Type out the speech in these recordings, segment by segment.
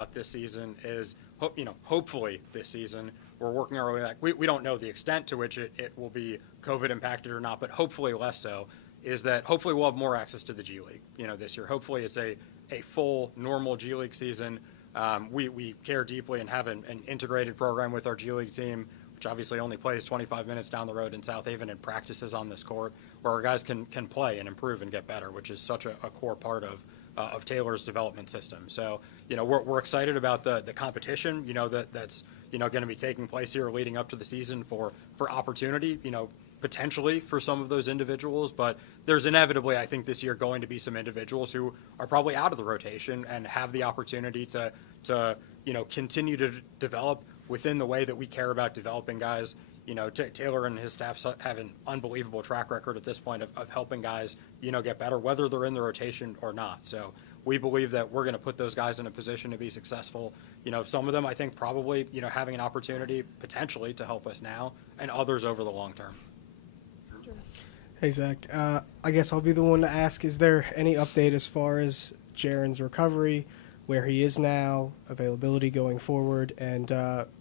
about this season is, hopefully this season we're working our way back. We don't know the extent to which it will be COVID impacted or not, but hopefully less so. Is that hopefully we'll have more access to the G League, this year. Hopefully it's a full normal G League season. We care deeply and have an integrated program with our G League team, which obviously only plays 25 minutes down the road in South Haven and practices on this court, where our guys can play and improve and get better, which is such a core part of Taylor's development system. So, we're excited about the competition, that's going to be taking place here leading up to the season for opportunity, potentially for some of those individuals, but there's inevitably, I think, this year going to be some individuals who are probably out of the rotation and have the opportunity to continue to develop within the way that we care about developing guys. Taylor and his staff have an unbelievable track record at this point of helping guys, get better, whether they're in the rotation or not. So we believe that we're going to put those guys in a position to be successful. Some of them, I think, probably, having an opportunity potentially to help us now, and others over the long term. Hey, Zach. I guess I'll be the one to ask, is there any update as far as Jiren's recovery, where he is now, availability going forward, and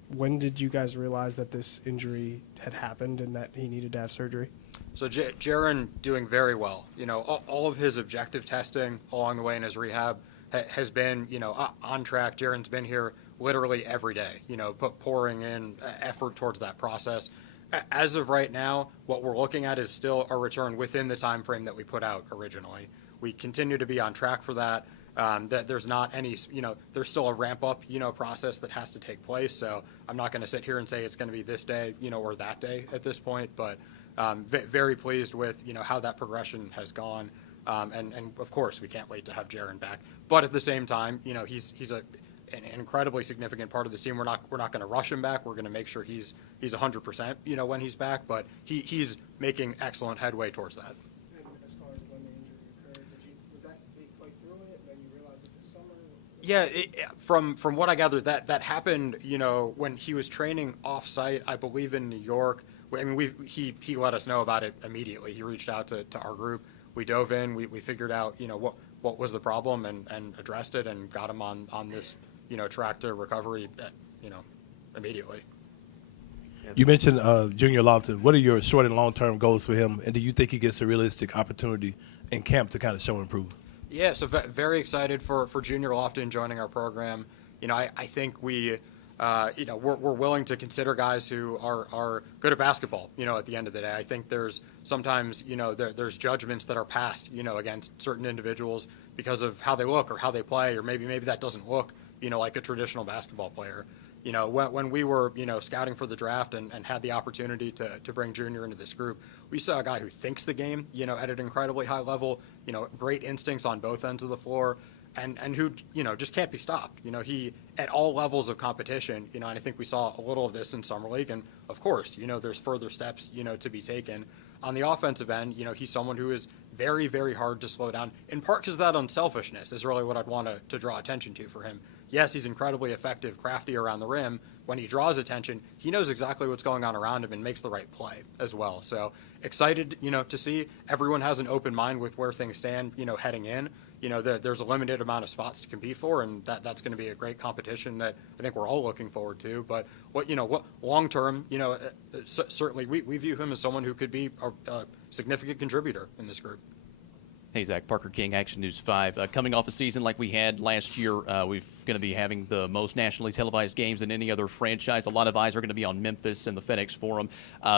when did you guys realize that this injury had happened and that he needed to have surgery? So Jiren doing very well. All of his objective testing along the way in his rehab has been, on track. Jiren's been here literally every day, pouring in effort towards that process. As of right now, what we're looking at is still a return within the time frame that we put out originally. We continue to be on track for that. That there's not any, there's still a ramp up, process that has to take place. So I'm not going to sit here and say it's going to be this day, or that day at this point, but very pleased with, how that progression has gone. And of course we can't wait to have Jiren back, but at the same time, he's an incredibly significant part of the team. We're not going to rush him back. We're going to make sure he's 100%, when he's back, but he's making excellent headway towards that. As far as when the injury occurred, was that play through it, and then you realized it this summer? Yeah, from what I gathered, that happened, when he was training off-site, I believe in New York. I mean, he let us know about it immediately. He reached out to our group. We dove in. We figured out, what was the problem and addressed it and got him on this, track to recovery, immediately. You mentioned Junior Lawton. What are your short and long-term goals for him, and do you think he gets a realistic opportunity in camp to kind of show and prove? Yeah, so very excited for Junior Lawton joining our program. I think we're willing to consider guys who are good at basketball, at the end of the day. I think there's sometimes, there's judgments that are passed, against certain individuals because of how they look or how they play, or maybe that doesn't look, like a traditional basketball player. When we were, scouting for the draft and had the opportunity to bring Junior into this group, we saw a guy who thinks the game, at an incredibly high level, great instincts on both ends of the floor, and who, just can't be stopped. He, at all levels of competition, and I think we saw a little of this in Summer League, and of course, there's further steps, to be taken. On the offensive end, he's someone who is very, very hard to slow down, in part because that unselfishness is really what I'd want to draw attention to for him. Yes, he's incredibly effective, crafty around the rim. When he draws attention, he knows exactly what's going on around him and makes the right play as well. So excited, to see everyone has an open mind with where things stand, heading in. There's a limited amount of spots to compete for, and that's going to be a great competition that I think we're all looking forward to. But what long term, certainly we view him as someone who could be a significant contributor in this group. Hey, Zach, Parker King, Action News 5. Coming off a season like we had last year, we're going to be having the most nationally televised games than any other franchise. A lot of eyes are going to be on Memphis and the FedEx Forum.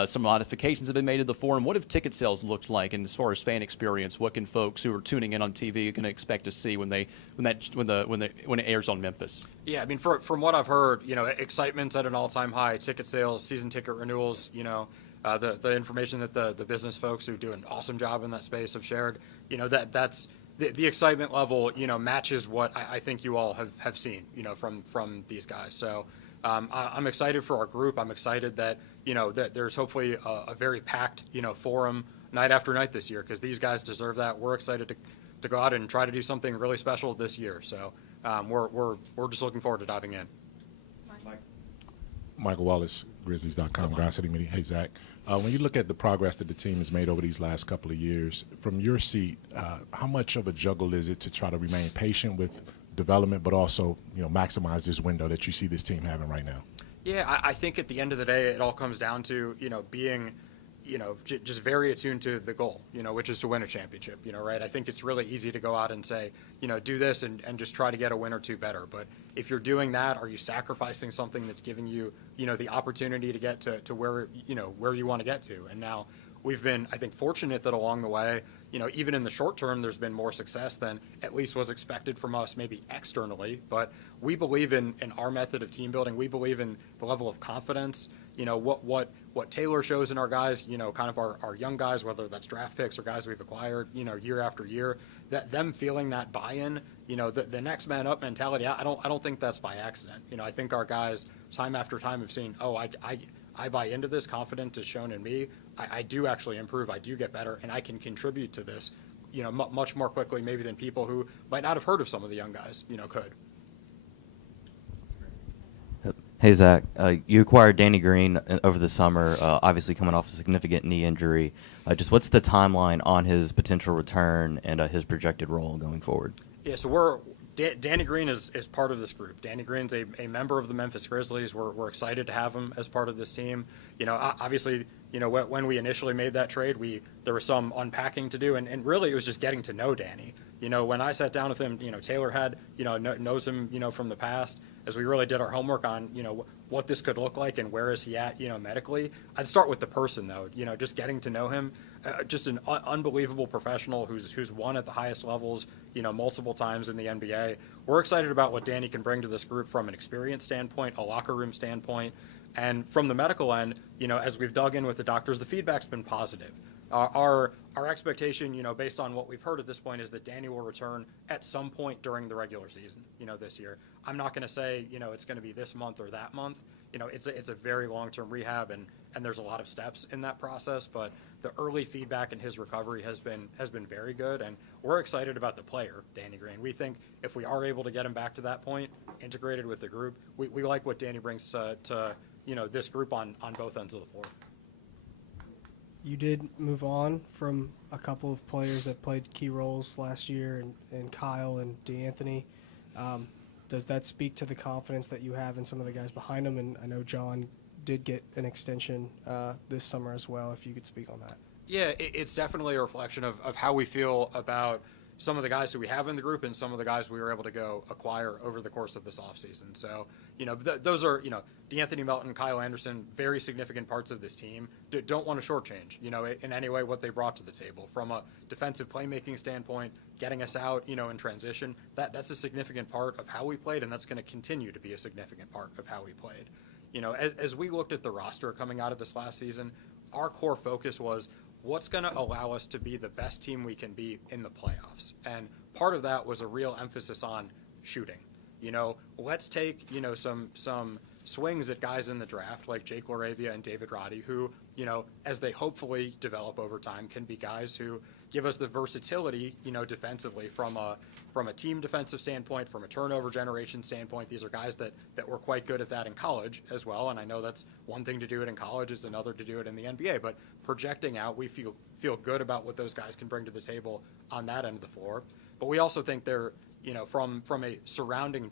Some modifications have been made to the Forum. What have ticket sales looked like? And as far as fan experience, what can folks who are tuning in on TV going to expect to see when it airs on Memphis? Yeah, I mean, from what I've heard, excitement's at an all-time high. Ticket sales, season ticket renewals, the information that the business folks who do an awesome job in that space have shared, that's the excitement level, matches what I think you all have seen, from these guys. So I'm excited for our group. I'm excited that, that there's hopefully a very packed, forum night after night this year, because these guys deserve that. We're excited to go out and try to do something really special this year. So we're just looking forward to diving in. Michael Wallace, Grizzlies.com, Grizzlies Media. Hey, Zach. When you look at the progress that the team has made over these last couple of years, from your seat, how much of a juggle is it to try to remain patient with development, but also, maximize this window that you see this team having right now? Yeah, I think at the end of the day, it all comes down to, being, just very attuned to the goal, which is to win a championship, right? I think it's really easy to go out and say, do this and just try to get a win or two better. But if you're doing that, are you sacrificing something that's giving you, the opportunity to get to where, where you want to get to? And now we've been, I think, fortunate that along the way, even in the short term, there's been more success than at least was expected from us, maybe externally. But we believe in our method of team building. We believe in the level of confidence, what Taylor shows in our guys, kind of our young guys, whether that's draft picks or guys we've acquired, year after year, that them feeling that buy-in, the next man up mentality. I don't think that's by accident. I think our guys time after time have seen, I buy into this. Confidence is shown in me. I do actually improve. I do get better, and I can contribute to this, much more quickly maybe than people who might not have heard of some of the young guys, could. Hey, Zach, you acquired Danny Green over the summer, obviously coming off a significant knee injury. Just what's the timeline on his potential return and his projected role going forward? Yeah, so Danny Green is part of this group. Danny Green's a member of the Memphis Grizzlies. We're excited to have him as part of this team. Obviously, when we initially made that trade, there was some unpacking to do, and really it was just getting to know Danny. When I sat down with him, Taylor had, knows him, from the past. As we really did our homework on, what this could look like and where is he at, medically. I'd start with the person, though, just getting to know him. Just an unbelievable professional who's won at the highest levels, multiple times in the NBA. We're excited about what Danny can bring to this group from an experience standpoint, a locker room standpoint, and from the medical end, as we've dug in with the doctors, the feedback's been positive. Our expectation, based on what we've heard at this point, is that Danny will return at some point during the regular season, this year. I'm not going to say, it's going to be this month or that month. It's a very long-term rehab, and there's a lot of steps in that process. But the early feedback in his recovery has been very good, and we're excited about the player, Danny Green. We think if we are able to get him back to that point, integrated with the group, we like what Danny brings to this group on both ends of the floor. You did move on from a couple of players that played key roles last year, and Kyle and DeAnthony. Does that speak to the confidence that you have in some of the guys behind them? And I know John did get an extension this summer as well, if you could speak on that. Yeah, it's definitely a reflection of how we feel about some of the guys who we have in the group and some of the guys we were able to go acquire over the course of this offseason. So, those are, DeAnthony Melton, Kyle Anderson, very significant parts of this team. Don't want to shortchange, in any way what they brought to the table. From a defensive playmaking standpoint, getting us out, in transition, that's a significant part of how we played, and that's going to continue to be a significant part of how we played. As we looked at the roster coming out of this last season, our core focus was what's going to allow us to be the best team we can be in the playoffs. And part of that was a real emphasis on shooting. Let's take, some swings at guys in the draft like Jake LaRavia and David Roddy, who, as they hopefully develop over time, can be guys who give us the versatility, defensively from a team defensive standpoint, from a turnover generation standpoint. These are guys that were quite good at that in college as well, and I know that's one thing to do it in college, it's another to do it in the NBA, but projecting out, we feel good about what those guys can bring to the table on that end of the floor. But we also think they're, from a surrounding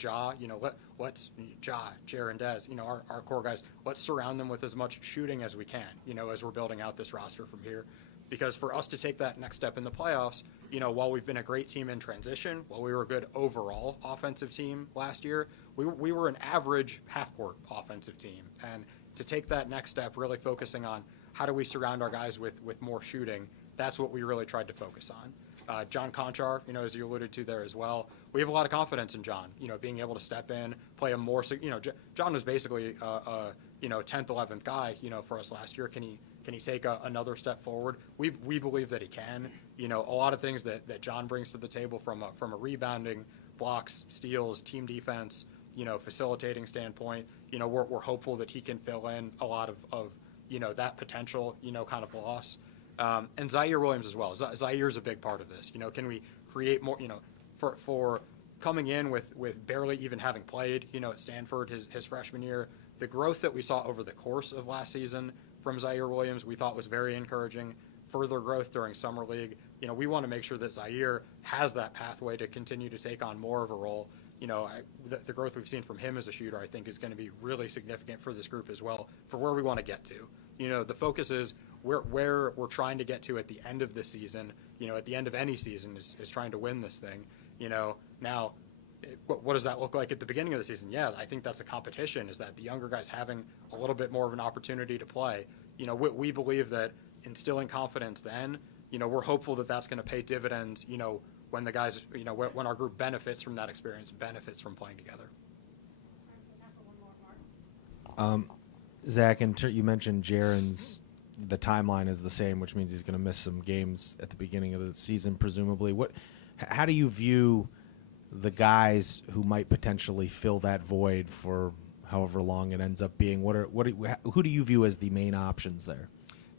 let's Jiren, Des, our core guys, let's surround them with as much shooting as we can, as we're building out this roster from here. Because for us to take that next step in the playoffs, while we've been a great team in transition, while we were a good overall offensive team last year, we were an average half-court offensive team. And to take that next step, really focusing on how do we surround our guys with more shooting, that's what we really tried to focus on. John Conchar, as you alluded to there as well, we have a lot of confidence in John, being able to step in, play a more, John was basically a 10th, 11th guy, for us last year. Can he take another step forward? We believe that he can. A lot of things that John brings to the table from a rebounding, blocks, steals, team defense, facilitating standpoint. We're hopeful that he can fill in a lot of that potential, kind of loss. And Xavier Williams as well. Zaire is a big part of this. Can we create more, for coming in with barely even having played, at Stanford his freshman year, the growth that we saw over the course of last season from Xavier Williams we thought was very encouraging. Further growth during Summer League. We want to make sure that Zaire has that pathway to continue to take on more of a role. the growth we've seen from him as a shooter, I think, is going to be really significant for this group as well, for where we want to get to. The focus is where we're trying to get to at the end of this season, at the end of any season is trying to win this thing. Now, what does that look like at the beginning of the season? Yeah, I think that's a competition, is that the younger guys having a little bit more of an opportunity to play. We believe that instilling confidence then, we're hopeful that that's going to pay dividends, when the guys, when our group benefits from that experience, benefits from playing together. Zach, you mentioned Jiren's, the timeline is the same, which means he's going to miss some games at the beginning of the season, presumably. How do you view the guys who might potentially fill that void for however long it ends up being? Who do you view as the main options there?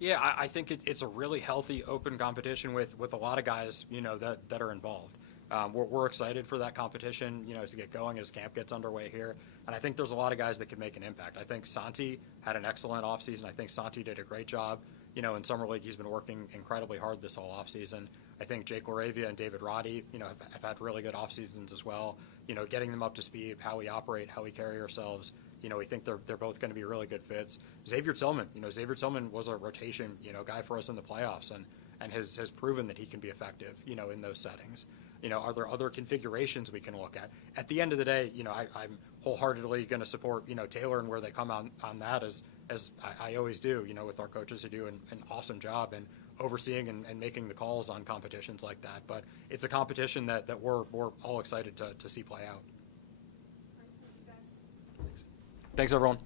Yeah, I think it's a really healthy, open competition with a lot of guys, that are involved. We're excited for that competition, to get going as camp gets underway here. And I think there's a lot of guys that can make an impact. I think Santi had an excellent offseason. I think Santi did a great job. In Summer League, he's been working incredibly hard this whole offseason. I think Jake Laravia and David Roddy, have had really good off seasons as well. Getting them up to speed, how we operate, how we carry ourselves. We think they're both going to be really good fits. Xavier Tillman, Xavier Tillman was a rotation, guy for us in the playoffs and has proven that he can be effective, in those settings. Are there other configurations we can look at? At the end of the day, I'm wholeheartedly going to support, Taylor and where they come on that as I always do, with our coaches who do an awesome job and overseeing and making the calls on competitions like that. But it's a competition that we're all excited to see play out. Thanks, everyone.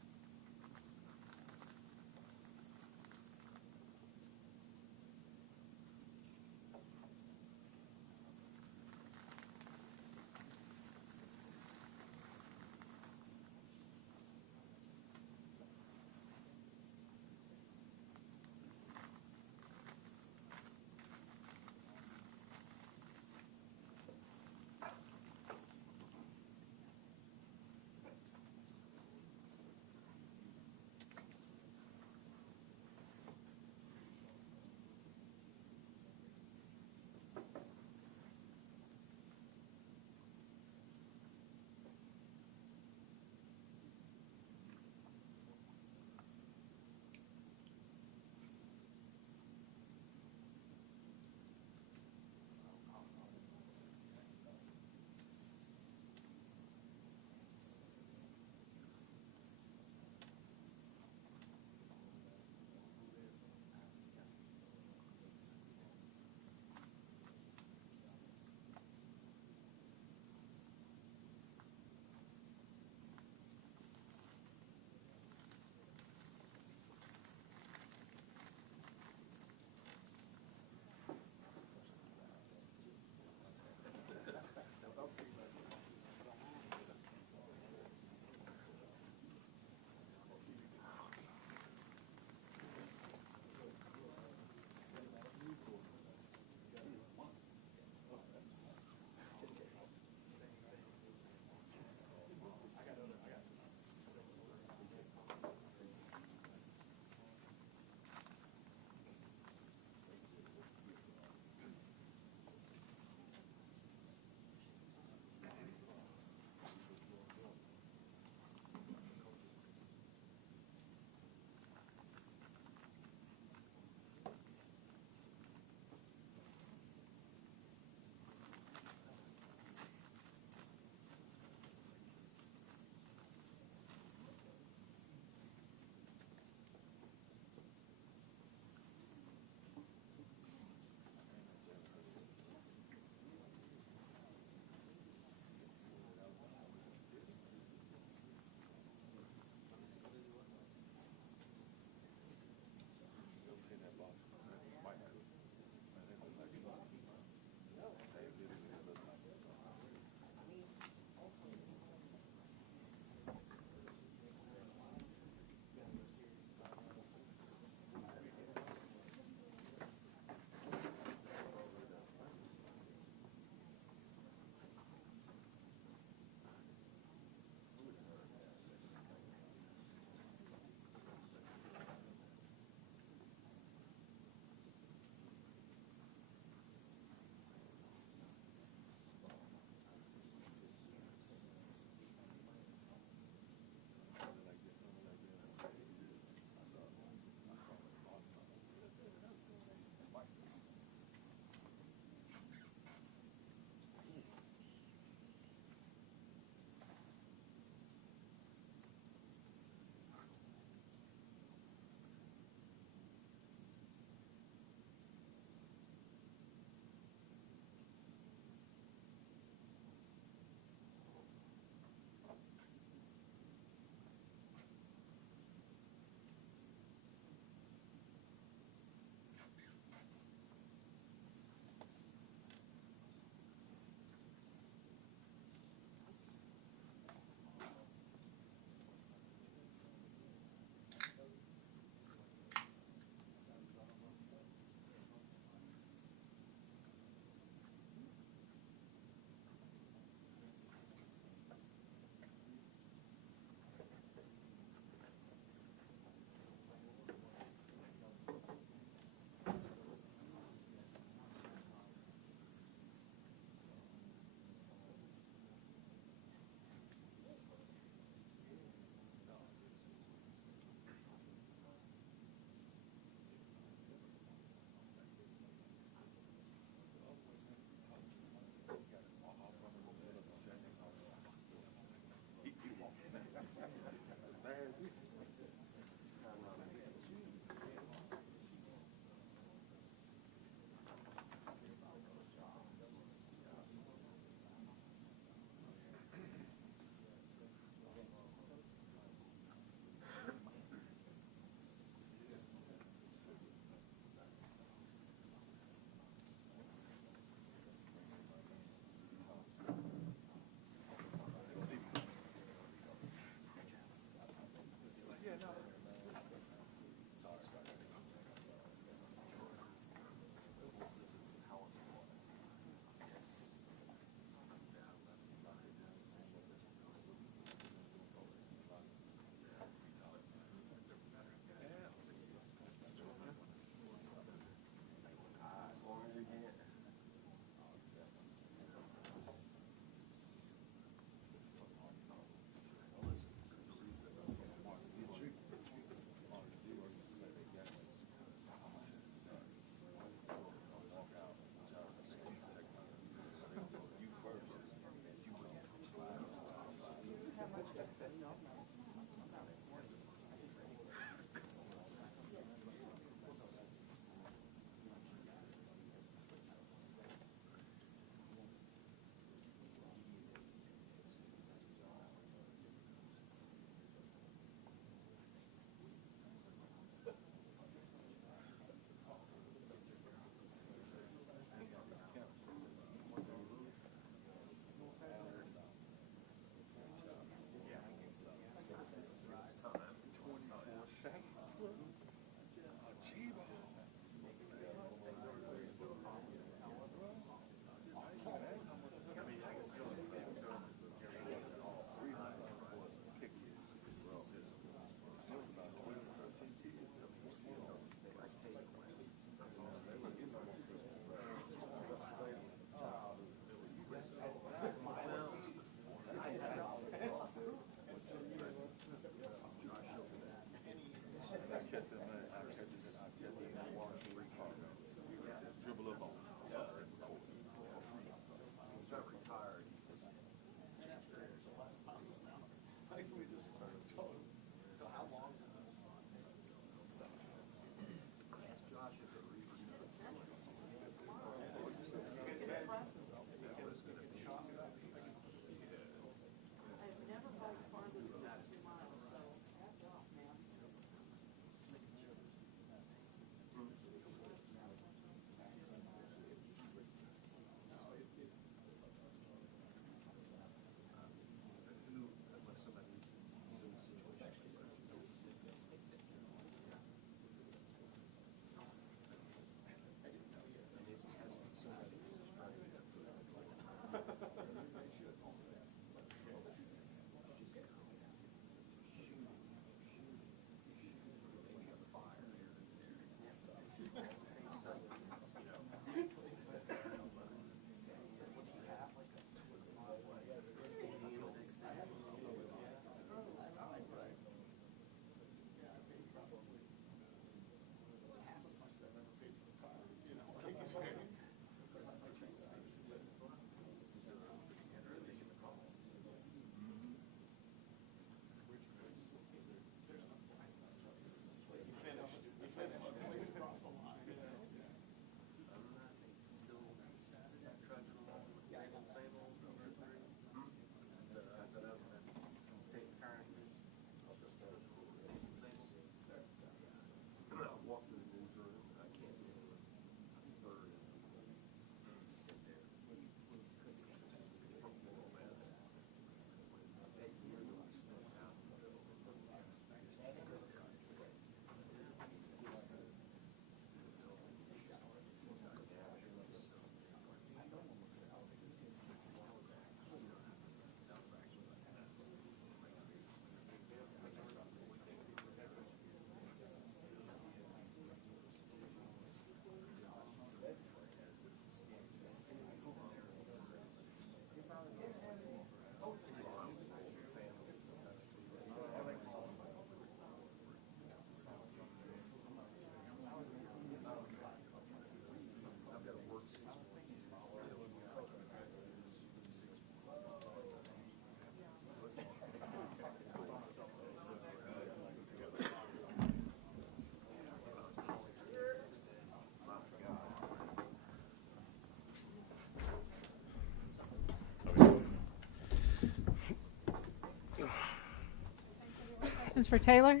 This is for Taylor.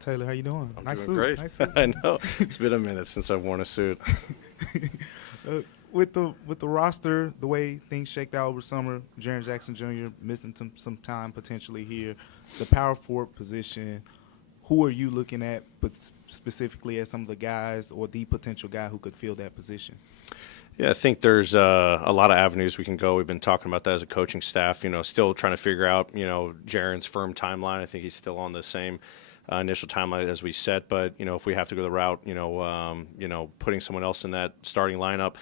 Taylor, how you doing? I'm nice doing suit. great. Nice suit. I know. It's been a minute since I've worn a suit. With the roster, the way things shaked out over summer, Jiren Jackson Jr. missing some time potentially here, the power forward position, who are you looking at, but specifically as some of the guys or the potential guy who could fill that position? Yeah, I think there's a lot of avenues we can go. We've been talking about that as a coaching staff, still trying to figure out, Jiren's firm timeline. I think he's still on the same initial timeline as we set. But, if we have to go the route, putting someone else in that starting lineup,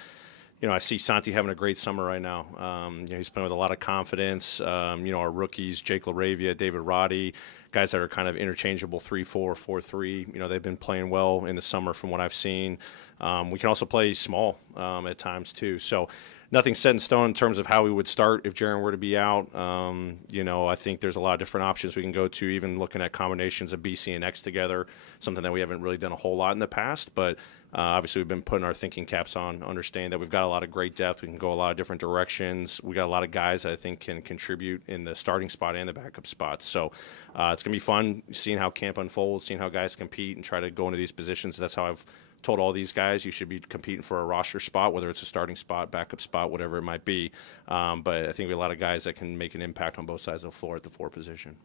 I see Santi having a great summer right now. He's playing with a lot of confidence. Our rookies, Jake LaRavia, David Roddy, guys that are kind of interchangeable 3-4, 4-3. They've been playing well in the summer from what I've seen. We can also play small at times too. So nothing's set in stone in terms of how we would start if Jiren were to be out. I think there's a lot of different options we can go to, even looking at combinations of BC and X together, something that we haven't really done a whole lot in the past. But obviously we've been putting our thinking caps on, understanding that we've got a lot of great depth. We can go a lot of different directions. We got a lot of guys that I think can contribute in the starting spot and the backup spots. So it's going to be fun seeing how camp unfolds, seeing how guys compete and try to go into these positions. That's how I've told all these guys you should be competing for a roster spot, whether it's a starting spot, backup spot, whatever it might be. But I think we have a lot of guys that can make an impact on both sides of the floor at the forward position.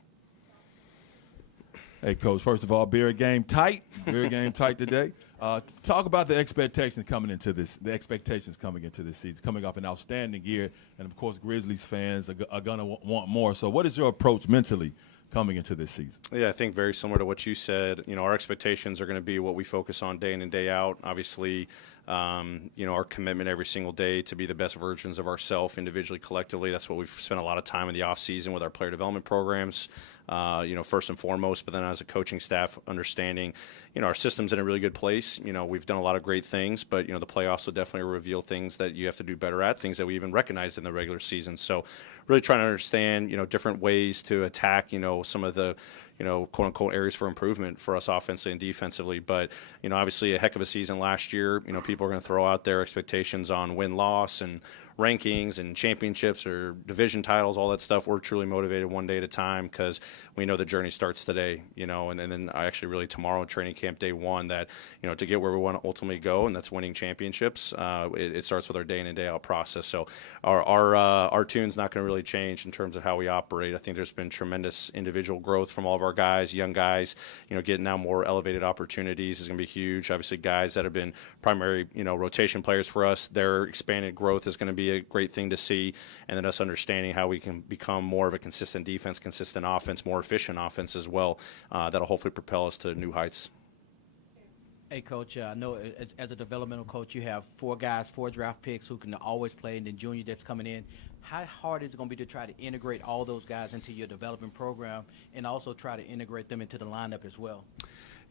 Hey, Coach, first of all, beer game tight. Beer game tight today. Talk about the expectations coming into this season, coming off an outstanding year. And, of course, Grizzlies fans are going to want more. So what is your approach mentally coming into this season? Yeah, I think very similar to what you said. Our expectations are going to be what we focus on day in and day out. Obviously, our commitment every single day to be the best versions of ourselves individually, collectively. That's what we've spent a lot of time in the off season with our player development programs, first and foremost. But then as a coaching staff, understanding, our system's in a really good place. We've done a lot of great things, but, the playoffs will definitely reveal things that you have to do better at, things that we even recognized in the regular season. So really trying to understand, different ways to attack, some of the, quote unquote areas for improvement for us offensively and defensively. But, obviously a heck of a season last year. People are going to throw out their expectations on win-loss and rankings and championships or division titles, all that stuff. We're truly motivated one day at a time because we know the journey starts today, and then I actually really tomorrow training camp day one that, to get where we want to ultimately go, and that's winning championships, it starts with our day in and day out process. So our tune's not going to really change in terms of how we operate. I think there's been tremendous individual growth from all of our guys, young guys, getting now more elevated opportunities is going to be huge. Obviously guys that have been primary, rotation players for us, their expanded growth is going to be a great thing to see. And then us understanding how we can become more of a consistent defense, consistent offense, more efficient offense as well. That'll hopefully propel us to new heights. Hey, Coach, I know as a developmental coach, you have 4 draft picks who can always play, and then junior that's coming in. How hard is it going to be to try to integrate all those guys into your development program and also try to integrate them into the lineup as well?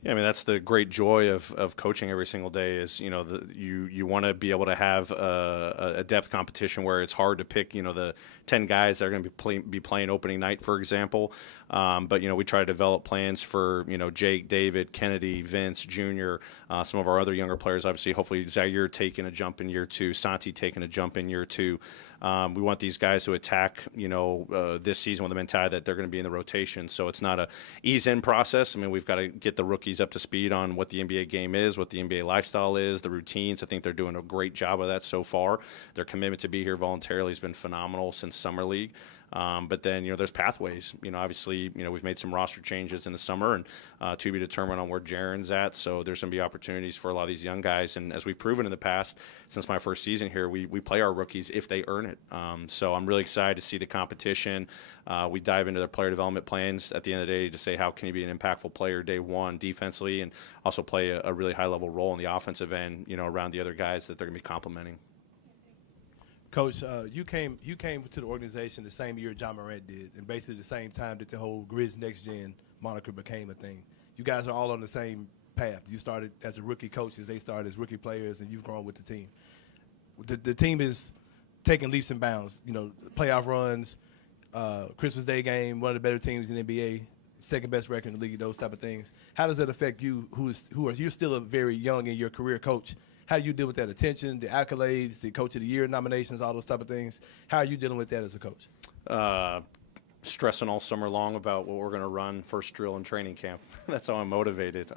Yeah, I mean that's the great joy of coaching every single day is you want to be able to have a depth competition where it's hard to pick the 10 guys that are going to be playing opening night, for example. But we try to develop plans for Jake, David, Kennedy, Vince, Junior, some of our other younger players. Obviously, hopefully Xavier taking a jump in year 2, Santi taking a jump in year 2. We want these guys to attack this season with the mentality that they're going to be in the rotation. So it's not a ease-in process. I mean, we've got to get the rookies up to speed on what the NBA game is, what the NBA lifestyle is, the routines. I think they're doing a great job of that so far. Their commitment to be here voluntarily has been phenomenal since Summer League. But then, there's pathways. Obviously, we've made some roster changes in the summer and to be determined on where Jiren's at. So there's going to be opportunities for a lot of these young guys. And as we've proven in the past, since my first season here, we play our rookies if they earn it. So I'm really excited to see the competition. We dive into their player development plans at the end of the day to say how can you be an impactful player day one defensively and also play a really high-level role in the offensive end, around the other guys that they're going to be complimenting. Coach, you came to the organization the same year John Morant did, and basically the same time that the whole Grizz Next Gen moniker became a thing. You guys are all on the same path. You started as a rookie coaches, they started as rookie players, and you've grown with the team. The team is taking leaps and bounds. Playoff runs, Christmas Day game, one of the better teams in the NBA, second best record in the league, those type of things. How does that affect you? You're still a very young in your career coach. How do you deal with that attention, the accolades, the Coach of the Year nominations, all those type of things? How are you dealing with that as a coach? Stressing all summer long about what we're going to run first drill in training camp. That's how I'm motivated.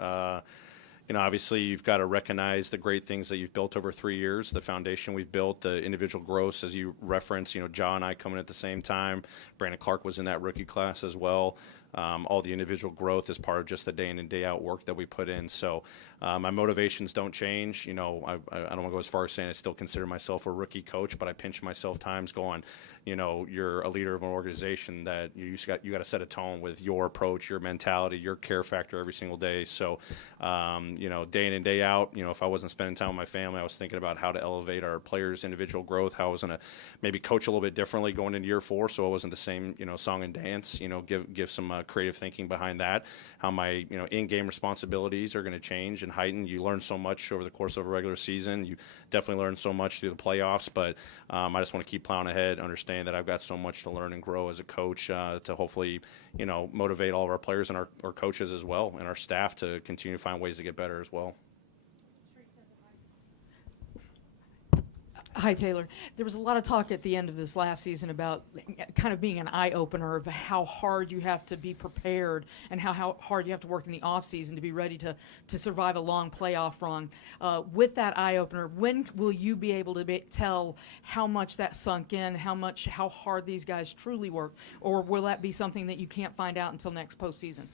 Obviously you've got to recognize the great things that you've built over 3 years, the foundation we've built, the individual growth, as you referenced, John and I coming at the same time. Brandon Clark was in that rookie class as well. All the individual growth is part of just the day in and day out work that we put in. So my motivations don't change. I don't want to go as far as saying I still consider myself a rookie coach, but I pinch myself times going, you're a leader of an organization that you got to set a tone with your approach, your mentality, your care factor every single day. So, day in and day out, if I wasn't spending time with my family, I was thinking about how to elevate our players' individual growth, how I was going to maybe coach a little bit differently going into year 4 so it wasn't the same, song and dance, give some creative thinking behind that, how my in-game responsibilities are going to change and heighten. You learn so much over the course of a regular season. You definitely learn so much through the playoffs, but I just want to keep plowing ahead, understand that I've got so much to learn and grow as a coach to hopefully motivate all of our players and our coaches as well and our staff to continue to find ways to get better as well. Hi, Taylor. There was a lot of talk at the end of this last season about kind of being an eye-opener of how hard you have to be prepared and how hard you have to work in the off-season to be ready to survive a long playoff run. With that eye-opener, when will you be able to tell how much that sunk in, how hard these guys truly work, or will that be something that you can't find out until next postseason?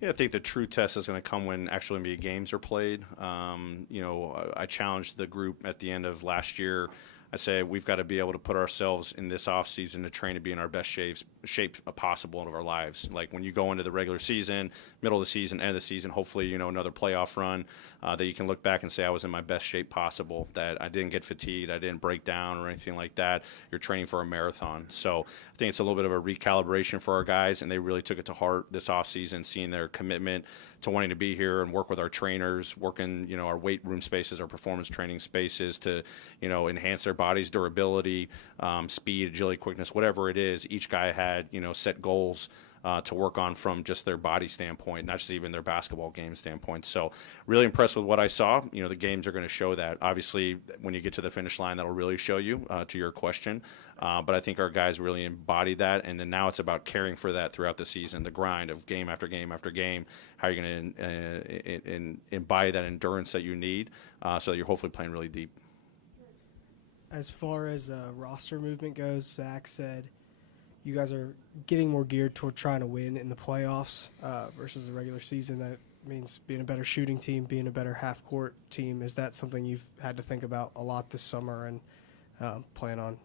Yeah, I think the true test is going to come when actual NBA games are played. I challenged the group at the end of last year. I say we've got to be able to put ourselves in this offseason to train to be in our best shape possible of our lives. Like when you go into the regular season, middle of the season, end of the season, hopefully, another playoff run that you can look back and say I was in my best shape possible, that I didn't get fatigued, I didn't break down or anything like that. You're training for a marathon. So I think it's a little bit of a recalibration for our guys, and they really took it to heart this offseason, seeing their commitment to wanting to be here and work with our trainers, working, our weight room spaces, our performance training spaces to, enhance their body's durability, speed, agility, quickness, whatever it is. Each guy had, set goals to work on from just their body standpoint, not just even their basketball game standpoint. So really impressed with what I saw. The games are going to show that. Obviously, when you get to the finish line, that'll really show you, to your question. But I think our guys really embodied that, and then now it's about caring for that throughout the season, the grind of game after game after game, how you're going to embody that endurance that you need so that you're hopefully playing really deep. As far as roster movement goes, Zach said you guys are getting more geared toward trying to win in the playoffs versus the regular season. That means being a better shooting team, being a better half-court team. Is that something you've had to think about a lot this summer and plan on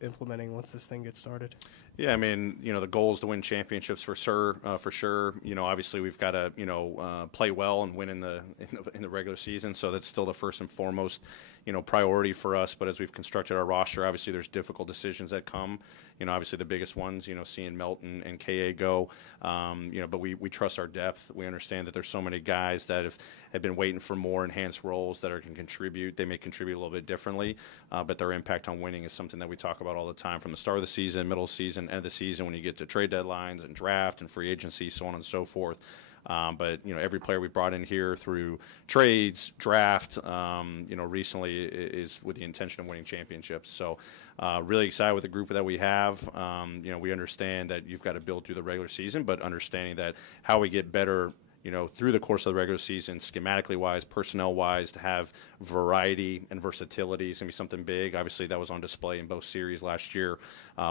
implementing once this thing gets started? Yeah, I mean, the goal is to win championships for sure. Obviously we've got to, play well and win in the regular season. So that's still the first and foremost, priority for us. But as we've constructed our roster, obviously there's difficult decisions that come. Obviously the biggest ones, seeing Melton and KA go. But we trust our depth. We understand that there's so many guys that have been waiting for more enhanced roles that can contribute. They may contribute a little bit differently, but their impact on winning is something that we talk about all the time, from the start of the season, middle of the season, end of the season, when you get to trade deadlines and draft and free agency, so on and so forth. But every player we brought in here through trades, draft, recently is with the intention of winning championships. So really excited with the group that we have. We understand that you've got to build through the regular season, but understanding that how we get better through the course of the regular season, schematically wise, personnel wise, to have variety and versatility is going to be something big. Obviously, that was on display in both series last year,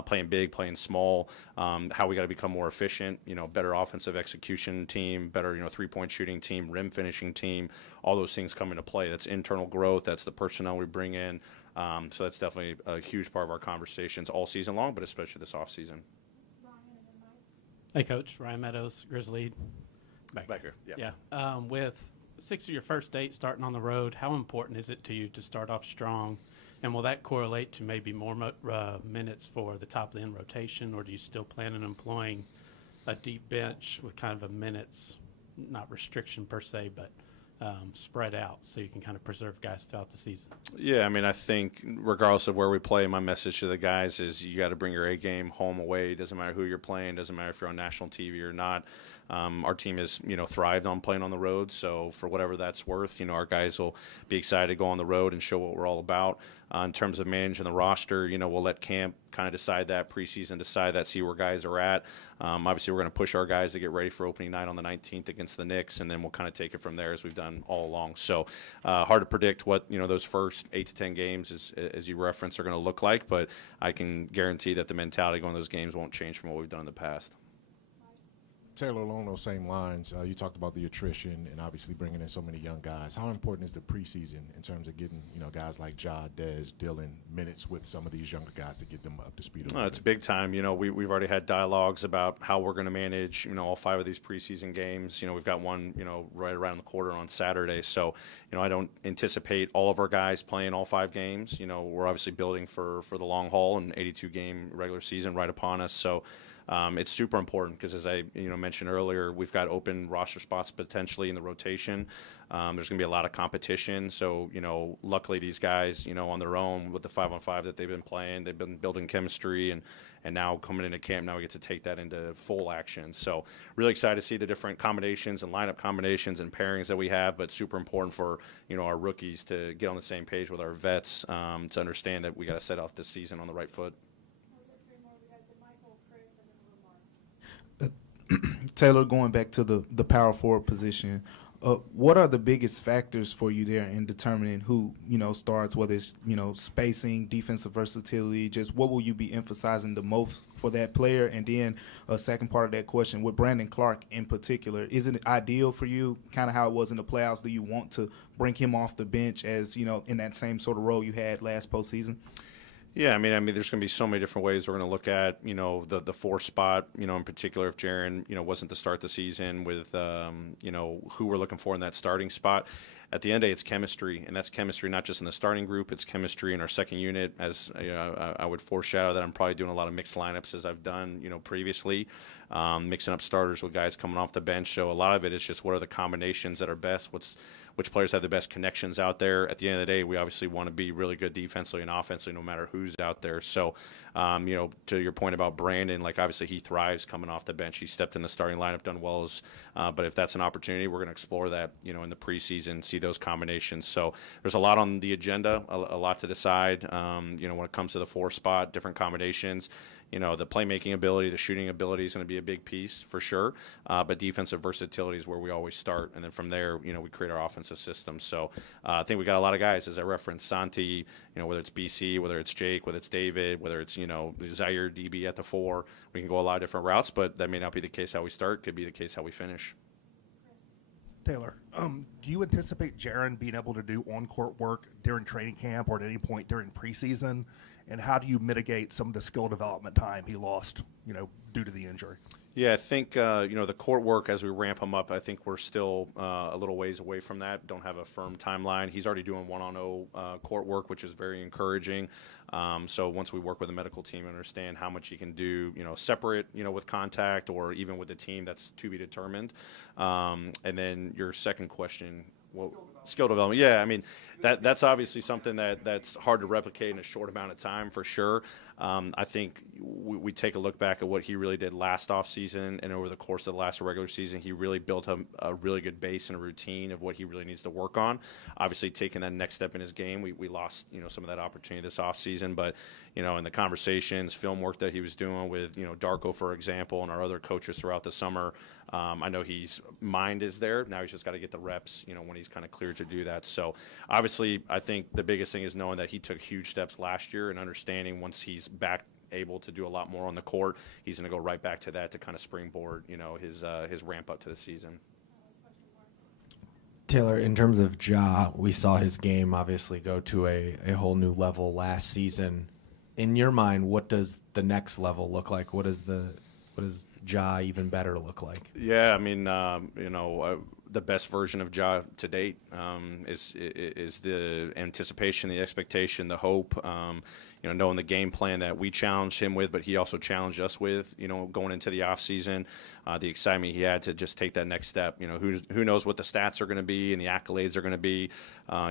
playing big, playing small, how we got to become more efficient, better offensive execution team, better, 3-point shooting team, rim finishing team, all those things come into play. That's internal growth. That's the personnel we bring in. So that's definitely a huge part of our conversations all season long, but especially this off season. Hey, Coach. Ryan Meadows, Grizzly. Back here. Yeah. With 6 of your first 8 starting on the road, how important is it to you to start off strong? And will that correlate to maybe more minutes for the top of the end rotation, or do you still plan on employing a deep bench with kind of a minutes, not restriction per se, but spread out so you can kind of preserve guys throughout the season? Yeah, I mean, I think regardless of where we play, my message to the guys is you got to bring your A game home, away. It doesn't matter who you're playing. Doesn't matter if you're on national TV or not. Our team has, thrived on playing on the road. So for whatever that's worth, our guys will be excited to go on the road and show what we're all about. In terms of managing the roster, we'll let camp kind of decide that, preseason decide that, see where guys are at. Obviously, we're going to push our guys to get ready for opening night on the 19th against the Knicks, and then we'll kind of take it from there as we've done all along. So hard to predict what, those first 8 to 10 games, as you referenced, are going to look like, but I can guarantee that the mentality going to those games won't change from what we've done in the past. Taylor, along those same lines, you talked about the attrition and obviously bringing in so many young guys. How important is the preseason in terms of getting, guys like Ja, Dez, Dylan, minutes with some of these younger guys to get them up to speed? It's big time. We've already had dialogues about how we're going to manage, all 5 of these preseason games. We've got one, right around the corner on Saturday. So, I don't anticipate all of our guys playing all 5 games. We're obviously building for the long haul, and 82-game regular season right upon us. So, it's super important because, as I mentioned earlier, we've got open roster spots potentially in the rotation. There's going to be a lot of competition. So, luckily these guys, on their own with the 5-on-5 that they've been playing, they've been building chemistry, and now coming into camp, now we get to take that into full action. So really excited to see the different combinations and lineup combinations and pairings that we have, but super important for, our rookies to get on the same page with our vets, to understand that we got to set off this season on the right foot. Taylor, going back to the power forward position, what are the biggest factors for you there in determining who, starts, whether it's, spacing, defensive versatility, just what will you be emphasizing the most for that player? And then a second part of that question, with Brandon Clark in particular, is it ideal for you, kind of how it was in the playoffs? Do you want to bring him off the bench as, in that same sort of role you had last postseason? Yeah, I mean, there's going to be so many different ways we're going to look at, the 4 spot, in particular, if Jiren, wasn't to start the season with, who we're looking for in that starting spot. At the end of the day, it's chemistry, and that's chemistry not just in the starting group, it's chemistry in our second unit. As I would foreshadow that I'm probably doing a lot of mixed lineups as I've done, previously, mixing up starters with guys coming off the bench. So a lot of it is just what are the combinations that are best, which players have the best connections out there. At the end of the day, we obviously want to be really good defensively and offensively no matter who's out there. So, to your point about Brandon, obviously he thrives coming off the bench. He stepped in the starting lineup, done well. But if that's an opportunity, we're going to explore that, in the preseason, see those combinations. So there's a lot on the agenda, a lot to decide, when it comes to the 4 spot, different combinations. The playmaking ability, the shooting ability is going to be a big piece for sure. But defensive versatility is where we always start. And then from there, we create our offensive system. So I think we got a lot of guys, as I referenced, Santi, whether it's BC, whether it's Jake, whether it's David, whether it's, Zaire DB at the 4. We can go a lot of different routes, but that may not be the case how we start. Could be the case how we finish. Taylor, do you anticipate Jiren being able to do on-court work during training camp or at any point during preseason? And how do you mitigate some of the skill development time he lost, due to the injury? Yeah, I think, the court work as we ramp him up, I think we're still a little ways away from that. Don't have a firm timeline. He's already doing 1-on-0 court work, which is very encouraging. So once we work with the medical team and understand how much he can do, separate, with contact or even with the team, that's to be determined. And then your second question, skill development. Yeah, I mean, that's obviously something that's hard to replicate in a short amount of time for sure. I think we take a look back at what he really did last offseason, and over the course of the last regular season, he really built a really good base and a routine of what he really needs to work on. Obviously, taking that next step in his game, we lost some of that opportunity this offseason, but in the conversations, film work that he was doing with Darko, for example, and our other coaches throughout the summer, I know his mind is there. Now he's just got to get the reps, when he's kind of cleared to do that. So obviously, I think the biggest thing is knowing that he took huge steps last year and understanding once he's back able to do a lot more on the court, he's going to go right back to that to kind of springboard, his ramp up to the season. Taylor, in terms of Ja, we saw his game obviously go to a whole new level last season. In your mind, what does the next level look like? What does Ja even better look like? Yeah, I mean, the best version of Ja to date is the anticipation, the expectation, the hope. Knowing the game plan that we challenged him with, but he also challenged us with. Going into the off season, the excitement he had to just take that next step. Who knows what the stats are going to be and the accolades are going to be.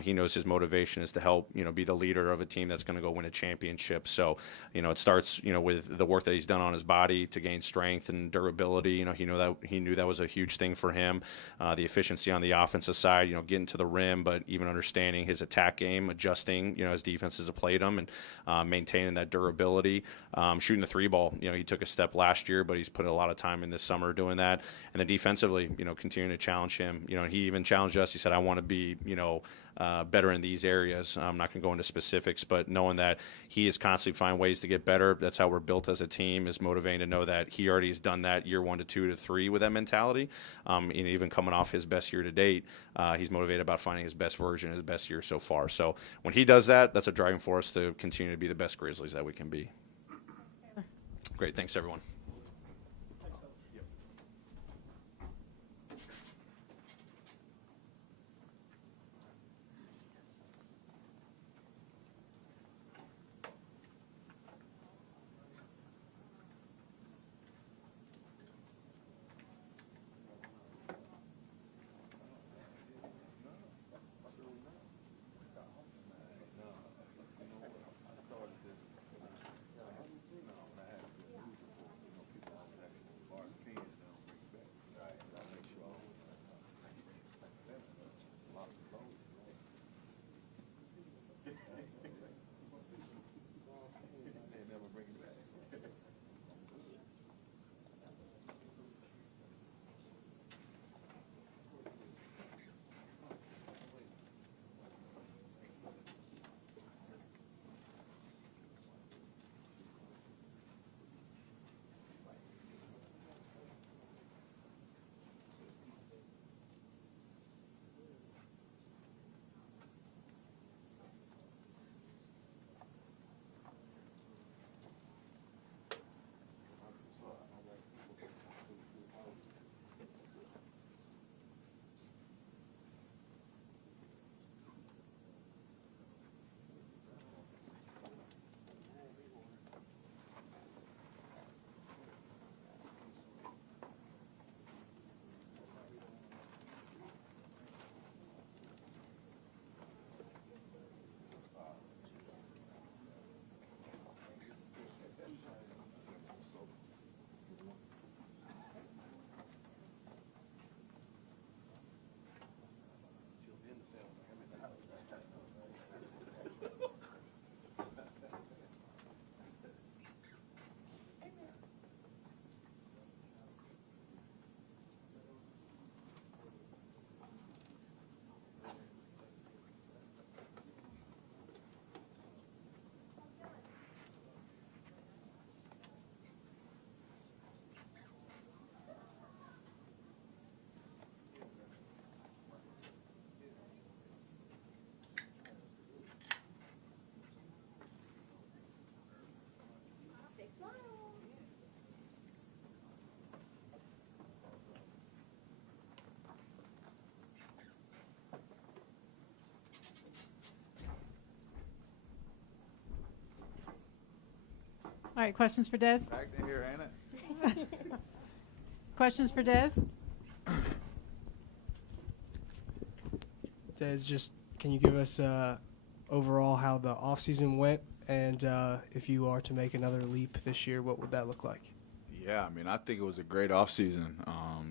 He knows his motivation is to help be the leader of a team that's going to go win a championship. So it starts with the work that he's done on his body to gain strength and durability. He knew that was a huge thing for him. The efficiency on the offensive side, getting to the rim, but even understanding his attack game, adjusting as defenses have played him, and maintaining that durability. Shooting the three ball, he took a step last year, but he's put a lot of time in this summer doing that. And then defensively, continuing to challenge him. He even challenged us. He said, I want to be, better in these areas. I'm not going to go into specifics, but knowing that he is constantly finding ways to get better. That's how we're built as a team, is motivating to know that he already has done that year 1 to 2 to 3 with that mentality. Even coming off his best year to date, he's motivated about finding his best version, his best year so far. So when he does that, that's a driving force to continue to be the best Grizzlies that we can be. Great. Thanks, everyone. All right, questions for Des? Back in here, ain't it? Questions for Des? Des, just can you give us overall how the offseason went, and if you are to make another leap this year, what would that look like? Yeah, I mean, I think it was a great offseason.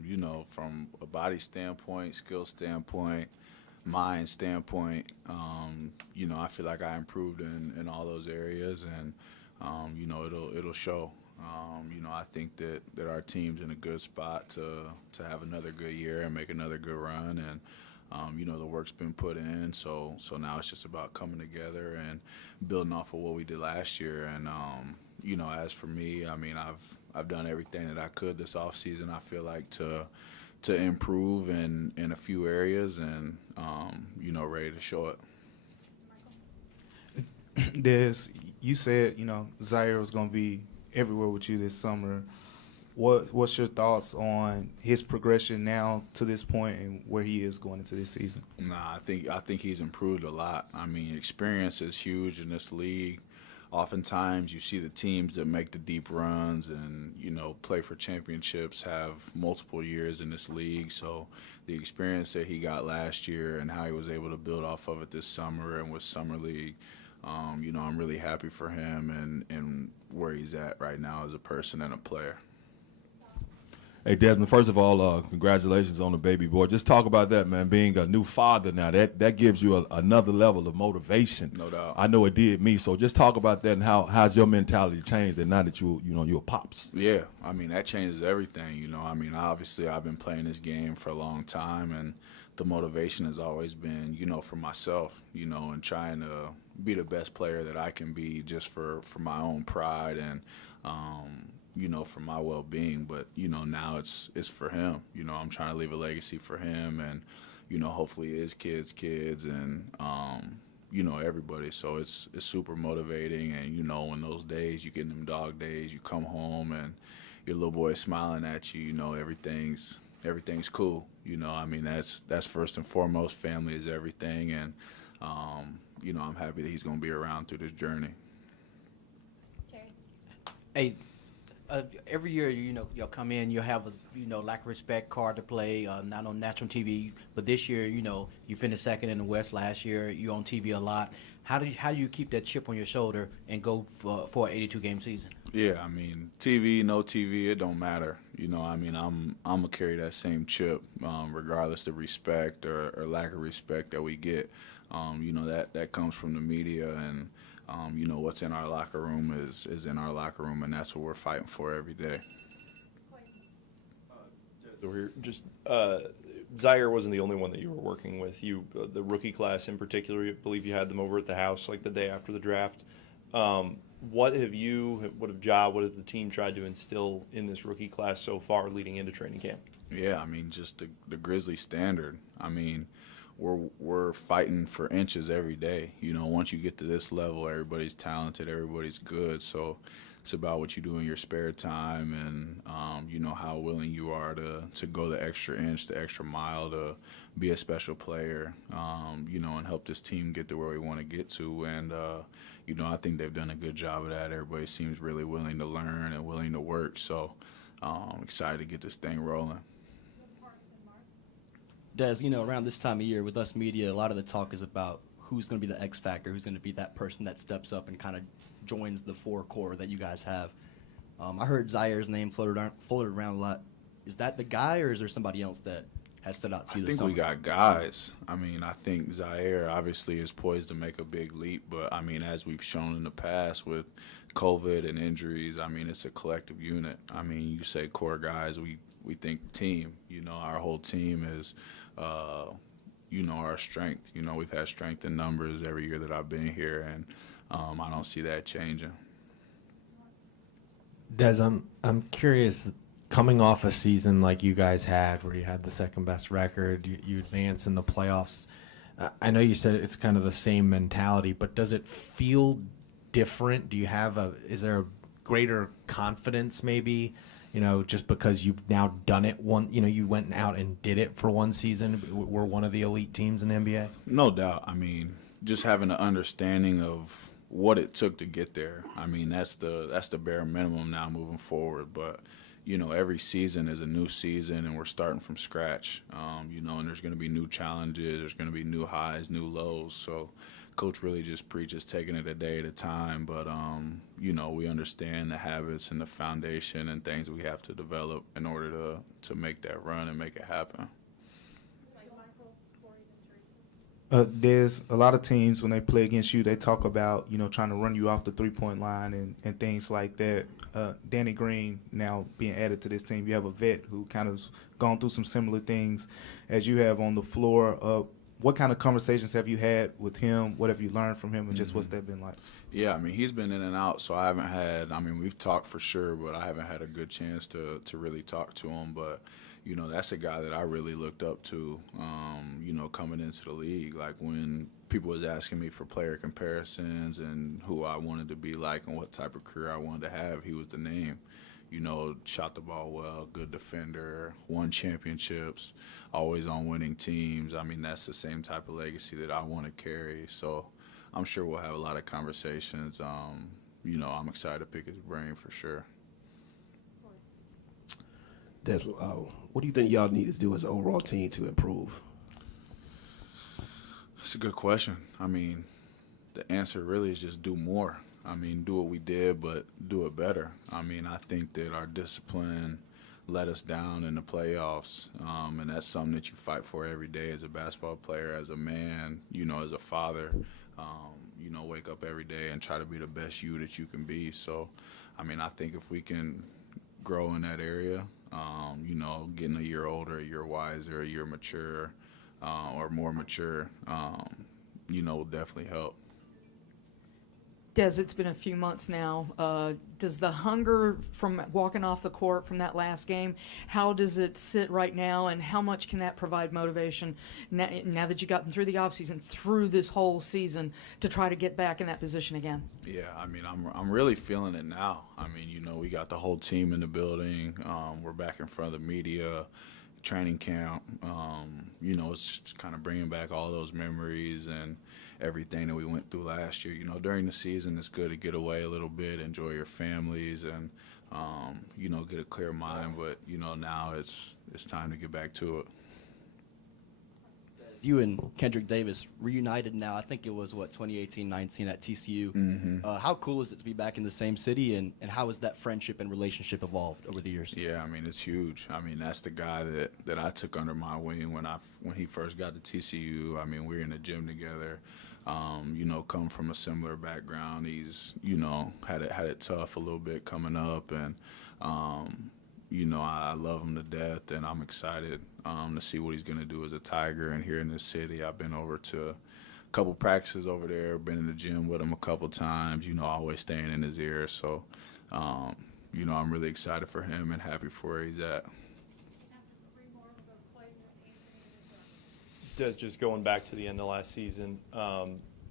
You know, from a body standpoint, skill standpoint, mind standpoint, you know, I feel like I improved in all those areas, and you know, it'll show. You know, I think that our team's in a good spot to have another good year and make another good run, and you know, the work's been put in, so now it's just about coming together and building off of what we did last year. And you know, as for me, I mean, I've done everything that I could this offseason, I feel like, to improve in a few areas, and you know, ready to show it. Des, you said, you know, Zaire was going to be everywhere with you this summer. What's your thoughts on his progression now to this point and where he is going into this season? Nah, I think he's improved a lot. I mean, experience is huge in this league. Oftentimes you see the teams that make the deep runs and, you know, play for championships have multiple years in this league. So the experience that he got last year and how he was able to build off of it this summer and with Summer League, you know, I'm really happy for him and where he's at right now as a person and a player. Hey, Desmond, first of all, congratulations on the baby boy. Just talk about that, man, being a new father now. That gives you another level of motivation. No doubt. I know it did me. So just talk about that and how's your mentality changed and now that you're pops. Yeah, I mean, that changes everything, you know. I mean, obviously I've been playing this game for a long time, and the motivation has always been, you know, for myself, you know, and trying to be the best player that I can be just for my own pride and, you know, for my well-being. But, you know, now it's for him. You know, I'm trying to leave a legacy for him and, you know, hopefully his kids and, you know, everybody. So it's super motivating. And, you know, in those days, you get them dog days, you come home and your little boy smiling at you, you know, everything's cool. You know, I mean, that's first and foremost. Family is everything. And, you know, I'm happy that he's going to be around through this journey. Hey, every year, you know, you'll come in, you'll have a, you know, lack of respect card to play, not on national TV. But this year, you know, you finished second in the West last year. You're on TV a lot. How do you keep that chip on your shoulder and go for an 82-game season? Yeah, I mean, TV, no TV, it don't matter. You know, I mean, I'm gonna carry that same chip, regardless of respect or lack of respect that we get. You know, that comes from the media, and you know, what's in our locker room is in our locker room, and that's what we're fighting for every day. Over here, just Zaire wasn't the only one that you were working with. You, the rookie class in particular, I believe you had them over at the house like the day after the draft. What have the team tried to instill in this rookie class so far leading into training camp? Yeah, I mean, just the Grizzlies standard. I mean, we're fighting for inches every day. You know, once you get to this level, everybody's talented, everybody's good. So it's about what you do in your spare time and, you know, how willing you are to go the extra inch, the extra mile to be a special player, you know, and help this team get to where we want to get to. And, you know, I think they've done a good job of that. Everybody seems really willing to learn and willing to work. So I'm excited to get this thing rolling. Des, you know, around this time of year with us media, a lot of the talk is about who's going to be the X factor, who's going to be that person that steps up and kind of joins the four core that you guys have. I heard Zaire's name floated around a lot. Is that the guy, or is there somebody else that has stood out to you this summer? I think we got guys. I mean, I think Zaire obviously is poised to make a big leap, but I mean, as we've shown in the past with COVID and injuries, I mean, it's a collective unit. I mean, you say core guys, we think team. You know, our whole team is, you know, our strength. You know, we've had strength in numbers every year that I've been here, and I don't see that changing. Des, I'm curious, coming off a season like you guys had where you had the second best record, you advance in the playoffs. I know you said it's kind of the same mentality, but does it feel different? Is there a greater confidence maybe, you know, just because you've now done it you went out and did it for one season, we're one of the elite teams in the NBA? No doubt. I mean, just having an understanding of what it took to get there. I mean, that's the bare minimum now moving forward. But you know, every season is a new season, and we're starting from scratch. You know, and there's going to be new challenges. There's going to be new highs, new lows. So, Coach really just preaches taking it a day at a time. But you know, we understand the habits and the foundation and things we have to develop in order to make that run and make it happen. There's a lot of teams when they play against you, they talk about, you know, trying to run you off the three-point line and things like that. Danny Green now being added to this team, you have a vet who kind of gone through some similar things as you have on the floor. What kind of conversations have you had with him? What have you learned from him, and just what's that been like? Yeah, I mean, he's been in and out, so I haven't had – I mean, we've talked for sure, but I haven't had a good chance to really talk to him. But, you know, that's a guy that I really looked up to, you know, coming into the league. Like when people was asking me for player comparisons and who I wanted to be like and what type of career I wanted to have, he was the name. You know, shot the ball well, good defender, won championships, always on winning teams. I mean, that's the same type of legacy that I want to carry. So I'm sure we'll have a lot of conversations. You know, I'm excited to pick his brain for sure. Des, what do you think y'all need to do as an overall team to improve? That's a good question. I mean, the answer really is just do more. I mean, do what we did, but do it better. I mean, I think that our discipline let us down in the playoffs, and that's something that you fight for every day as a basketball player, as a man, you know, as a father. You know, wake up every day and try to be the best you that you can be. So, I mean, I think if we can grow in that area, you know, getting a year older, a year wiser, a year mature, or more mature, you know, will definitely help. Des, it's been a few months now. Does the hunger from walking off the court from that last game, how does it sit right now, and how much can that provide motivation now that you've gotten through the offseason, through this whole season, to try to get back in that position again? Yeah, I mean, I'm really feeling it now. I mean, you know, we got the whole team in the building. We're back in front of the media, training camp. You know, it's just kind of bringing back all those memories and everything that we went through last year. You know, during the season, it's good to get away a little bit, enjoy your families, and, you know, get a clear mind. But, you know, now it's time to get back to it. You and Kendrick Davis reunited now. I think it was, 2018-19 at TCU. Mm-hmm. How cool is it to be back in the same city, and how has that friendship and relationship evolved over the years? Yeah, I mean, it's huge. I mean, that's the guy that I took under my wing when he first got to TCU. I mean, we were in the gym together. You know, come from a similar background. He's, you know, had it tough a little bit coming up, and you know, I love him to death, and I'm excited to see what he's going to do as a Tiger. And here in this city, I've been over to a couple practices over there, been in the gym with him a couple times, you know, always staying in his ear. So, you know, I'm really excited for him and happy for where he's at. Des, just going back to the end of last season,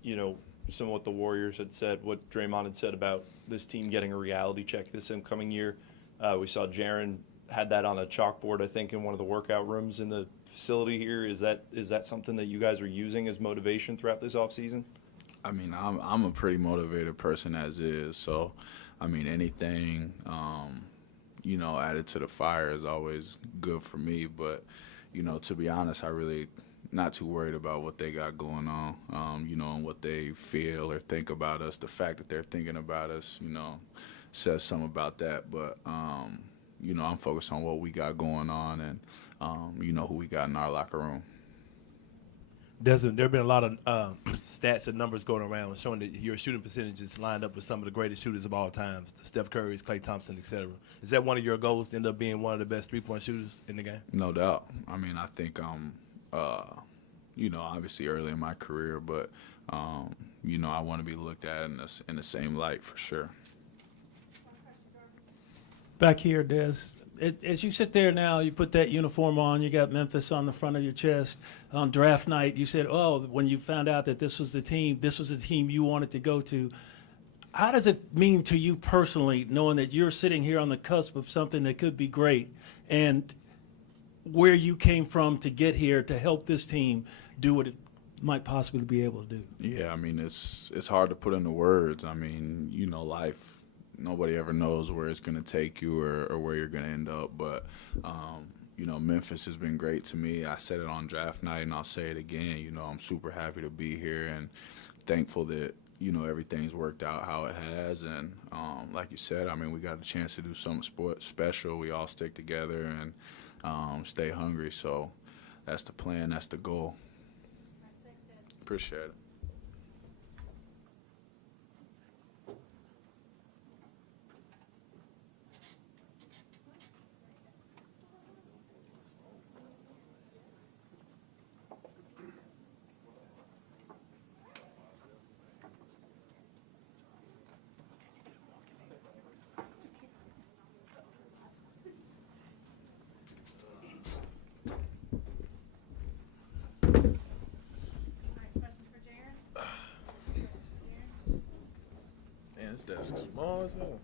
you know, some of what the Warriors had said, what Draymond had said about this team getting a reality check this incoming year. We saw Jiren had that on a chalkboard, I think, in one of the workout rooms in the facility here. Is that something that you guys are using as motivation throughout this offseason? I mean, I'm a pretty motivated person as is. So, I mean, anything, you know, added to the fire is always good for me. But, you know, to be honest, I really not too worried about what they got going on, you know, and what they feel or think about us. The fact that they're thinking about us, you know, says something about that. But, you know, I'm focused on what we got going on and, you know, who we got in our locker room. There have been a lot of stats and numbers going around showing that your shooting percentages lined up with some of the greatest shooters of all time, Steph Curry, Klay Thompson, etc. Is that one of your goals, to end up being one of the best three-point shooters in the game? No doubt. I mean, I think I'm, you know, obviously early in my career, but, you know, I want to be looked at in the same light for sure. Back here, Des. As you sit there now, you put that uniform on, you got Memphis on the front of your chest. On draft night, you said, oh, when you found out that this was the team you wanted to go to. How does it mean to you personally, knowing that you're sitting here on the cusp of something that could be great, and where you came from to get here to help this team do what might possibly be able to do? Yeah, I mean, it's hard to put into words. I mean, life, nobody ever knows where it's going to take you or where you're going to end up. But, Memphis has been great to me. I said it on draft night, and I'll say it again. I'm super happy to be here and thankful that, everything's worked out how it has. And like you said, I mean, we got a chance to do something special. We all stick together and stay hungry. So that's the plan. That's the goal. Appreciate it. Man, this desk small as hell.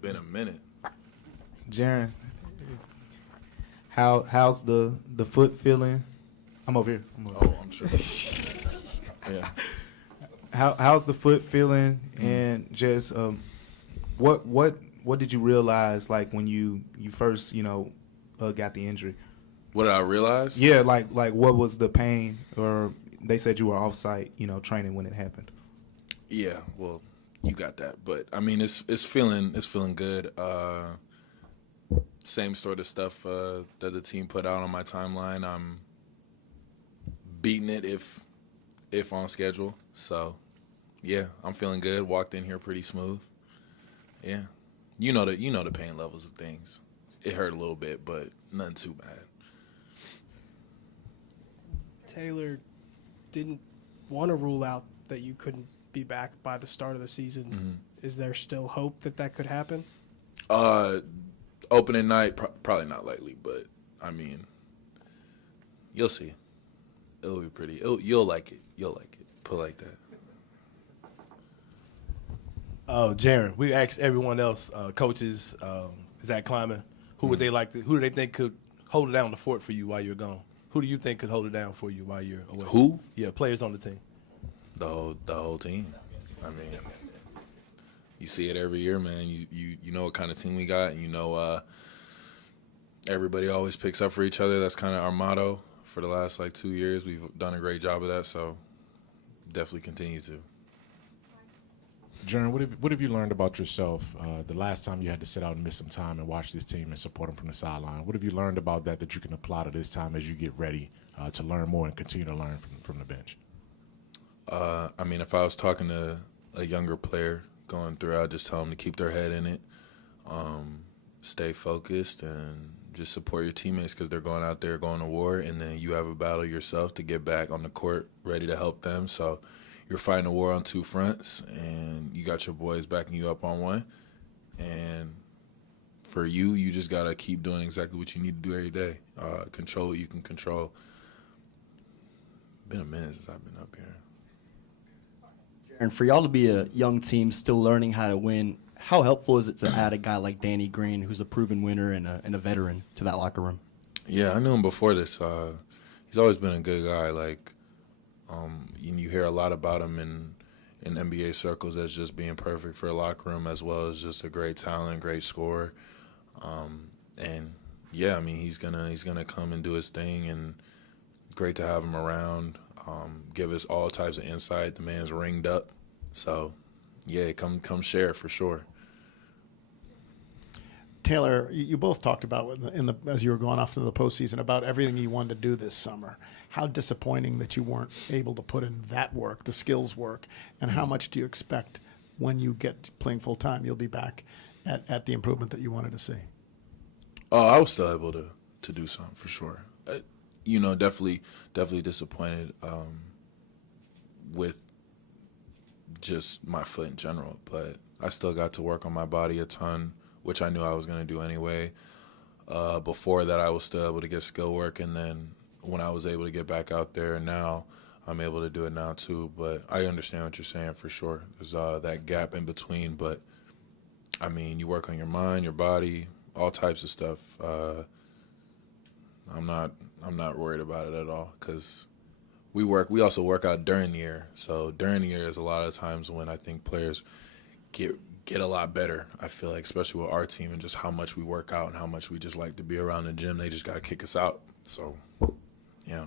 Been a minute. Jiren, how's the foot feeling? I'm over here. Oh, I'm sure. Yeah. How's the foot feeling, and just what did you realize like when you first got the injury? What did I realize? Yeah, like what was the pain? Or they said you were off-site, training when it happened. Yeah, well, you got that, but I mean, it's feeling good. Same sort of stuff that the team put out on my timeline. I'm beating it if on schedule. So, yeah, I'm feeling good. Walked in here pretty smooth. Yeah, you know the pain levels of things. It hurt a little bit, but nothing too bad. Taylor didn't want to rule out that you couldn't be back by the start of the season. Mm-hmm. Is there still hope that could happen? Opening night, probably not likely, but I mean, you'll see. It'll be pretty. You'll like it. You'll like it. Put it like that. Oh, Jiren, we asked everyone else, coaches, Zach Kleiman, who do they think could hold it down the fort for you while you're gone? Who do you think could hold it down for you while you're away? Who? Yeah, players on the team. The whole team. I mean, you see it every year, man. You know what kind of team we got, and everybody always picks up for each other. That's kind of our motto for the last 2 years. We've done a great job of that, so definitely continue to. Jiren, what have you learned about yourself the last time you had to sit out and miss some time and watch this team and support them from the sideline? What have you learned about that you can apply to this time as you get ready to learn more and continue to learn from the bench? I mean, if I was talking to a younger player going through, I'd just tell them to keep their head in it, stay focused, and just support your teammates because they're going out there going to war, and then you have a battle yourself to get back on the court ready to help them. So you're fighting a war on two fronts, and you got your boys backing you up on one. And for you just got to keep doing exactly what you need to do every day. Control what you can control. Been a minute since I've been up here. And for y'all to be a young team still learning how to win, how helpful is it to add a guy like Danny Green, who's a proven winner and a veteran, to that locker room? Yeah, I knew him before this. He's always been a good guy. You hear a lot about him in NBA circles as just being perfect for a locker room, as well as just a great talent, great scorer. And yeah, I mean, he's gonna come and do his thing, and great to have him around. Give us all types of insight. The man's ringed up, so yeah, come share for sure. Taylor, you both talked about as you were going off to the postseason about everything you wanted to do this summer. How disappointing that you weren't able to put in that work, the skills work, and how much do you expect when you get playing full time you'll be back at the improvement that you wanted to see? Oh, I was still able to do something for sure. Definitely disappointed with just my foot in general, but I still got to work on my body a ton, which I knew I was going to do anyway. Before that, I was still able to get skill work, and then when I was able to get back out there, now I'm able to do it now too. But I understand what you're saying for sure. There's that gap in between, but I mean, you work on your mind, your body, all types of stuff. I'm not worried about it at all because we also work out during the year. So during the year is a lot of times when I think players get a lot better. I feel like, especially with our team and just how much we work out and how much we just like to be around the gym. They just got to kick us out. So, yeah.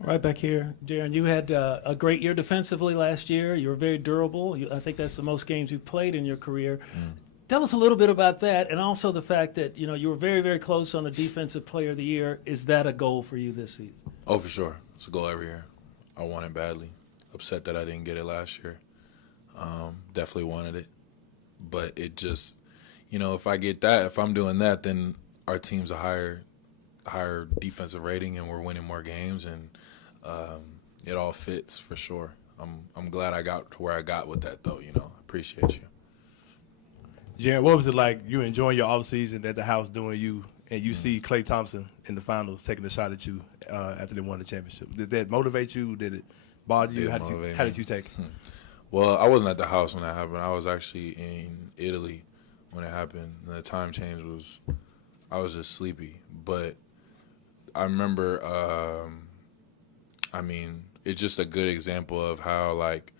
Right back here, Jiren, you had a great year defensively last year. You were very durable. I think that's the most games you've played in your career. Tell us a little bit about that, and also the fact that you were very, very close on the Defensive Player of the Year. Is that a goal for you this season? Oh, for sure. It's a goal every year. I want it badly. Upset that I didn't get it last year. Definitely wanted it. But it just, if I get that, if I'm doing that, then our team's a higher defensive rating and we're winning more games, and it all fits for sure. I'm glad I got to where I got with that, though. Appreciate you. Jiren, what was it like? You enjoying your offseason at the house doing you, and you see Klay Thompson in the finals taking a shot at you after they won the championship. Did that motivate you? Did it bother you? How did you take it? Well, I wasn't at the house when that happened. I was actually in Italy when it happened. And the time change I was just sleepy. But I remember, it's just a good example of how, like,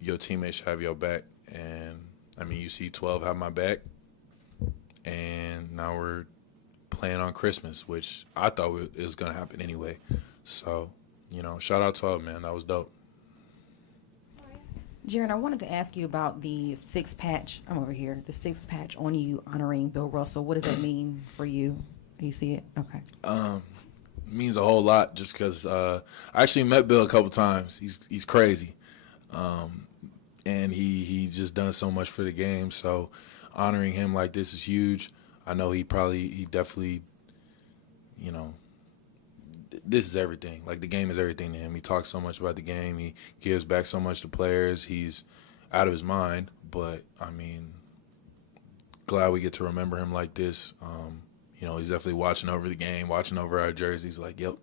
your teammates should have your back. And, you see 12 have my back. And now we're playing on Christmas, which I thought it was going to happen anyway. So, shout out 12, man. That was dope. Jiren, I wanted to ask you about the six patch. I'm over here. The six patch on you honoring Bill Russell. What does that mean for you? Do you see it? Okay. It means a whole lot just because I actually met Bill a couple times. He's crazy. And he just done so much for the game. So honoring him like this is huge. I know he definitely, this is everything. Like, the game is everything to him. He talks so much about the game. He gives back so much to players. He's out of his mind. But, glad we get to remember him like this. He's definitely watching over the game, watching over our jerseys. Like, yep.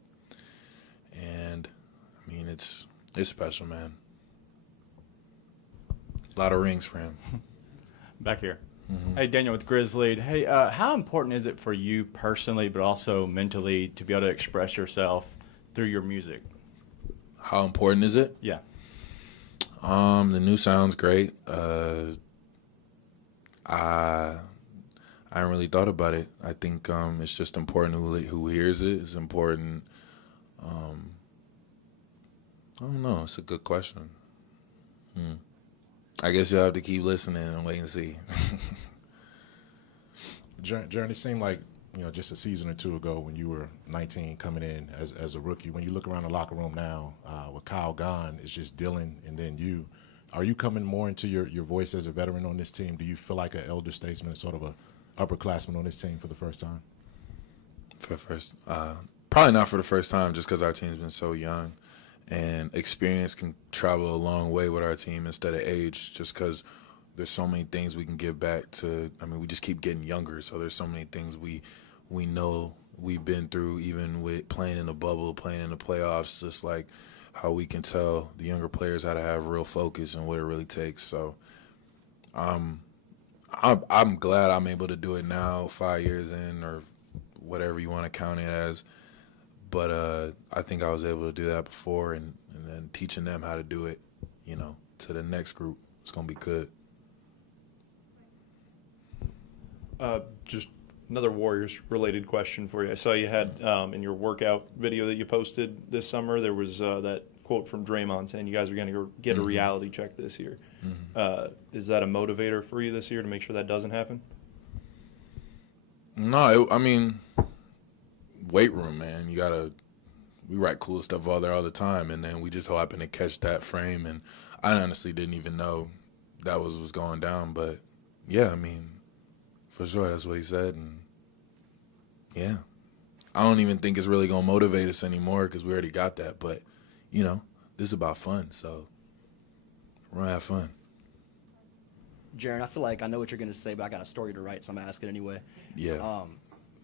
And, it's special, man. A lot of rings for him. Back here. Mm-hmm. Hey, Daniel with Grizzlies. Hey, how important is it for you personally, but also mentally, to be able to express yourself through your music? How important is it? Yeah. The new sound's great. I haven't really thought about it. I think it's just important who hears it. It's important. I don't know. It's a good question. I guess you'll have to keep listening and wait and see. Jiren, it seemed like, just a season or two ago when you were 19 coming in as a rookie, when you look around the locker room now, with Kyle gone, it's just Dylan and then you. Are you coming more into your voice as a veteran on this team? Do you feel like an elder statesman, sort of a upperclassman on this team for the first time? Probably not for the first time, just because our team's been so young. And experience can travel a long way with our team instead of age, just because there's so many things we can give back to. We just keep getting younger, so there's so many things we know we've been through, even with playing in the bubble, playing in the playoffs, just like how we can tell the younger players how to have real focus and what it really takes. So I'm glad I'm able to do it now, 5 years in, or whatever you want to count it as. But I think I was able to do that before, and then teaching them how to do it, to the next group, it's going to be good. Just another Warriors-related question for you. I saw you had in your workout video that you posted this summer, there was that quote from Draymond saying you guys are going to get a reality check this year. Is that a motivator for you this year to make sure that doesn't happen? No, weight room, man. We write cool stuff all there all the time, and then we just happen to catch that frame, and I honestly didn't even know that was going down, but yeah, for sure that's what he said, and yeah. I don't even think it's really going to motivate us anymore because we already got that, but, this is about fun, so we're going to have fun. Jiren, I feel like I know what you're going to say, but I got a story to write, so I'm going to ask it anyway. Yeah.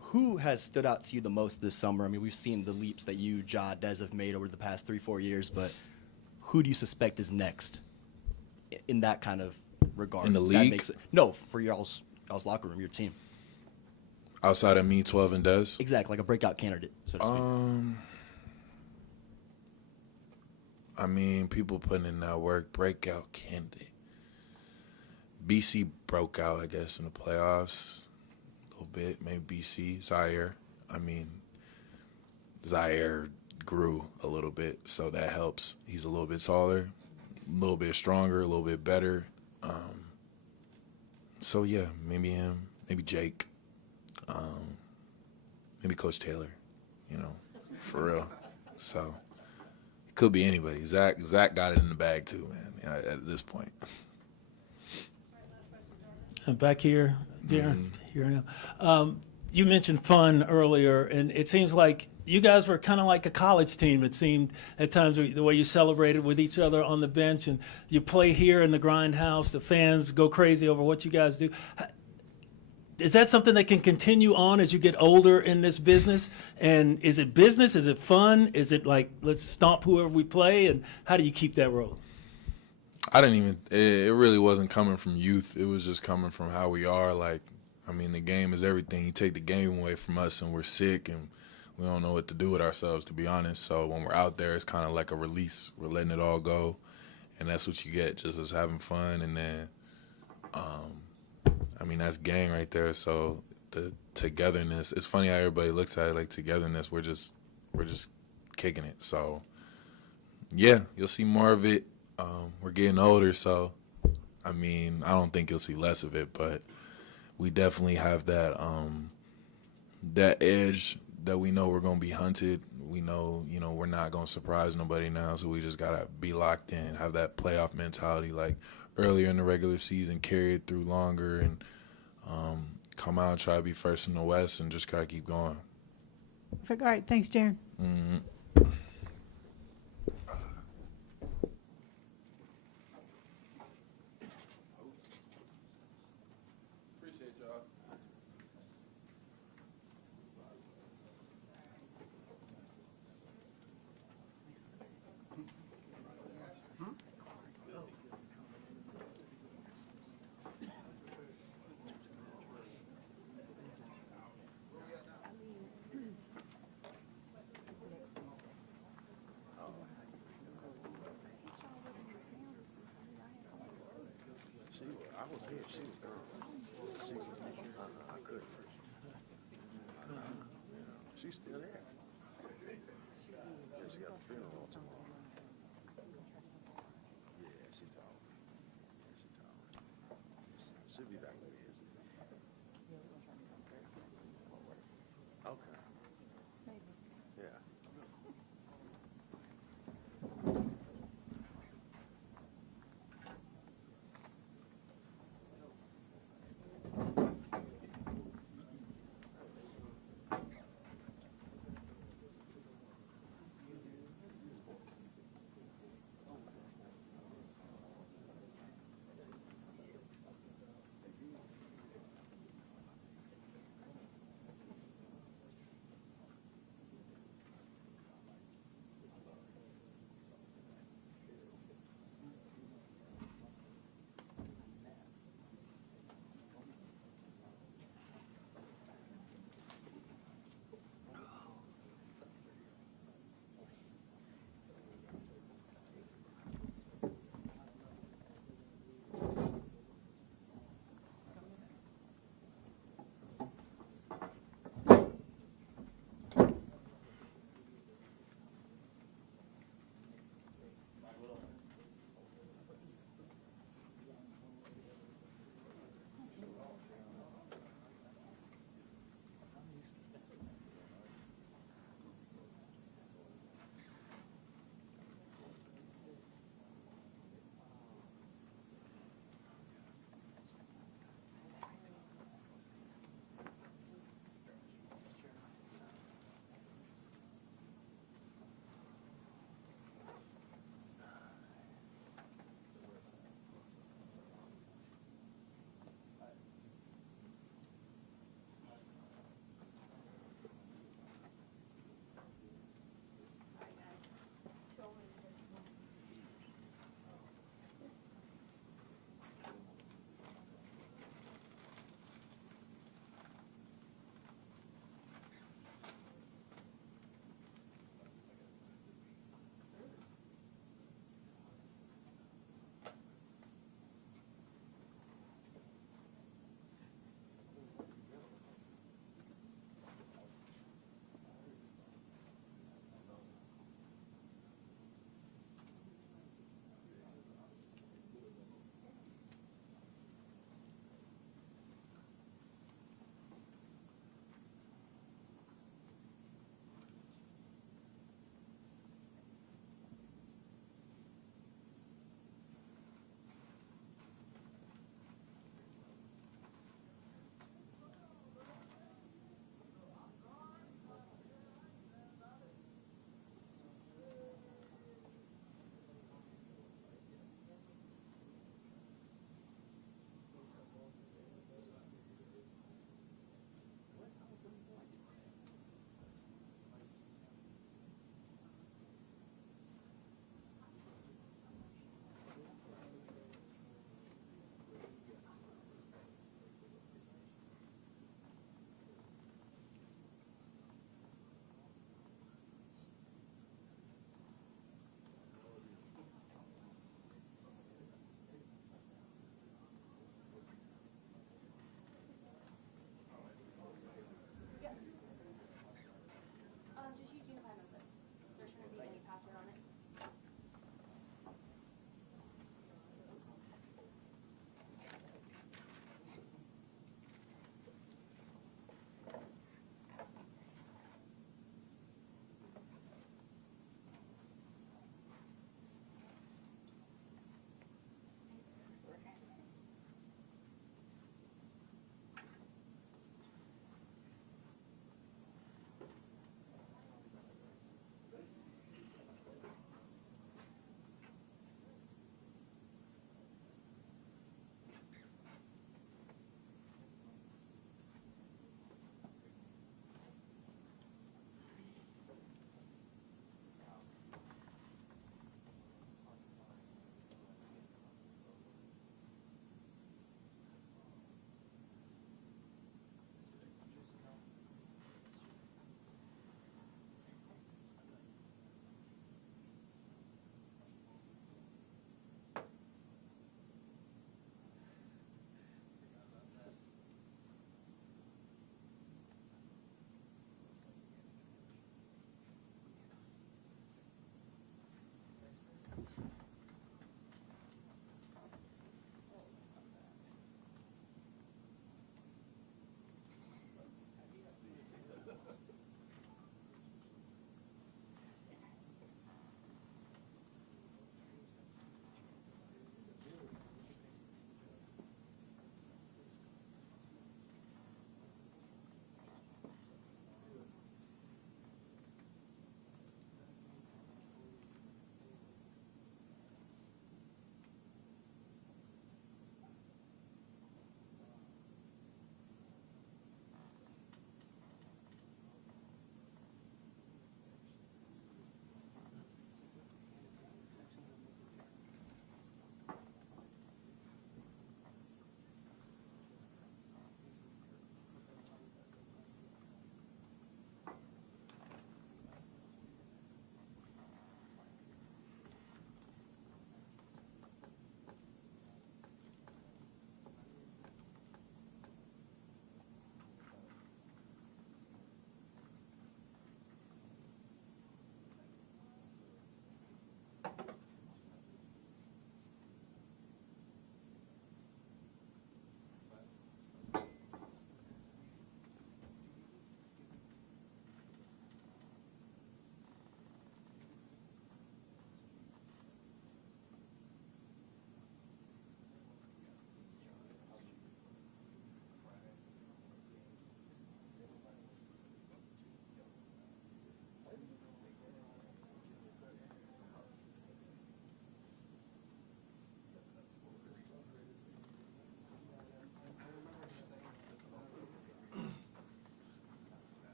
Who has stood out to you the most this summer? We've seen the leaps that you, Ja, Dez have made over the past 3-4 years, but who do you suspect is next in that kind of regard? In the league? No, for y'all's locker room, your team. Outside of me, 12 and Des? Exactly, like a breakout candidate, so to speak. I mean, people putting in that work, breakout candidate. BC broke out, I guess, in the playoffs a little bit. Maybe BC, Zaire. I mean, Zaire grew a little bit, so that helps. He's a little bit taller, a little bit stronger, a little bit better. So, yeah, maybe him, maybe Jake, maybe Coach Taylor, you know, for real. So, it could be anybody. Zach got it in the bag too, man, at this point. And back here, Jiren, here I am. You mentioned fun earlier, and it seems like you guys were kind of like a college team. It seemed at times the way you celebrated with each other on the bench, and you play here in the Grindhouse. The fans go crazy over what you guys do. Is that something that can continue on as you get older in this business? And is it business? Is it fun? Is it like, let's stomp whoever we play? And how do you keep that rolling? It really wasn't coming from youth. It was just coming from how we are. Like, I mean, the game is everything. You take the game away from us and we're sick and we don't know what to do with ourselves, to be honest. So when we're out there, it's kind of like a release. We're letting it all go. And that's what you get, just us having fun. And then, I mean, that's gang right there. So the togetherness, it's funny how everybody looks at it like togetherness. We're just kicking it. So, yeah, you'll see more of it. We're getting older, so, I mean, I don't think you'll see less of it, but we definitely have that that edge that we know we're going to be hunted. We know, you know, we're not going to surprise nobody now, so we just got to be locked in, have that playoff mentality like earlier in the regular season, carry it through longer, and come out and try to be first in the West and just kind of keep going. All right, thanks, Jiren. Mm-hmm. She's still there. Yeah, she got a funeral tomorrow. Yeah, she's tall. She'll be back with his. Okay. Yeah.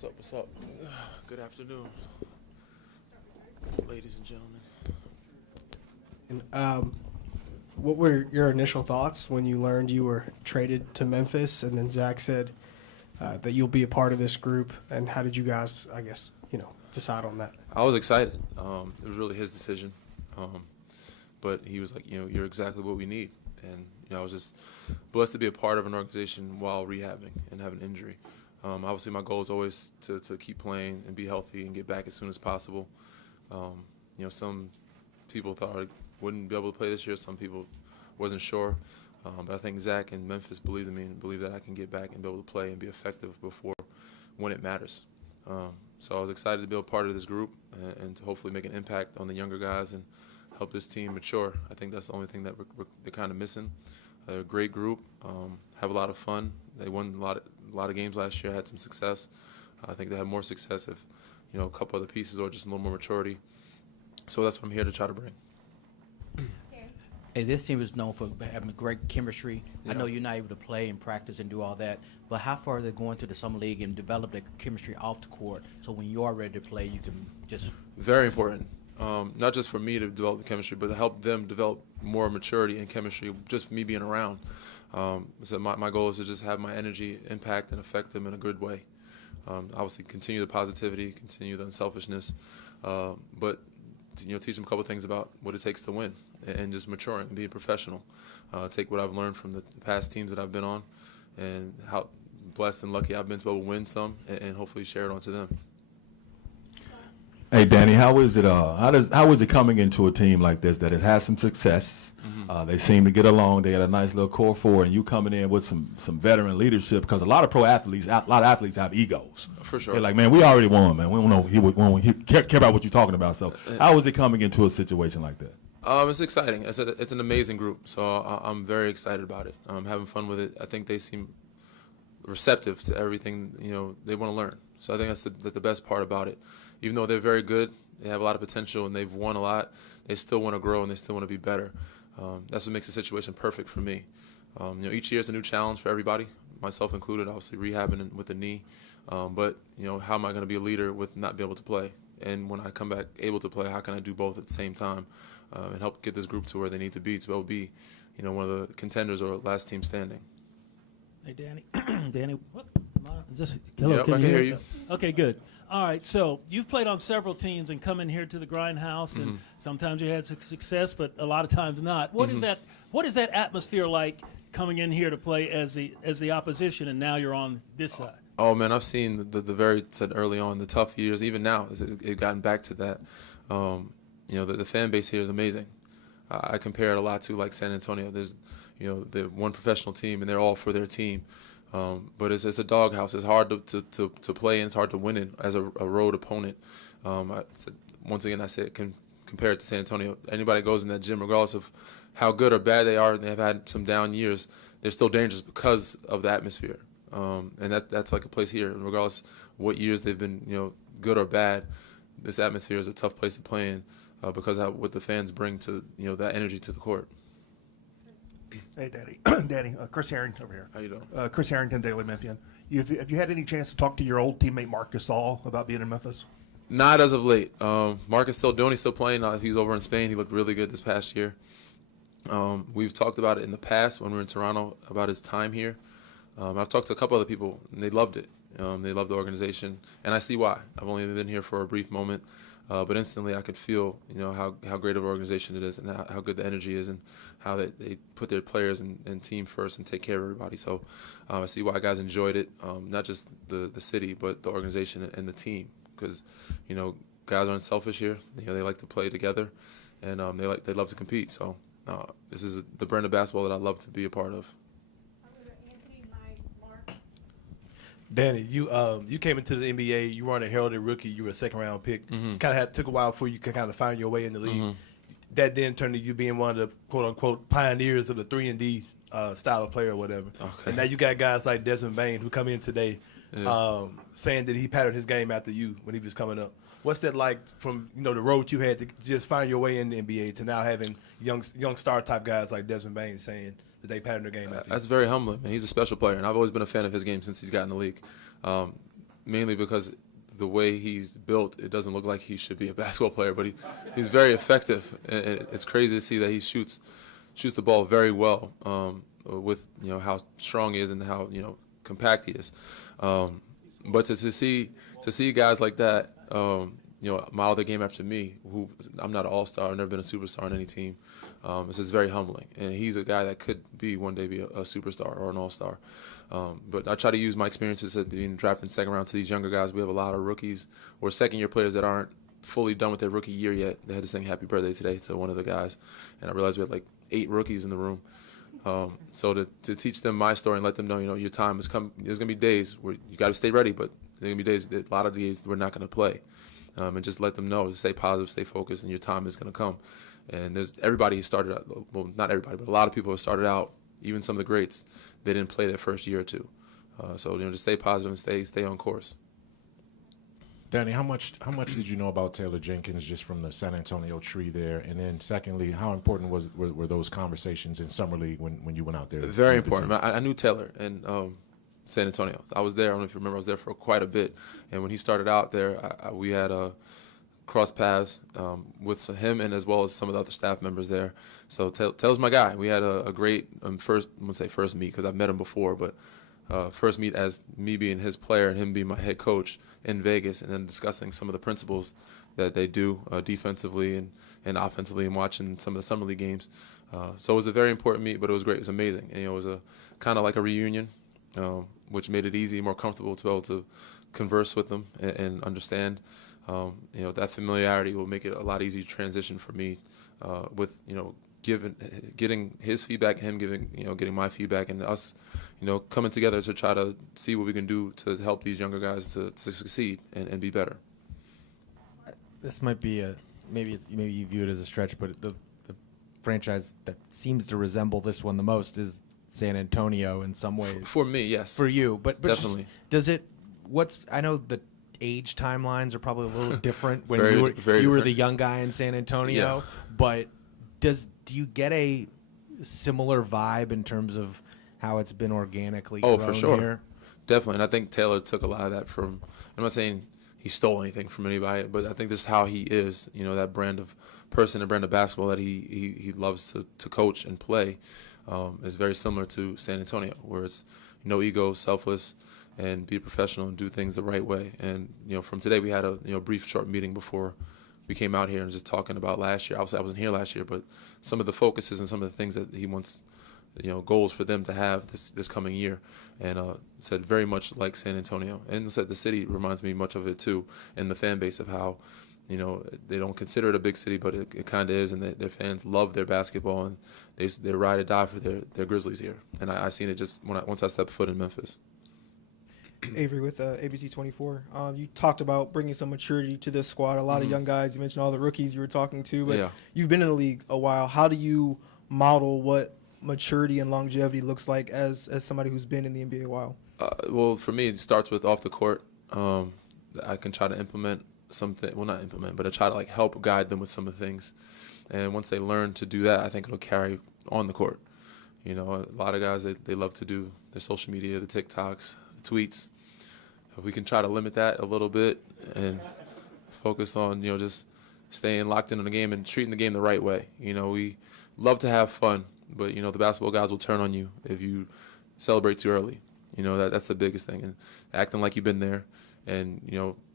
What's up? What's up? Good afternoon, ladies and gentlemen. And, what were your initial thoughts when you learned you were traded to Memphis, and then Zach said that you'll be a part of this group? And how did you guys, I guess, decide on that? I was excited. It was really his decision, but he was like, you're exactly what we need. And I was just blessed to be a part of an organization while rehabbing and having an injury. Obviously, my goal is always to keep playing and be healthy and get back as soon as possible. Some people thought I wouldn't be able to play this year. Some people wasn't sure. But I think Zach and Memphis believed in me and believe that I can get back and be able to play and be effective when it matters. So I was excited to be a part of this group and to hopefully make an impact on the younger guys and help this team mature. I think that's the only thing that they're kind of missing. They're a great group, have a lot of fun. They won a lot of games last year, had some success. I think they had more success if, a couple other pieces or just a little more maturity. So that's what I'm here to try to bring. Hey, this team is known for having great chemistry. Yeah. I know you're not able to play and practice and do all that, but how far are they going to the summer league and develop their chemistry off the court so when you are ready to play, you can just... Very important. Not just for me to develop the chemistry, but to help them develop more maturity and chemistry, just me being around. So my goal is to just have my energy impact and affect them in a good way. Obviously, continue the positivity, continue the unselfishness, but teach them a couple things about what it takes to win and just maturing and being professional. Take what I've learned from the past teams that I've been on and how blessed and lucky I've been to be able to win some and hopefully share it on to them. Hey, Danny, how is it coming into a team like this that has had some success? Mm-hmm. They seem to get along. They got a nice little core four, and you coming in with some veteran leadership because a lot of athletes have egos. For sure. They're like, man, we already won, man. We don't know he care about what you're talking about. So how is it coming into a situation like that? It's exciting. It's an amazing group, so I'm very excited about it. I'm having fun with it. I think they seem receptive to everything they want to learn. So I think that's the best part about it. Even though they're very good, they have a lot of potential, and they've won a lot, they still want to grow and they still want to be better. That's what makes the situation perfect for me. Each year is a new challenge for everybody, myself included, obviously rehabbing with the knee. But how am I going to be a leader with not being able to play? And when I come back able to play, how can I do both at the same time and help get this group to where they need to be be one of the contenders or last team standing? Hey, Danny. Danny, what? Is this, hello, yep, can I you can hear hear you. Okay, good. All right, so you've played on several teams and come in here to the Grindhouse, and sometimes you had success, but a lot of times not. What is that? What is that atmosphere like coming in here to play as the opposition, and now you're on this side? Oh man, I've seen the very said early on the tough years. Even now, it's gotten back to that. The fan base here is amazing. I compare it a lot to like San Antonio. There's the one professional team, and they're all for their team. But it's a doghouse. It's hard to play, and it's hard to win it as a road opponent. Once again, I said compare it to San Antonio. Anybody goes in that gym, regardless of how good or bad they are, and they've had some down years, they're still dangerous because of the atmosphere. And that's like a place here. Regardless what years they've been good or bad, this atmosphere is a tough place to play in because of what the fans bring to that energy to the court. Hey, Danny, Chris Herring over here. How you doing? Chris Harrington, Daily Memphian. Have you had any chance to talk to your old teammate Marc Gasol about being in Memphis? Not as of late. Marc is still doing. He's still playing. He was over in Spain. He looked really good this past year. We've talked about it in the past when we were in Toronto about his time here. I've talked to a couple other people, and they loved it. They loved the organization, and I see why. I've only been here for a brief moment, but instantly I could feel, how great of an organization it is, and how good the energy is, and how they put their players and team first and take care of everybody. So I see why guys enjoyed it, not just the city, but the organization and the team, because guys aren't selfish here. They like to play together, and they love to compete. So this is the brand of basketball that I love to be a part of. Danny, you came into the NBA. You weren't a heralded rookie. You were a second-round pick. Mm-hmm. Kind of took a while before you could kind of find your way in the league. Mm-hmm. That then turned to you being one of the quote-unquote pioneers of the 3-and-D style of player or whatever. Okay. And now you got guys like Desmond Bane who come in today saying that he patterned his game after you when he was coming up. What's that like from the road you had to just find your way in the NBA to now having young star-type guys like Desmond Bane saying that they pattern their game after That's very humbling, man. He's a special player, and I've always been a fan of his game since he's got in the league. mainly because the way he's built, it doesn't look like he should be a basketball player, but he's very effective. And it's crazy to see that he shoots the ball very well with how strong he is and how compact he is. But to see guys like that model the game after me, who I'm not an all-star, I've never been a superstar on any team. It's just very humbling, and he's a guy that could one day be a superstar or an all-star. But I try to use my experiences at being drafted in the second round to these younger guys. We have a lot of rookies or second-year players that aren't fully done with their rookie year yet. They had to sing happy birthday today to one of the guys, and I realized we had like 8 rookies in the room. So to teach them my story and let them know, your time has come. There's gonna be days where you got to stay ready, but there's gonna be a lot of days we're not gonna play, and just let them know to stay positive, stay focused, and your time is gonna come. And everybody who started out, well, not everybody, but a lot of people who started out, even some of the greats, they didn't play their first year or two. So just stay positive and stay on course. Danny, how much did you know about Taylor Jenkins just from the San Antonio tree there? And then secondly, how important were those conversations in Summer League when you went out there? Very important. I knew Taylor in San Antonio. I was there. I don't know if you remember. I was there for quite a bit. And when he started out there, we had cross paths with him and as well as some of the other staff members there. So Taylor's my guy. We had a great first meet because I've met him before, but first meet as me being his player and him being my head coach in Vegas, and then discussing some of the principles that they do defensively and offensively, and watching some of the Summer League games. So it was a very important meet, but it was great. It was amazing. And, it was a kind of like a reunion, which made it easy, more comfortable to be able to converse with them and understand. That familiarity will make it a lot easier to transition for me with, getting his feedback, him getting my feedback, and us, coming together to try to see what we can do to help these younger guys to succeed and be better. This might be maybe you view it as a stretch, but the franchise that seems to resemble this one the most is San Antonio in some ways. For me, yes. For you, but definitely. I know the age timelines are probably a little different when very you were different. the young guy in San Antonio, Yeah. but do you get a similar vibe in terms of how it's been organically grown for sure. here? Definitely. And I think Taylor took a lot of that from, I'm not saying he stole anything from anybody, but I think this is how he is, that brand of person, a brand of basketball that he loves to coach and play is very similar to San Antonio, where it's no ego, selfless, and be professional and do things the right way. And, from today we had a brief short meeting before we came out here and just talking about last year. Obviously I wasn't here last year, but some of the focuses and some of the things that he wants, goals for them to have this coming year. And said very much like San Antonio. And said the city reminds me much of it too, and the fan base of how, they don't consider it a big city, but it kind of is, and their fans love their basketball, and they ride or die for their Grizzlies here. And I seen it just once I stepped foot in Memphis. Avery with ABC 24. You talked about bringing some maturity to this squad. A lot of young guys. You mentioned all the rookies you were talking to, but you've been in the league a while. How do you model what maturity and longevity looks like as somebody who's been in the NBA a while? Well, for me, it starts with off the court. I can try to implement something. Well, not implement, but I try to help guide them with some of the things. And once they learn to do that, I think it'll carry on the court. A lot of guys they love to do their social media, the TikToks, tweets. If we can try to limit that a little bit and focus on just staying locked in on the game and treating the game the right way. We love to have fun, but the basketball guys will turn on you if you celebrate too early. That's the biggest thing, and acting like you've been there, and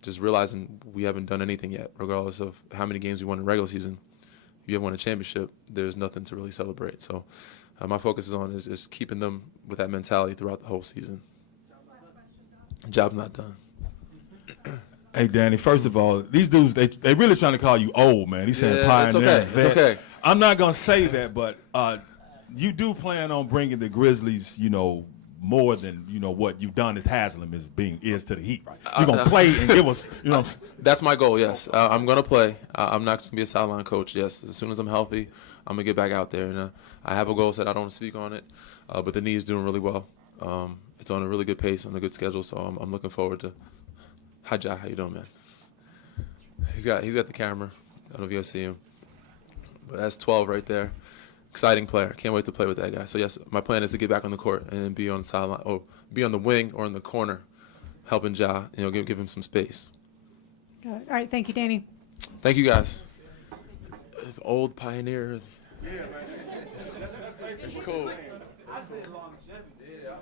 just realizing we haven't done anything yet, regardless of how many games we won in regular season. If you haven't won a championship, there's nothing to really celebrate. So my focus is keeping them with that mentality throughout the whole season. Job's not done. Hey, Danny, first of all, these dudes, they really trying to call you old, man. He's saying pioneer. It's okay. Vet. It's okay. I'm not going to say that, but you do plan on bringing the Grizzlies, more than, what you've done as Haslam is to the Heat. You're going to play and give us, That's my goal, yes. I'm going to play. I'm not just going to be a sideline coach, yes. As soon as I'm healthy, I'm going to get back out there. And I have a goal set. I don't want to speak on it, but the knee is doing really well. It's on a really good pace, on a good schedule, so I'm looking forward to. Hi, Jai. How you doing, man? He's got the camera. I don't know if you guys see him, but that's 12 right there. Exciting player. Can't wait to play with that guy. So yes, my plan is to get back on the court and be on the sideline, or be on the wing or in the corner, helping Ja, give him some space. All right, thank you, Danny. Thank you guys. Old pioneer. Yeah, man. It's cool. I said longevity. Yeah,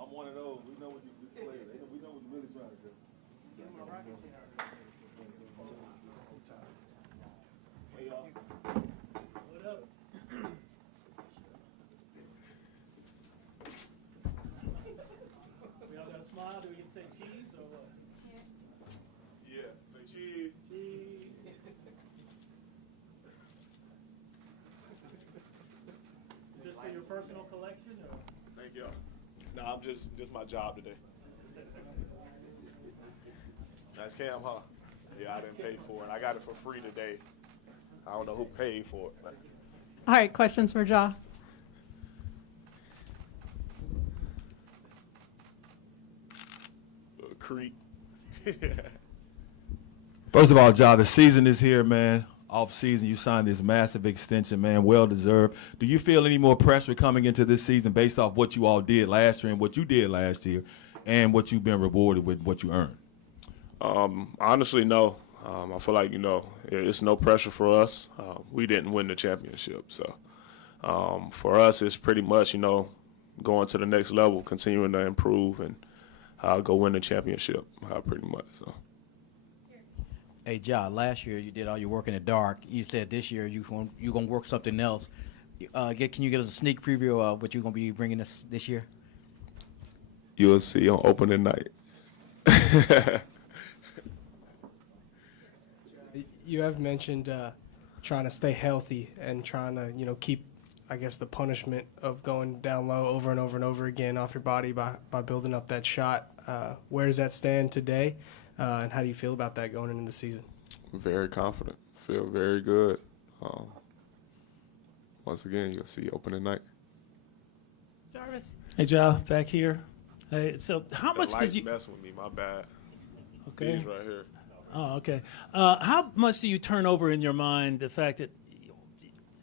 I'm one of those. We know what you play. We know what you're really trying to say. Hey, y'all. What up? We all got a smile. Do we get to say cheese or what? Yeah, say cheese. Cheese. Is this for your personal collection or? Thank y'all. No, I'm just my job today. That's Cam, huh? Yeah, I didn't pay for it. I got it for free today. I don't know who paid for it. But. All right, questions for Ja. Creek. First of all, Ja, the season is here, man. Off season, you signed this massive extension, man. Well deserved. Do you feel any more pressure coming into this season based off what you all did last year and what you did last year, and what you've been rewarded with, what you earned? Honestly, no. I feel like it's no pressure for us. We didn't win the championship, so for us, it's pretty much going to the next level, continuing to improve, and go win the championship. Pretty much. So. Hey, Ja, last year you did all your work in the dark. You said this year you're going to work something else. Can you give us a sneak preview of what you're going to be bringing us this year? You'll see on opening night. You have mentioned trying to stay healthy and trying to, keep, I guess, the punishment of going down low over and over and over again off your body by building up that shot. Where does that stand today? And how do you feel about that going into the season? Very confident. Feel very good. Once again, you'll see opening night. Jarvis. Hey, Ja, back here. Hey, so how much did you? Messing with me, my bad. Okay. He's right here. Oh, okay. How much do you turn over in your mind the fact that,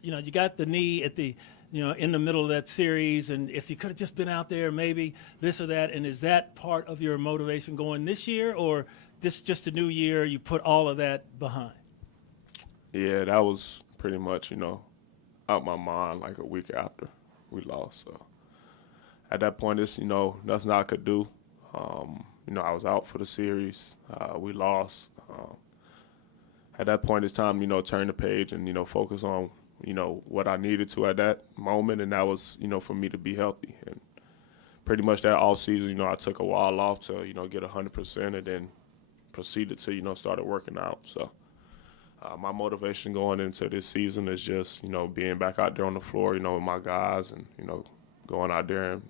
you got the knee at the, in the middle of that series, and if you could have just been out there, maybe this or that, and is that part of your motivation going this year, or this just a new year, you put all of that behind? Yeah, that was pretty much, out my mind like a week after we lost. So at that point, it's, nothing I could do. I was out for the series. We lost. At that point, it's time, turn the page and, focus on, what I needed to at that moment, and that was, for me to be healthy. And pretty much that all season, I took a while off to, get 100%, and then proceeded to, started working out. So my motivation going into this season is just, being back out there on the floor, with my guys, and, going out there and,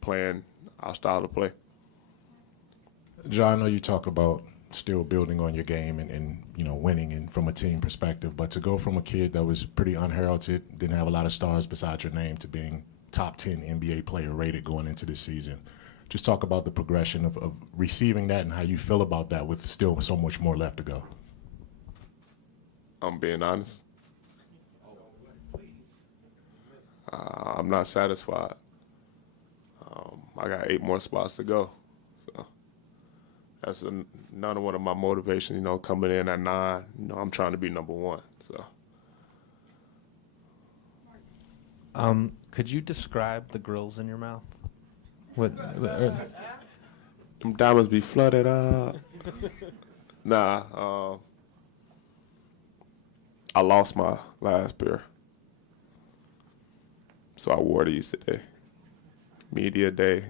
playing our style of play. John, I know you talk about still building on your game and winning and from a team perspective, but to go from a kid that was pretty unheralded, didn't have a lot of stars beside your name, to being top 10 NBA player rated going into this season, just talk about the progression of receiving that and how you feel about that with still so much more left to go. I'm being honest. I'm not satisfied. I got 8 more spots to go. So that's another one of my motivations, coming in at 9. I'm trying to be number 1. So. Could you describe the grills in your mouth? What? Them diamonds be flooded up. Nah. I lost my last pair, so I wore these today. Media day.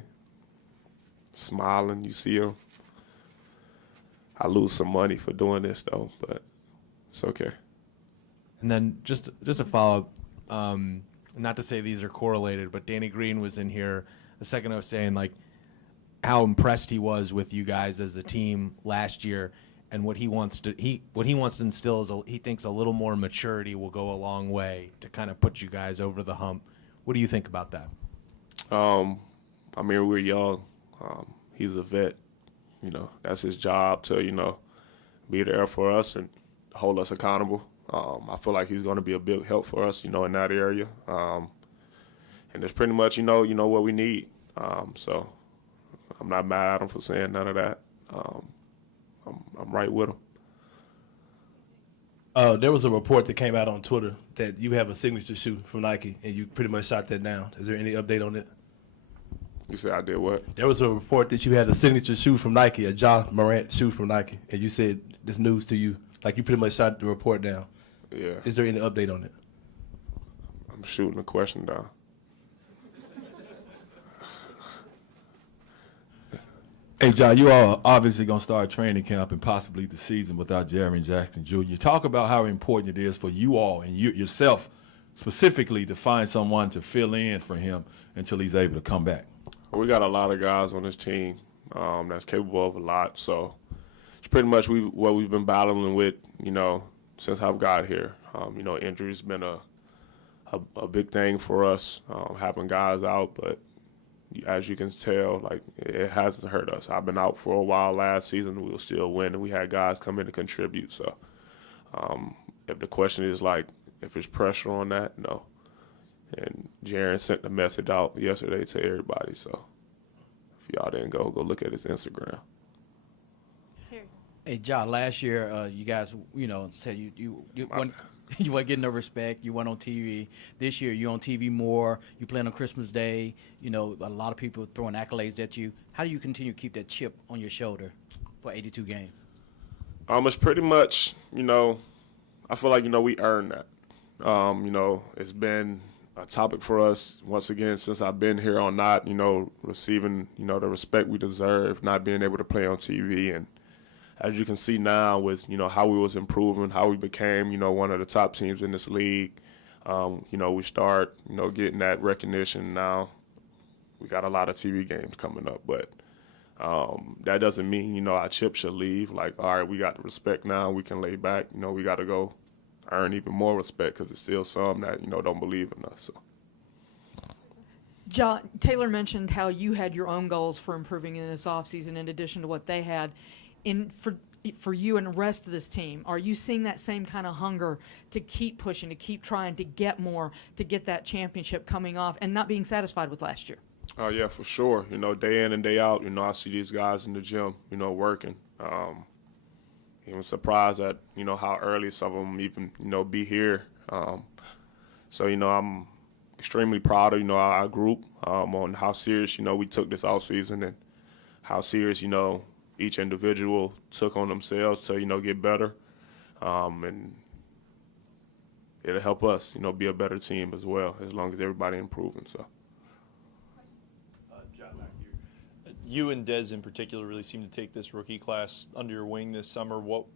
Smiling, you see them. I lose some money for doing this though, but it's okay. And then just a follow up, not to say these are correlated, but Danny Green was in here a second ago saying like how impressed he was with you guys as a team last year, and what he wants to instill is he thinks a little more maturity will go a long way to kind of put you guys over the hump. What do you think about that? We're young. He's a vet. That's his job to, be there for us and hold us accountable. I feel like he's going to be a big help for us, in that area. And it's pretty much, what we need. So I'm not mad at him for saying none of that. I'm right with him. There was a report that came out on Twitter that you have a signature shoe from Nike, and you pretty much shot that down. Is there any update on it? You said I did what? There was a report that you had a signature shoe from Nike, a Ja Morant shoe from Nike, and you said this news to you. Like, you pretty much shot the report down. Yeah. Is there any update on it? I'm shooting the question down. Hey, John, you are obviously going to start training camp and possibly the season without Jiren Jackson Jr. Talk about how important it is for you all and yourself specifically to find someone to fill in for him until he's able to come back. We got a lot of guys on this team that's capable of a lot. So it's pretty much what we've been battling with, since I've got here. Injury's been a big thing for us, having guys out, but as you can tell, like, it hasn't hurt us. I've been out for a while last season. We were still winning. We had guys come in to contribute. So if the question is, like, if there's pressure on that, no. And Jiren sent the message out yesterday to everybody. So if y'all didn't go look at his Instagram. Hey, John, last year you guys, said you weren't getting no respect. You weren't on TV. This year you're on TV more. You playing on Christmas Day. A lot of people throwing accolades at you. How do you continue to keep that chip on your shoulder for 82 games? It's pretty much, I feel like, we earned that. It's been a topic for us, once again, since I've been here on not, receiving, the respect we deserve, not being able to play on TV. And as you can see now with, how we was improving, how we became, one of the top teams in this league, we start, getting that recognition now. We got a lot of TV games coming up, but that doesn't mean, our chip should leave. Like, all right, we got the respect now. We can lay back. We got to go earn even more respect because there's still some that, don't believe in us. So. John, Taylor mentioned how you had your own goals for improving in this offseason in addition to what they had. For you and the rest of this team, are you seeing that same kind of hunger to keep pushing, to keep trying to get more, to get that championship coming off and not being satisfied with last year? Oh, yeah, for sure. Day in and day out, I see these guys in the gym, working. Even surprised at, how early some of them even, be here. So, I'm extremely proud of, our group on how serious, we took this offseason and how serious, each individual took on themselves to, get better. And it'll help us, be a better team as well, as long as everybody improving. So. John, back here. You and Dez in particular really seem to take this rookie class under your wing this summer. What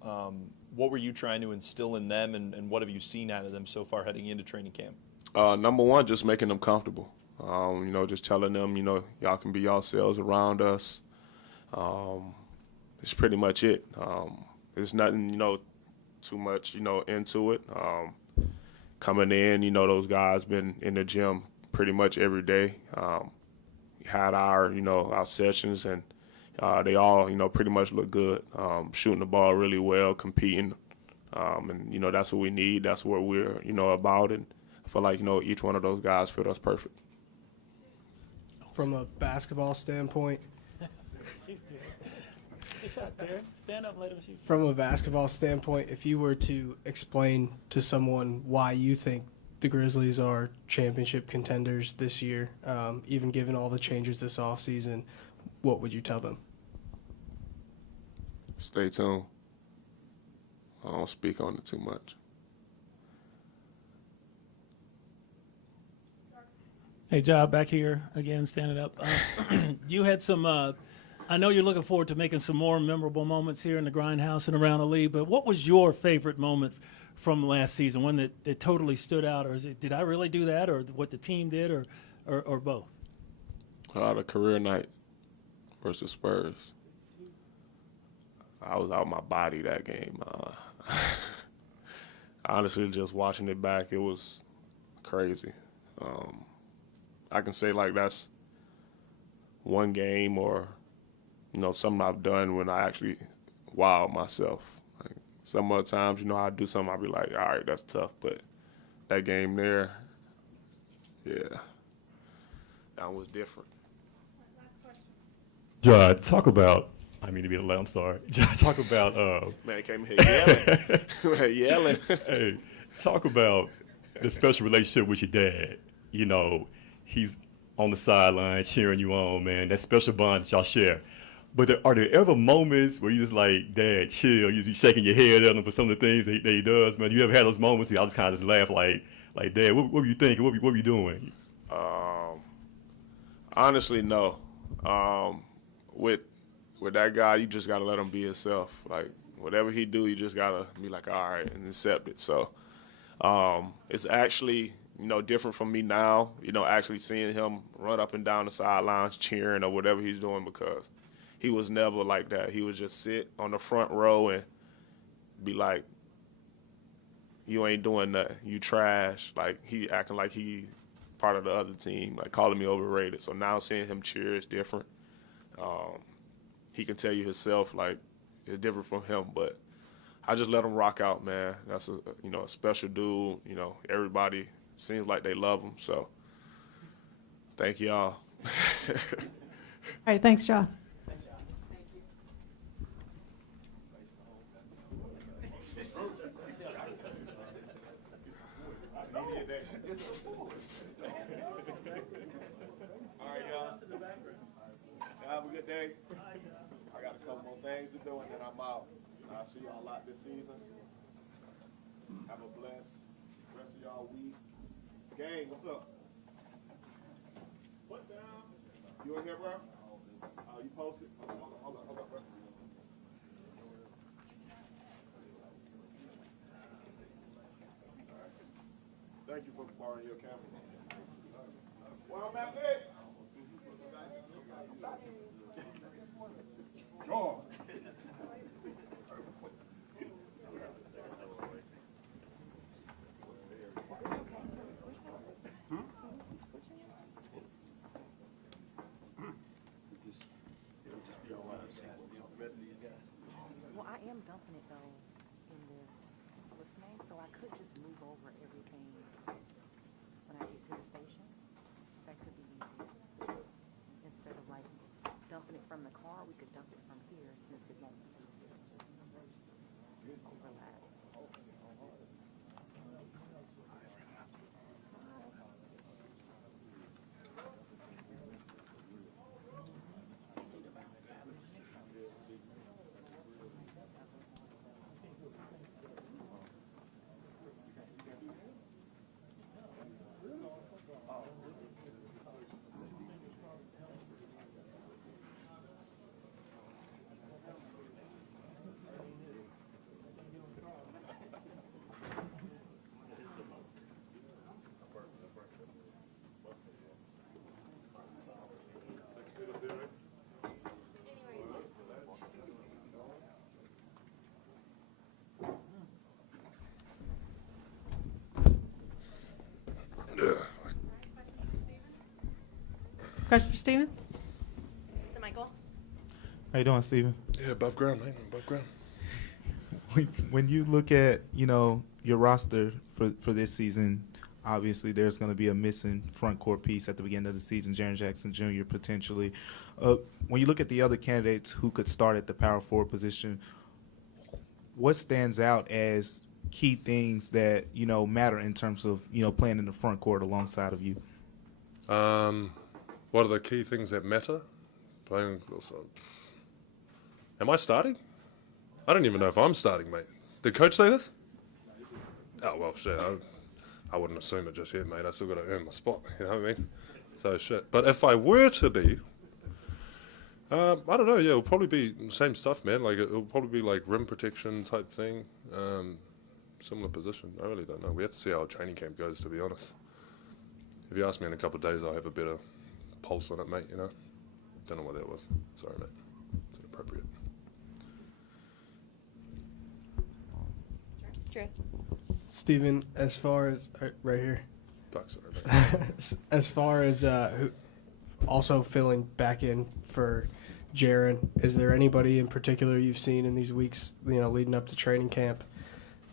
were you trying to instill in them, and what have you seen out of them so far heading into training camp? Number one, just making them comfortable. Just telling them, y'all can be yourselves around us. It's pretty much it. There's nothing, too much, into it. Coming in, those guys been in the gym pretty much every day. Had our, our sessions, and they all, pretty much look good. Shooting the ball really well, competing. And, that's what we need. That's what we're, about. And I feel like, each one of those guys fit us perfect. From a basketball standpoint, Stand up, let him shoot. From a basketball standpoint, if you were to explain to someone why you think the Grizzlies are championship contenders this year, even given all the changes this offseason, what would you tell them? Stay tuned. I don't speak on it too much. Hey, Job, back here again, standing up. You had some, I know you're looking forward to making some more memorable moments here in the Grindhouse and around the league, but what was your favorite moment from last season, one that totally stood out, or is it, did I really do that, or what the team did, or both? The career night versus Spurs. I was out my body that game. Honestly, just watching it back, it was crazy. I can say like that's one game or, something I've done when I actually wowed myself. Like, some other times, you know, I'll do something, I'll be like, all right, that's tough. But that game there, yeah, that was different. John, talk about, I mean to be late, I'm sorry. John, talk about. Man, came here yelling. Man, yelling. Hey, talk about the special relationship with your dad. You know, he's on the sideline cheering you on, man. That special bond that y'all share. But are there ever moments where you just like, Dad, chill? You shaking your head at him for some of the things that he does, man. You ever had those moments where I just kind of just laugh like, Dad, what were you thinking? What were you doing? Honestly, no. With that guy, you just gotta let him be himself. Like whatever he do, you just gotta be like, all right, and accept it. So it's actually, you know, different from me now. You know, actually seeing him run up and down the sidelines cheering or whatever he's doing, because he was never like that. He would just sit on the front row and be like, you ain't doing nothing. You trash. Like, he acting like he part of the other team, like calling me overrated. So now seeing him cheer is different. He can tell you himself, like, it's different from him. But I just let him rock out, man. That's a special dude. You know, everybody seems like they love him. So thank y'all. All right, thanks, John. All right, y'all. Have a good day. I got a couple more things to do, and then I'm out. I'll see y'all a lot this season. Have a blessed rest of y'all week. Gang, what's up? Put down. You in here, bro? You posted? Hold on, bro. Thank you for borrowing your camera. Well, I'm at it. Sure. Well, I am dumping it though in the listening, so I could just move over everything when I get to the station. That could be easier. Instead of like dumping it from the car, we could dump it from here since it won't overlap. Question for Steven? To Michael. How you doing, Steven? Yeah, above ground, man. Above ground. When you look at, your roster for this season, obviously there's going to be a missing front court piece at the beginning of the season, Jiren Jackson Jr. potentially. When you look at the other candidates who could start at the power forward position, what stands out as key things that, matter in terms of, playing in the front court alongside of you? What are the key things that matter? Am I starting? I don't even know if I'm starting, mate. Did coach say this? Oh, well, shit. I wouldn't assume it just yet, mate. I still got to earn my spot, you know what I mean? So, shit. But if I were to be, I don't know, yeah, it'll probably be the same stuff, man. Like, it'll probably be like rim protection type thing. Similar position. I really don't know. We have to see how our training camp goes, to be honest. If you ask me in a couple of days, I'll have a better pulse on it, mate, Don't know what that was. Sorry, mate. It's inappropriate. Drew. Steven, as far as right here. Fuck, sorry, mate. As far as who also filling back in for Jiren, is there anybody in particular you've seen in these weeks, leading up to training camp,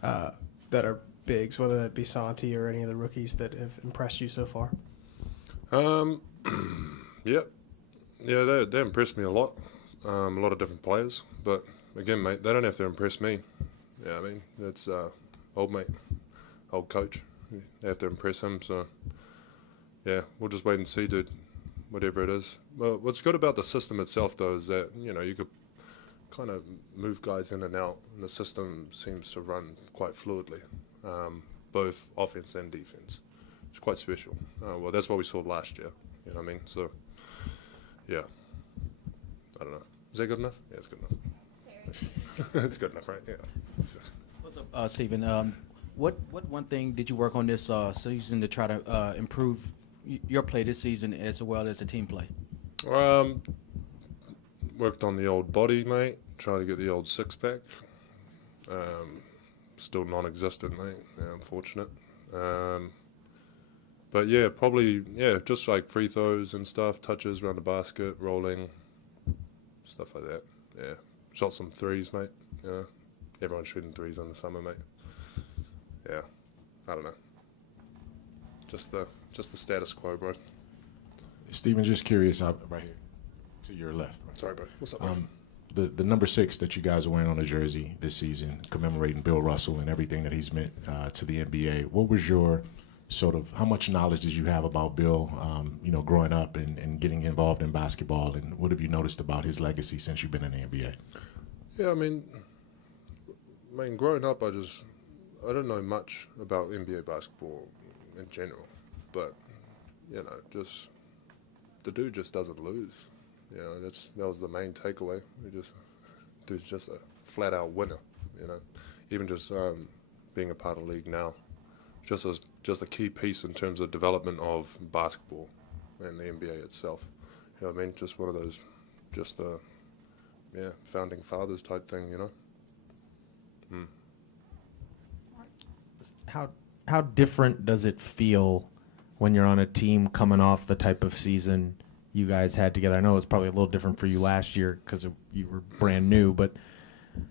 that are bigs, whether that be Santi or any of the rookies that have impressed you so far? Yeah, they impressed me a lot. A lot of different players, but again, mate, they don't have to impress me. Yeah, I mean, that's old mate, old coach. They have to impress him. So yeah, we'll just wait and see, dude. Whatever it is. Well, what's good about the system itself, though, is that you could kind of move guys in and out, and the system seems to run quite fluidly, both offense and defense. It's quite special. Well, that's what we saw last year. You know what I mean? So yeah, I don't know. Is that good enough? Yeah, it's good enough. It's good enough, right? Yeah. What's up, Stephen? What one thing did you work on this season to try to improve your play this season as well as the team play? Worked on the old body, mate. Trying to get the old six-pack. Still non-existent, mate. Yeah, unfortunate. But yeah, probably, just like free throws and stuff, touches around the basket, rolling, stuff like that. Yeah. Shot some threes, mate. Everyone's shooting threes in the summer, mate. Yeah. I don't know. Just the status quo, bro. Stephen, just curious, right here to your left. Right? Sorry, bro. What's up, bro? The number 6 that you guys are wearing on the jersey this season, commemorating Bill Russell and everything that he's meant to the NBA. What was your how much knowledge did you have about Bill, growing up and getting involved in basketball, and what have you noticed about his legacy since you've been in the NBA? Yeah, I mean, growing up, I don't know much about NBA basketball in general, but just the dude just doesn't lose. That was the main takeaway. Dude's just a flat out winner. Even just being a part of the league now, just a key piece in terms of development of basketball and the NBA itself. You know what I mean? Just one of those, just the founding fathers type thing. How different does it feel when you're on a team coming off the type of season you guys had together? I know it was probably a little different for you last year because you were brand new, but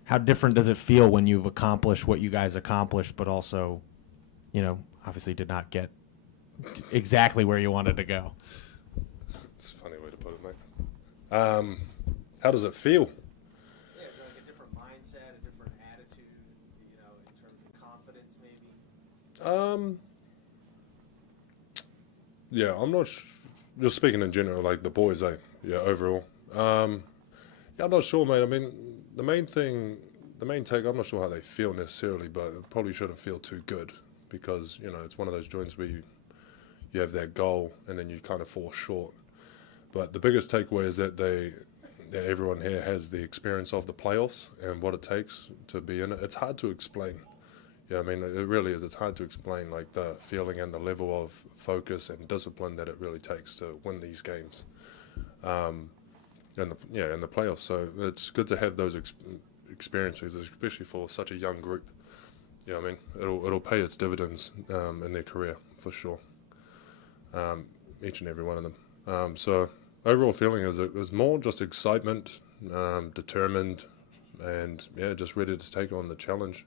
how different does it feel when you've accomplished what you guys accomplished, but also, obviously did not get exactly where you wanted to go? It's a funny way to put it, mate. How does it feel? Yeah, is there like a different mindset, a different attitude, in terms of confidence maybe? Yeah, I'm not just speaking in general, like the boys, overall. I'm not sure, mate. I mean, the main take, I'm not sure how they feel necessarily, but it probably shouldn't feel too good because, it's one of those joints where you have that goal and then you kind of fall short. But the biggest takeaway is that everyone here has the experience of the playoffs and what it takes to be in it. It's hard to explain. Yeah, I mean, it really is. It's hard to explain, like, the feeling and the level of focus and discipline that it really takes to win these games in the playoffs. So it's good to have those experiences, especially for such a young group. You know what I mean? It'll pay its dividends in their career, for sure, each and every one of them. So overall feeling is more just excitement, determined, and, just ready to take on the challenge.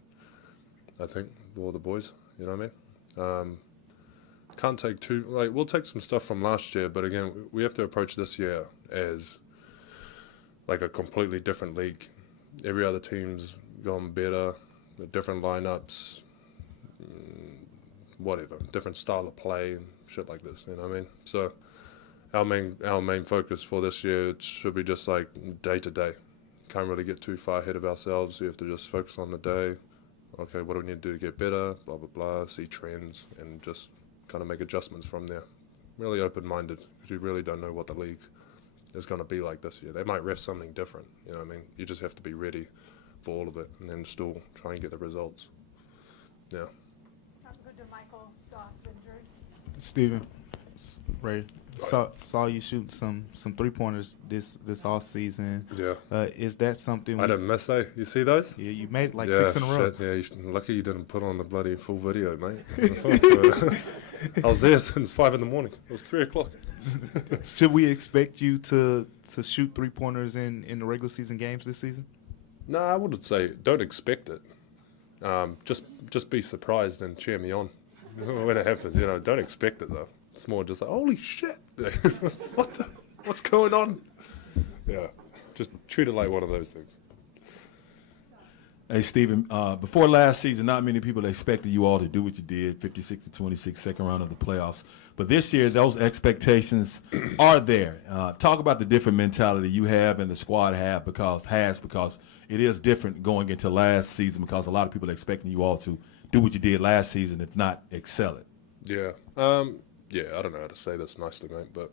I think, for all the boys, you know what I mean? Can't take we'll take some stuff from last year, but again, we have to approach this year as like a completely different league. Every other team's gone better, different lineups, whatever, different style of play and shit like this, you know what I mean? So our main focus for this year, it should be just like day to day. Can't really get too far ahead of ourselves. We have to just focus on the day. Okay, what do we need to do to get better, blah, blah, blah, see trends, and just kind of make adjustments from there. Really open-minded, because you really don't know what the league is going to be like this year. They might ref something different, you know what I mean? You just have to be ready for all of it, and then still try and get the results. Yeah. Good to Michael Doss injury. Stephen, Ray, saw you shoot some 3-pointers this off season. Yeah. Is that something? I didn't miss, eh? You see those? Yeah, you made like 6 in a row. Shit, yeah, lucky you didn't put on the bloody full video, mate. I was there since 5 in the morning. It was 3 o'clock. Should we expect you to shoot 3-pointers in the regular season games this season? No, I wouldn't say don't expect it. Just be surprised and cheer me on when it happens. You know, don't expect it though. It's more just like, holy shit, what's going on? Yeah, just treat it like one of those things. Hey, Stephen, before last season, not many people expected you all to do what you did, 56-26, second round of the playoffs. But this year, those expectations are there. Talk about the different mentality you have and the squad because it is different going into last season because a lot of people are expecting you all to do what you did last season, if not excel it. Yeah. I don't know how to say this nicely, mate, but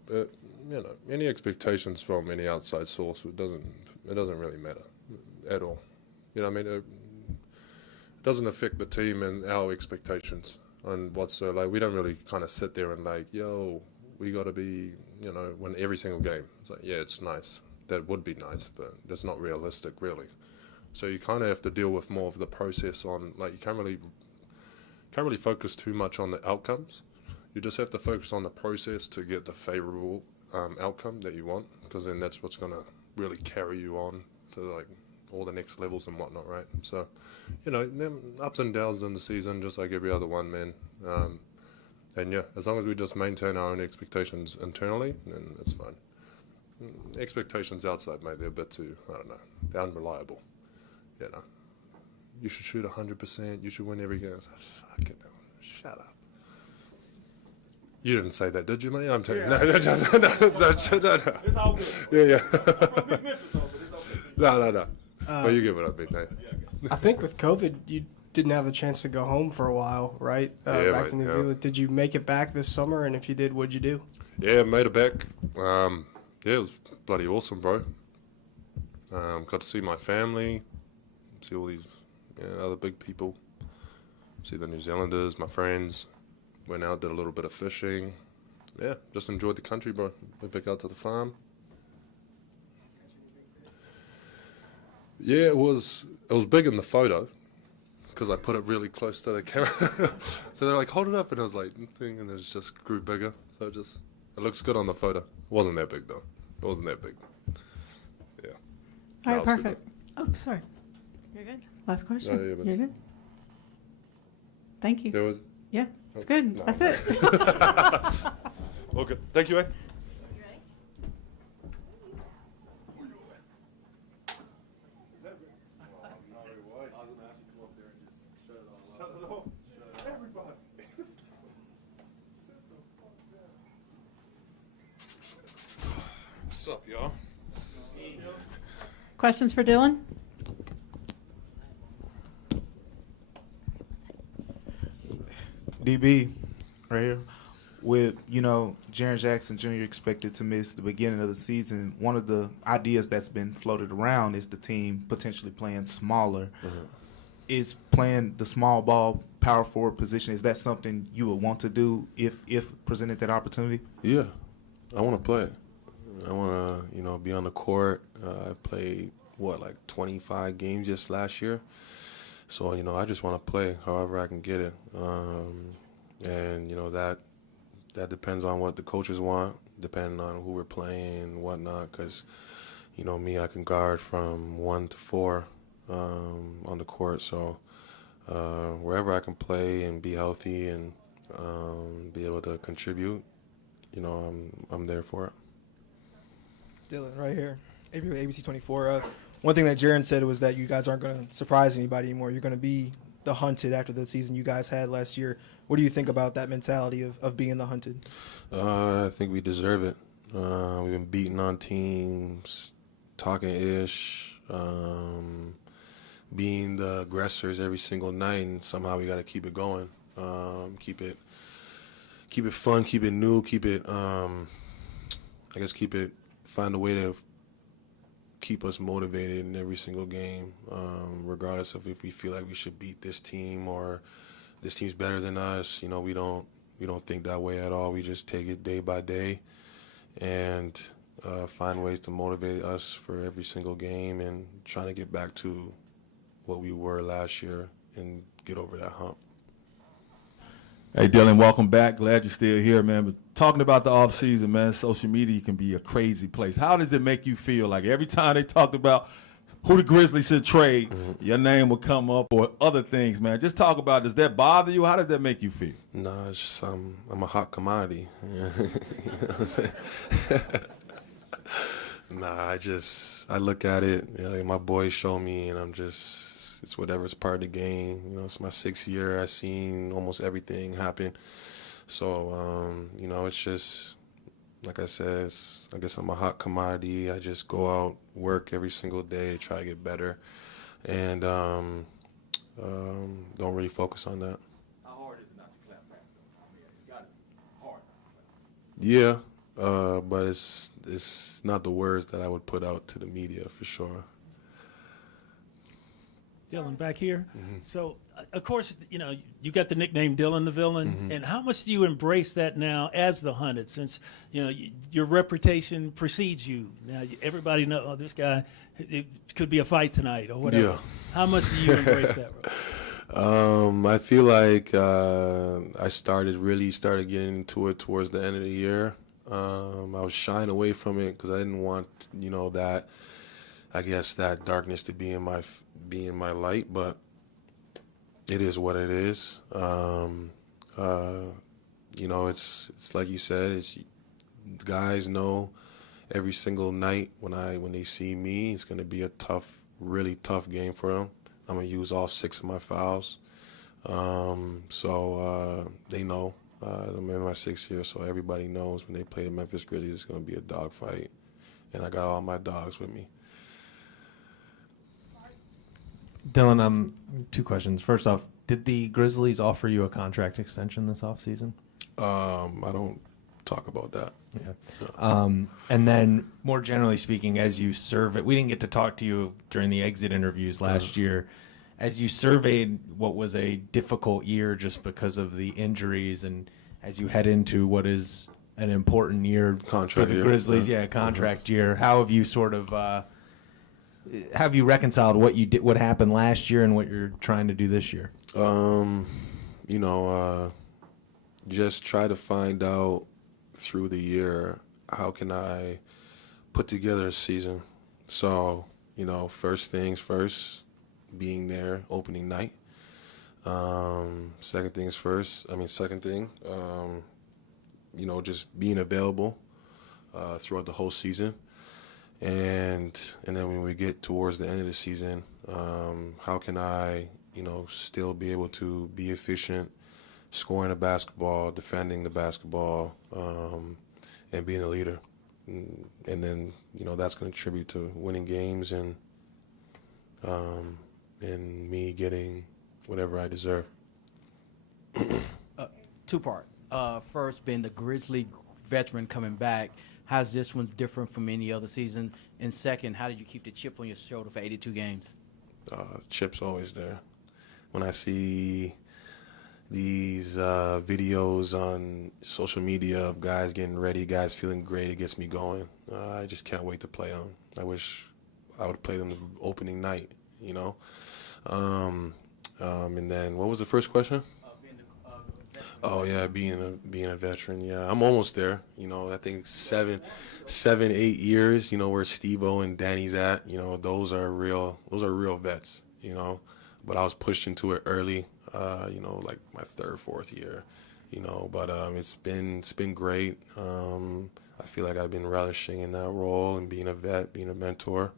any expectations from any outside source, it doesn't really matter at all. You know what I mean? It doesn't affect the team and our expectations and we don't really kind of sit there and like, yo, we got to be, win every single game. It's like, yeah, it's nice. That would be nice, but that's not realistic, really. So you kind of have to deal with more of the process on, like, you can't really focus too much on the outcomes. You just have to focus on the process to get the favorable outcome that you want, because then that's what's going to really carry you on to, like, all the next levels and whatnot, right? So, ups and downs in the season, just like every other one, man. And yeah, as long as we just maintain our own expectations internally, then it's fine. Expectations outside, mate, they're a bit too, I don't know, they're unreliable. You should shoot 100%, you should win every game. It's like, fucking hell, shut up. You didn't say that, did you, mate? I'm telling you. No. It's all good. Yeah. I'm from Big Memphis, though, but it's okay. No. Well, you give it up, big mate. I think with COVID, you didn't have the chance to go home for a while, right? Back to New Zealand. Did you make it back this summer? And if you did, what'd you do? Yeah, made it back. It was bloody awesome, bro. Got to see my family, see all these other big people, see the New Zealanders, my friends. Went out, did a little bit of fishing. Yeah, just enjoyed the country, bro. Went back out to the farm. Yeah, it was big in the photo because I put it really close to the camera. So they're like, hold it up, and I was like, thing, and it just grew bigger. So it looks good on the photo. It wasn't that big though. It wasn't that big. Yeah. All right, perfect. Oh, sorry. You're good. Last question. You're good. Thank you. There was. Yeah, it's good. No. That's it. Okay. Thank you, eh? What's up, y'all? Questions for Dylan? DB, right here. With, Jiren Jackson Jr. expected to miss the beginning of the season, one of the ideas that's been floated around is the team potentially playing smaller. Mm-hmm. Is playing the small ball power forward position, is that something you would want to do if presented that opportunity? Yeah, I want to play. I want to, be on the court. I played, 25 games just last year. So, I just want to play however I can get it. And, that depends on what the coaches want, depending on who we're playing and whatnot. Because, me, I can guard from 1 to 4 on the court. So wherever I can play and be healthy and be able to contribute, I'm there for it. Dylan, right here, ABC 24. One thing that Jiren said was that you guys aren't going to surprise anybody anymore. You're going to be the hunted after the season you guys had last year. What do you think about that mentality of being the hunted? I think we deserve it. We've been beating on teams, talking ish, being the aggressors every single night, and somehow we got to keep it going. Keep it fun, keep it new, find a way to keep us motivated in every single game, regardless of if we feel like we should beat this team or this team's better than us. We don't don't think that way at all. We just take it day by day and find ways to motivate us for every single game and trying to get back to what we were last year and get over that hump. Hey, Dylan, welcome back. Glad you're still here, man. But talking about the offseason, man, social media can be a crazy place. How does it make you feel? Like every time they talked about who the Grizzlies should trade, your name will come up or other things, man. Just talk about, does that bother you? How does that make you feel? Nah, it's just I'm a hot commodity. You know what I'm saying? Nah, I look at it, you know, like my boys show me, and it's whatever's part of the game. You know, it's my 6th year. I've seen almost everything happen. So, you know, it's just, like I said, I guess I'm a hot commodity. I just go out, work every single day, try to get better, and don't really focus on that. How hard is it not to clap back, though? I mean, it's got to be hard. Yeah, but it's not the words that I would put out to the media for sure. Dylan, back here. So, of course, you know, you got the nickname Dylan the Villain. And how much do you embrace that now as the Hunted, since, you know, your reputation precedes you? Now, everybody knows, oh, this guy, it could be a fight tonight or whatever. Yeah. How much do you embrace that? I feel like I really started getting into it towards the end of the year. I was shying away from it because I didn't want, you know, that, I guess, that darkness to be in my light, but it is what it is. You know, it's like you said, guys know every single night when they see me, it's going to be a really tough game for them. I'm going to use all 6 of my fouls. So they know. I'm in my 6th year, so everybody knows when they play the Memphis Grizzlies, it's going to be a dogfight. And I got all my dogs with me. Dylan, 2 questions. First off, did the Grizzlies offer you a contract extension this offseason? I don't talk about that. Yeah. And then, more generally speaking, as you survey, we didn't get to talk to you during the exit interviews last year. As you surveyed what was a difficult year just because of the injuries, and as you head into what is an important year for the Grizzlies, contract year, how have you sort of have you reconciled what happened last year and what you're trying to do this year? You know, just try to find out through the year, how can I put together a season? So, you know, first things first, being there opening night. Second thing, you know, just being available throughout the whole season. And then when we get towards the end of the season, how can I, you know, still be able to be efficient, scoring the basketball, defending the basketball, and being a leader. And then, you know, that's going to contribute to winning games and me getting whatever I deserve. 2-part. First, being the Grizzly veteran coming back, how's this one different from any other season? And second, how did you keep the chip on your shoulder for 82 games? Chip's always there. When I see these videos on social media of guys getting ready, guys feeling great, it gets me going. I just can't wait to play them. I wish I would play them the opening night, you know. And then what was the first question? Oh yeah, being a veteran. Yeah, I'm almost there. You know, I think 7, 8 years. You know where Steve-O and Danny's at. You know, those are real vets. You know, but I was pushed into it early. You know, like my 3rd, 4th year. You know, but it's been great. I feel like I've been relishing in that role and being a vet, being a mentor.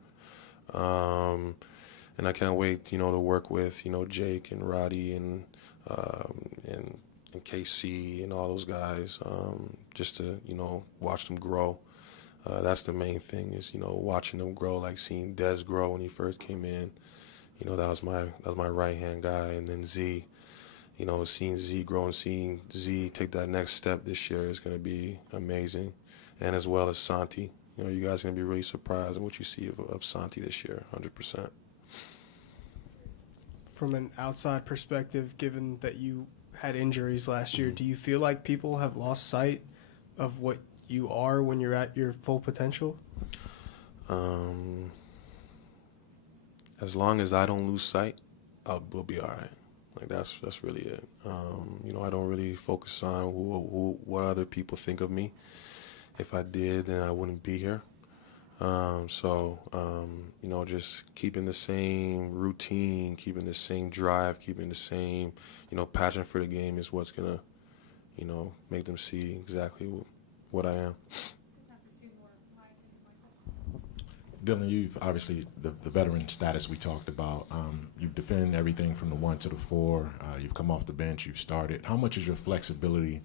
And I can't wait, you know, to work with, you know, Jake and Roddy and KC and all those guys, just to, you know, watch them grow. That's the main thing is, you know, watching them grow, like seeing Dez grow when he first came in. You know, that was my right-hand guy. And then Z, you know, seeing Z grow and seeing Z take that next step this year is going to be amazing. And as well as Santi. You know, you guys are going to be really surprised at what you see of Santi this year, 100%. From an outside perspective, given that you had injuries last year. Do you feel like people have lost sight of what you are when you're at your full potential? As long as I don't lose sight, we'll be all right. Like that's really it. I don't really focus on what other people think of me. If I did, then I wouldn't be here. Just keeping the same routine, keeping the same drive, keeping the same, passion for the game is what's gonna, make them see exactly what I am. Dylan, you've obviously the veteran status we talked about. You've defended everything from the 1 to the 4. You've come off the bench. You've started. How much is your flexibility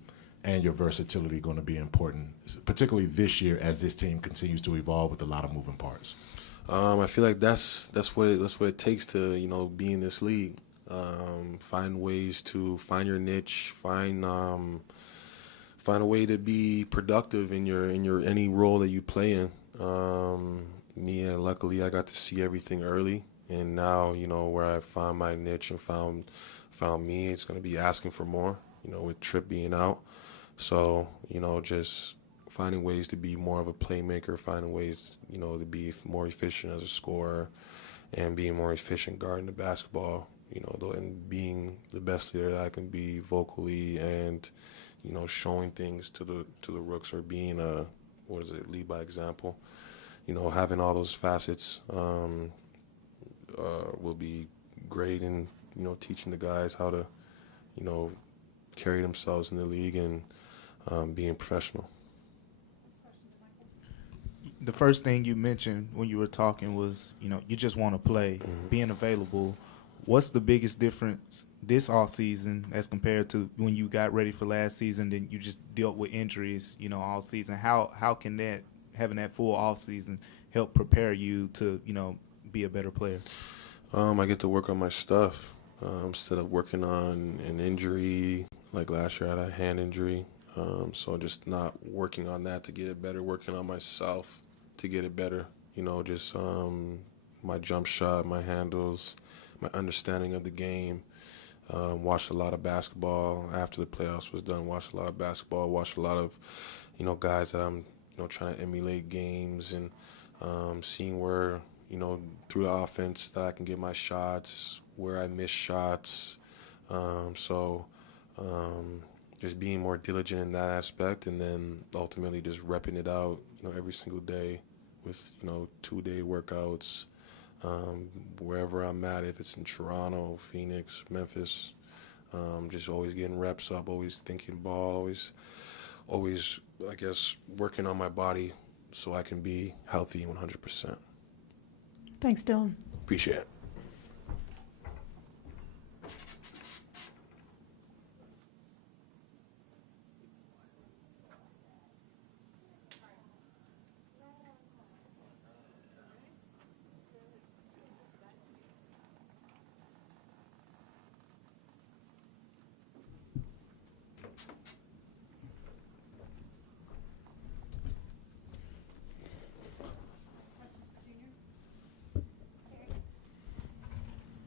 and your versatility going to be important, particularly this year as this team continues to evolve with a lot of moving parts? I feel like that's what it takes to be in this league. Find ways to find your niche. Find a way to be productive in your any role that you play in. Luckily, I got to see everything early, and now where I found my niche and found me. It's going to be asking for more. With Tripp being out, so just finding ways to be more of a playmaker, finding ways to be more efficient as a scorer, and being more efficient guarding the basketball. And being the best leader that I can be vocally, and showing things to the rooks, or being lead by example. Having all those facets will be great in, teaching the guys how to, carry themselves in the league and being professional. The first thing you mentioned when you were talking was, you just want to play, being available. What's the biggest difference this off season as compared to when you got ready for last season and you just dealt with injuries, all season? How can that, having that full off season, help prepare you to, be a better player? I get to work on my stuff instead of working on an injury. Like last year, I had a hand injury, so just not working on that to get it better, working on myself to get it better. Just my jump shot, my handles, my understanding of the game. Watched a lot of basketball after the playoffs was done. Watched a lot of basketball. Watched a lot of, guys that I'm, trying to emulate games, and seeing where, through the offense that I can get my shots, where I miss shots. Just being more diligent in that aspect, and then ultimately just repping it out, every single day with, 2-day workouts, wherever I'm at, if it's in Toronto, Phoenix, Memphis, just always getting reps up, always thinking ball, always, I guess, working on my body so I can be healthy 100%. Thanks, Dylan. Appreciate it.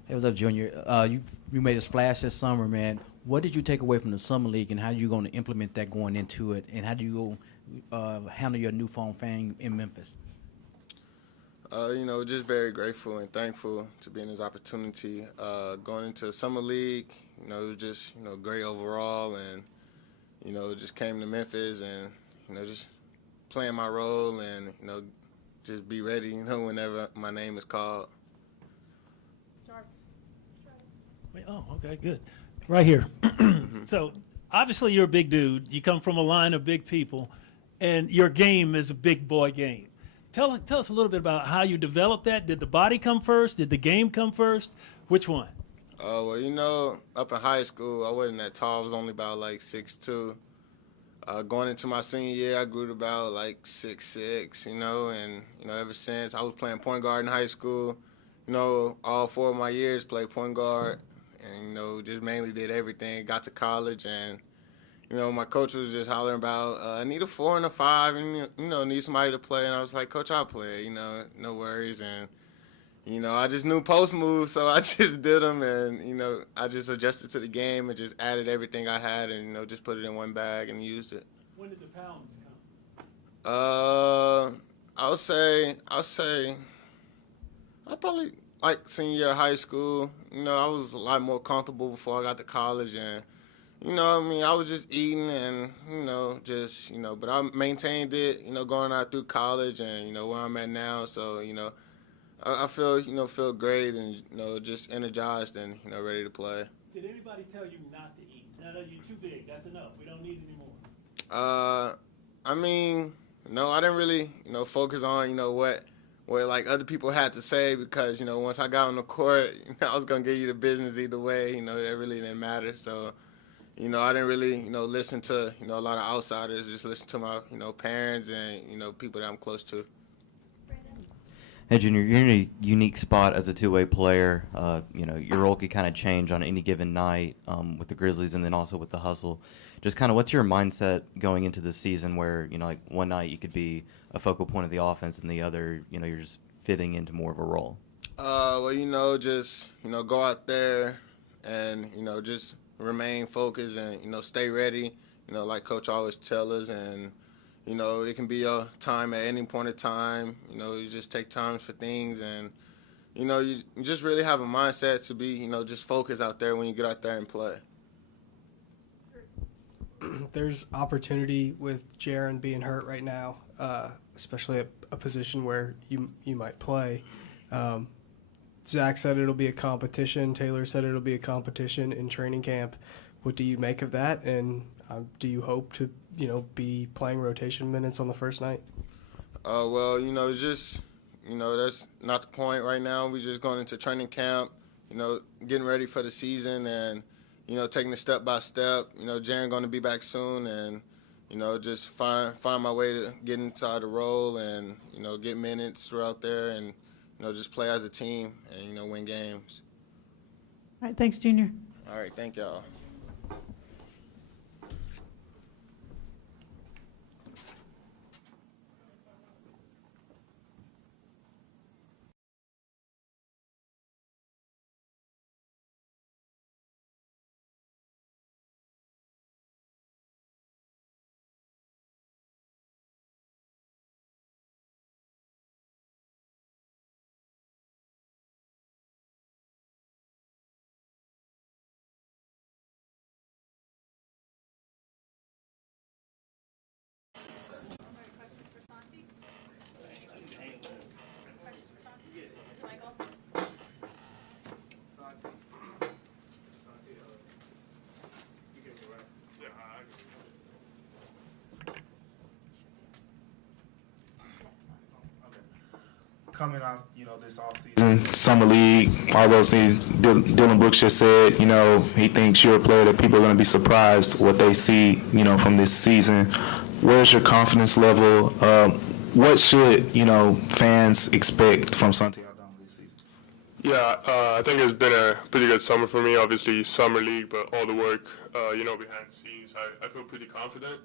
Hey, what's up, Junior? You made a splash this summer, man. What did you take away from the summer league, and how are you going to implement that going into it? And how do you handle your newfound fame in Memphis? Just very grateful and thankful to be in this opportunity. Going into summer league, it was just great overall, and just came to Memphis and just playing my role and just be ready whenever my name is called. Oh, okay, good. Right here. So, obviously, you're a big dude. You come from a line of big people, and your game is a big boy game. Tell us a little bit about how you developed that. Did the body come first? Did the game come first? Which one? Up in high school, I wasn't that tall. I was only about 6'2". Going into my senior year, I grew to about 6'6", and ever since I was playing point guard in high school. All 4 of my years played point guard. And, just mainly did everything. Got to college, and, my coach was just hollering about, I need a 4 and a 5, and, need somebody to play. And I was like, Coach, I'll play, no worries. And, you know, I just knew post moves, so I just did them, and, you know, I just adjusted to the game and just added everything I had and, you know, just put it in one bag and used it. When did the pounds come? I'll say I probably like senior year of high school. You know, I was a lot more comfortable before I got to college, and you know, I mean, I was just eating and you know, just you know, but I maintained it. You know, going out through college and you know where I'm at now. So you know, I feel great and you know just energized and you know ready to play. Did anybody tell you not to eat? No, you're too big. That's enough. We don't need any more. I mean, no, I didn't really you know focus on you know what like other people had to say because you know once I got on the court, you know, I was gonna give you the business either way. You know, it really didn't matter. So. You know, I didn't really, you know, listen to, you know, a lot of outsiders. Just listen to my, you know, parents and, you know, people that I'm close to. Hey, Junior, you're in a unique spot as a two-way player. You know, your role could kind of change on any given night with the Grizzlies and then also with the hustle. Just kind of what's your mindset going into the season where, you know, like one night you could be a focal point of the offense and the other, you know, you're just fitting into more of a role? Well, you know, just, you know, go out there and, you know, just remain focused and, you know, stay ready, you know, like Coach always tells us. And, you know, it can be a time at any point in time. You know, you just take times for things and, you know, you just really have a mindset to be, you know, just focused out there when you get out there and play. There's opportunity with Jiren being hurt right now, especially at a position where you might play. Zach said it'll be a competition. Taylor said it'll be a competition in training camp. What do you make of that? And do you hope to, you know, be playing rotation minutes on the first night? Well, you know, just, you know, that's not the point right now. We're just going into training camp, you know, getting ready for the season and, you know, taking it step by step. You know, Jiren going to be back soon and, you know, just find my way to get inside the role and, you know, get minutes throughout there and, you know, just play as a team and, you know, win games. All right, thanks, Junior. All right, thank y'all. Coming off, you know, this offseason, summer league, all those things, Dylan Brooks just said, you know, he thinks you're a player that people are going to be surprised what they see, you know, from this season. Where's your confidence level? What should, you know, fans expect from Santiago this season? Yeah, I think it's been a pretty good summer for me. Obviously, summer league, but all the work, you know, behind the scenes, I feel pretty confident.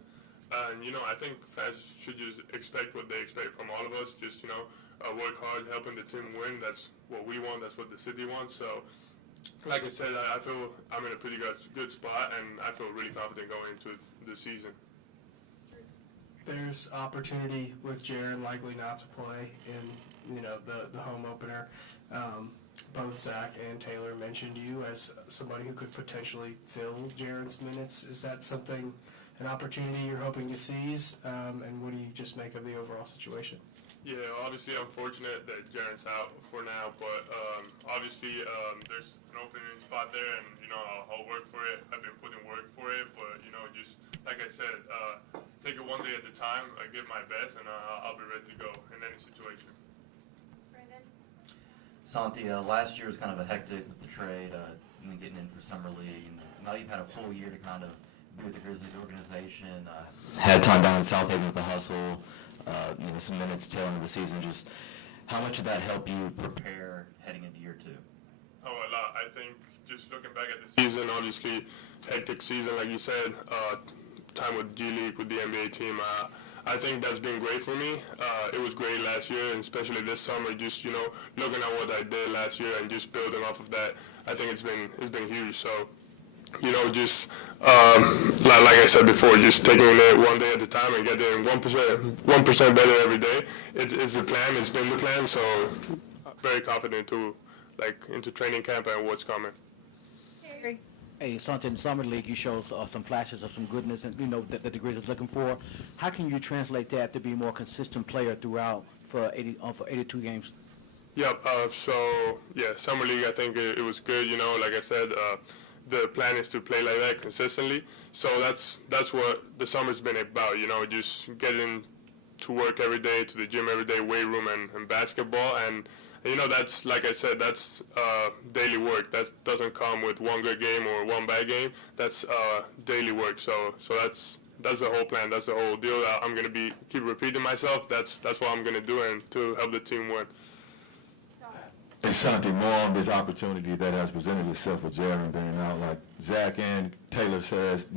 And, you know, I think fans should just expect what they expect from all of us. Just, you know, work hard, helping the team win. That's what we want. That's what the city wants. So, like I said, I feel I'm in a pretty good spot, and I feel really confident going into the season. There's opportunity with Jiren likely not to play in, you know, the home opener. Both Zach and Taylor mentioned you as somebody who could potentially fill Jiren's minutes. Is that something, an opportunity you're hoping to seize? And what do you just make of the overall situation? Yeah, obviously I'm fortunate that Jiren's out for now, but obviously there's an opening spot there, and you know I'll work for it. I've been putting work for it, but you know just like I said, take it one day at a time. I give my best, and I'll be ready to go in any situation. Brandon? Santi, last year was kind of a hectic with the trade, and then getting in for summer league, and now you've had a full year to kind of be with the Grizzlies organization. Had time down in South Haven with the hustle. You know, some minutes tail end of the season. Just how much did that help you prepare heading into year two? Oh, a lot. I think just looking back at the season, obviously hectic season, like you said, time with G League with the NBA team. I think that's been great for me. It was great last year, and especially this summer, just, looking at what I did last year and just building off of that, I think it's been huge. So, just like I said before, just taking it one day at a time and getting 1% better every day. It's the plan. It's been the plan. So, very confident into training camp and what's coming. Hey, something in the summer league, you showed some flashes of some goodness, and that the Grizzlies are looking for. How can you translate that to be a more consistent player throughout for 82 games? Yep. Summer league, I think it was good. Like I said, the plan is to play like that consistently. So that's what the summer's been about. Just getting to work every day, to the gym every day, weight room and basketball. And that's, like I said, that's daily work. That doesn't come with one good game or one bad game. That's daily work. So that's the whole plan. That's the whole deal. I'm gonna keep repeating myself. That's what I'm gonna do, and to help the team win. And Santi, more on this opportunity that has presented itself with Jiren being out. Like Zach and Taylor says,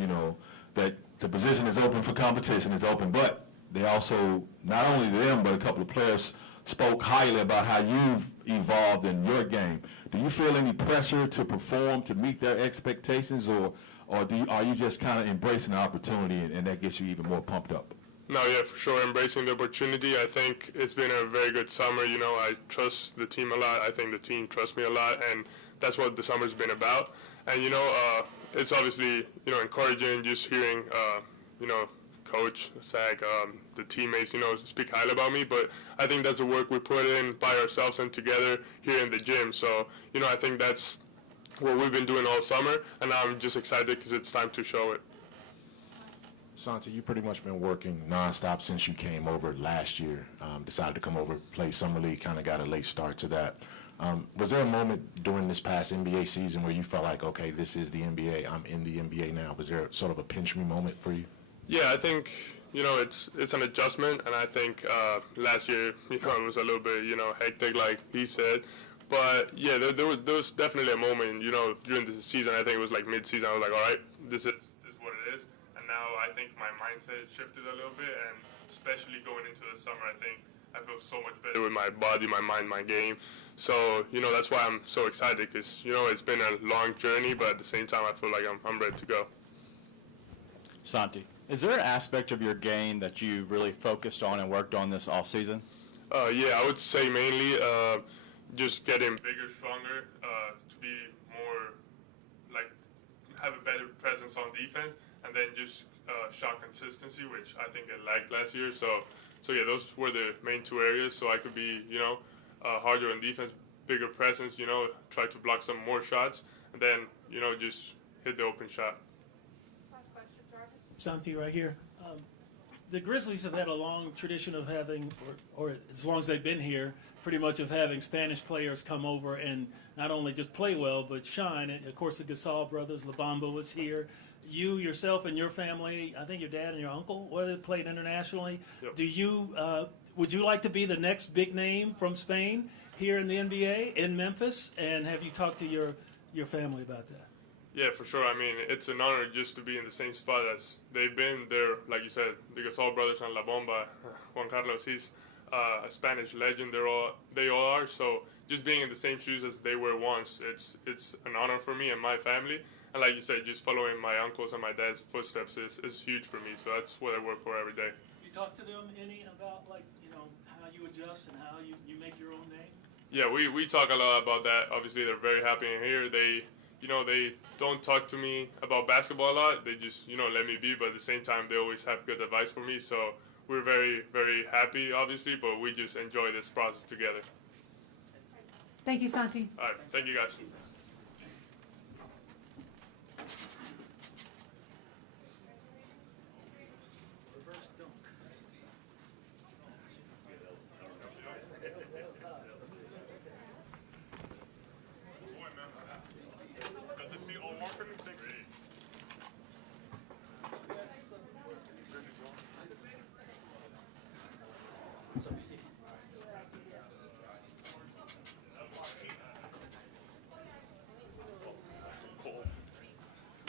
that the position is open for competition. It's open, but they also, not only them, but a couple of players spoke highly about how you've evolved in your game. Do you feel any pressure to perform to meet their expectations, or are you just kind of embracing the opportunity and that gets you even more pumped up? No, yeah, for sure, embracing the opportunity. I think it's been a very good summer. I trust the team a lot. I think the team trusts me a lot, and that's what the summer's been about. And, it's obviously, encouraging just hearing, Coach, Zach, the teammates, speak highly about me. But I think that's the work we put in by ourselves and together here in the gym. So, I think that's what we've been doing all summer, and now I'm just excited because it's time to show it. Santi, you pretty much been working nonstop since you came over last year. Decided to come over, play summer league, kind of got a late start to that. Was there a moment during this past NBA season where you felt like, okay, this is the NBA, I'm in the NBA now? Was there sort of a pinch me moment for you? Yeah, I think, it's an adjustment, and I think last year, it was a little bit, hectic, like he said. But, yeah, there was definitely a moment, during the season. I think it was like mid-season. I was like, all right, this is what it is. And now I think my mindset shifted a little bit, and especially going into the summer, I think I feel so much better with my body, my mind, my game. So, that's why I'm so excited because, it's been a long journey, but at the same time, I feel like I'm ready to go. Santi, is there an aspect of your game that you really focused on and worked on this offseason? Yeah, I would say mainly just getting bigger, stronger, to be more, have a better presence on defense, and then just shot consistency, which I think I lacked last year. So yeah, those were the main two areas. So I could be, harder on defense, bigger presence, try to block some more shots, and then, just hit the open shot. Last question, Jarvis. Santi, right here. The Grizzlies have had a long tradition of having, or as long as they've been here, pretty much of having Spanish players come over and not only just play well, but shine. And of course, the Gasol brothers, La Bamba was here. You, yourself, and your family, I think your dad and your uncle, played internationally. Yep. Do you, would you like to be the next big name from Spain here in the NBA, in Memphis? And have you talked to your family about that? Yeah, for sure. I mean, it's an honor just to be in the same spot as they've been there. Like you said, the Gasol brothers and La Bomba, Juan Carlos, he's a Spanish legend. They all are. So just being in the same shoes as they were once, it's an honor for me and my family. And like you said, just following my uncles and my dad's footsteps is huge for me. So that's what I work for every day. You talk to them any about how you adjust and how you make your own name? Yeah, we talk a lot about that. Obviously, they're very happy in here. They don't talk to me about basketball a lot. They just, let me be. But at the same time, they always have good advice for me. So we're very, very happy, obviously. But we just enjoy this process together. Thank you, Santi. All right. Thank you, guys.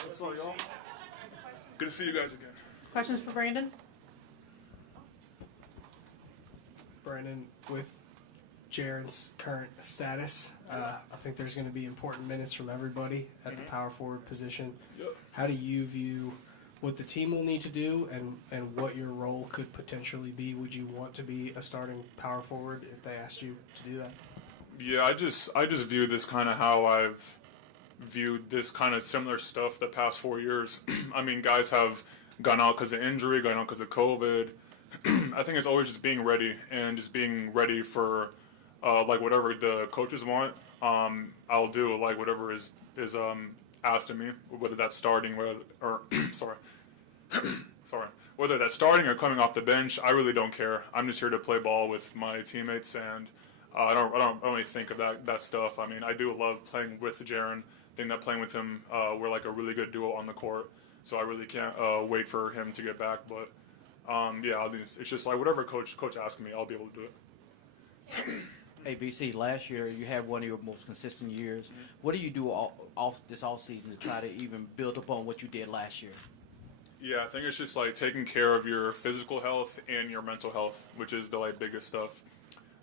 What's up, y'all? Good to see you guys again. Questions for Brandon? Brandon, with Jiren's current status, I think there's going to be important minutes from everybody at the power forward position. How do you view what the team will need to do and what your role could potentially be? Would you want to be a starting power forward if they asked you to do that? Yeah, I just view this kind of how I've viewed this kind of similar stuff the past 4 years. I mean, guys have gone out because of injury, gone out because of COVID. I think it's always just being ready and just being ready for like whatever the coaches want. I'll do like whatever is asked of me, whether that's starting or whether that's starting or coming off the bench. I really don't care. I'm just here to play ball with my teammates, and I don't really think of that stuff. I mean, I do love playing with Jiren. I think that playing with him, we're like a really good duo on the court. So I really can't wait for him to get back. But yeah, it's just like whatever coach asks me, I'll be able to do it. Hey, BC, last year you had one of your most consistent years. What do you do this off season to try to even build upon what you did last year? Yeah, I think it's just like taking care of your physical health and your mental health, which is the like biggest stuff.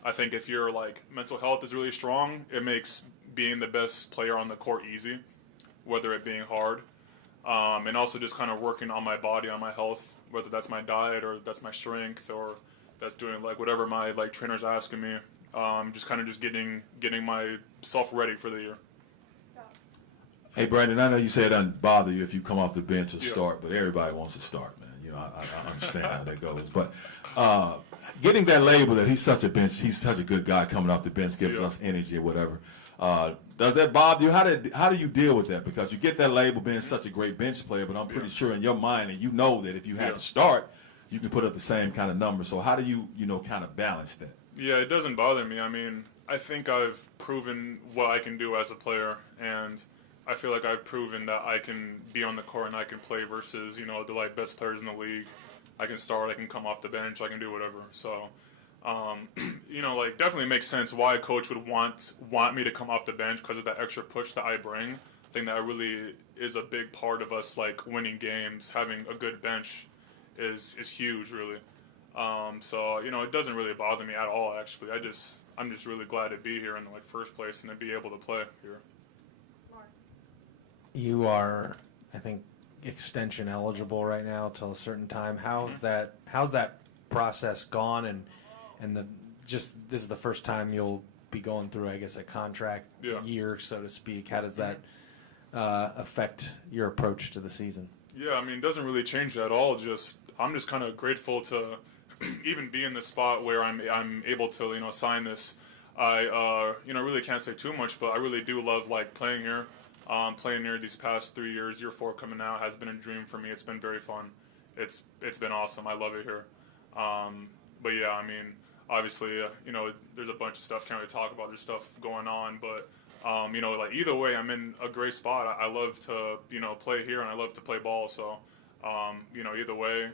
I think if your like mental health is really strong, it makes being the best player on the court easy, whether it being hard, and also just kind of working on my body, on my health, whether that's my diet or that's my strength or that's doing like whatever my like trainers asking me. Just kind of just getting myself ready for the year. Hey, Brandon, I know you say it doesn't bother you if you come off the bench or start, but everybody wants to start, man. You know, I understand how that goes. But getting that label that he's such a good guy coming off the bench, giving us energy or whatever. Does that bother you? How do you deal with that? Because you get that label being such a great bench player, but I'm pretty sure in your mind, and you know that if you had to start, you can put up the same kind of numbers. So how do you kind of balance that? Yeah, it doesn't bother me. I mean, I think I've proven what I can do as a player, and I feel like I've proven that I can be on the court and I can play versus, the like best players in the league. I can start, I can come off the bench, I can do whatever. So, like definitely makes sense why a coach would want me to come off the bench because of that extra push that I bring. I think that really is a big part of us like winning games. Having a good bench is huge, really. So it doesn't really bother me at all. Actually, I'm just really glad to be here in the first place and to be able to play here. You are, I think, extension eligible right now till a certain time. How's that process gone? And this is the first time you'll be going through, I guess, a contract year, so to speak. How does that affect your approach to the season? Yeah, I mean, it doesn't really change at all. I'm just kind of grateful to even be in this spot where I'm able to sign this. I really can't say too much, but I really do love playing here. Playing here these past 3 years, year 4 coming out has been a dream for me. It's been very fun. It's been awesome. I love it here. But yeah, I mean, obviously, there's a bunch of stuff can't really talk about. There's stuff going on, but either way, I'm in a great spot. I love to play here and I love to play ball. So either way,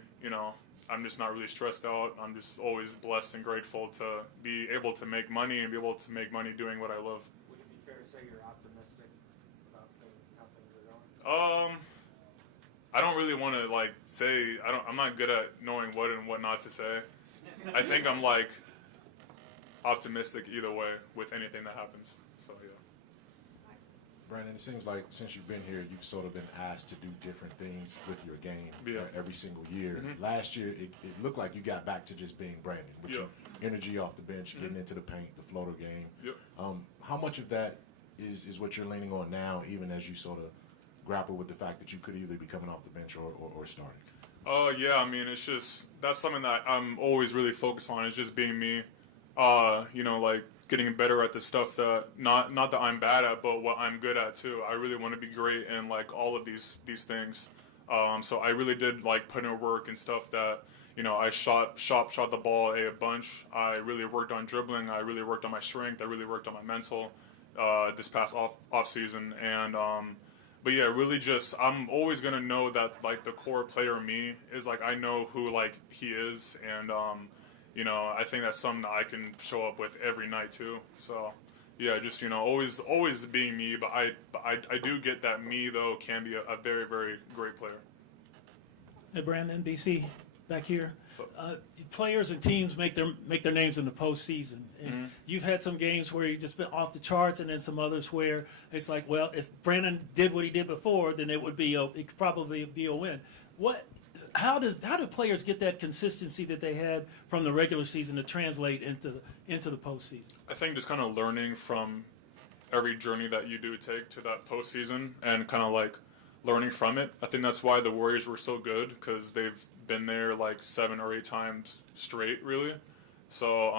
I'm just not really stressed out. I'm just always blessed and grateful to be able to make money and be able to make money doing what I love. Would it be fair to say you're optimistic about how things are going? I don't really want to say. I'm not good at knowing what and what not to say. I think I'm optimistic either way with anything that happens. So yeah. Brandon, it seems like since you've been here, you've sort of been asked to do different things with your game every single year. Mm-hmm. Last year, it looked like you got back to just being Brandon, with your energy off the bench, getting into the paint, the floater game. Yep. How much of that is what you're leaning on now, even as you sort of grapple with the fact that you could either be coming off the bench or starting? Yeah, I mean, it's just, that's something that I'm always really focused on, is just being me, getting better at the stuff that, not that I'm bad at, but what I'm good at too. I really want to be great in all of these things. So I really did put in work and stuff that, I shot the ball a bunch. I really worked on dribbling. I really worked on my strength. I really worked on my mental, this past off season. And, but yeah, really just, I'm always going to know that the core player me is I know who he is. And, I think that's something that I can show up with every night too. So, yeah, just always being me. But I do get that me though can be a very, very great player. Hey, Brandon, BC, back here. Players and teams make their names in the postseason. And you've had some games where you've just been off the charts, and then some others where it's like, well, if Brandon did what he did before, then it could probably be a win. How do players get that consistency that they had from the regular season to translate into the postseason? I think just kind of learning from every journey that you do take to that postseason and kind of like learning from it. I think that's why the Warriors were so good, because they've been there like 7 or 8 times straight, really. So,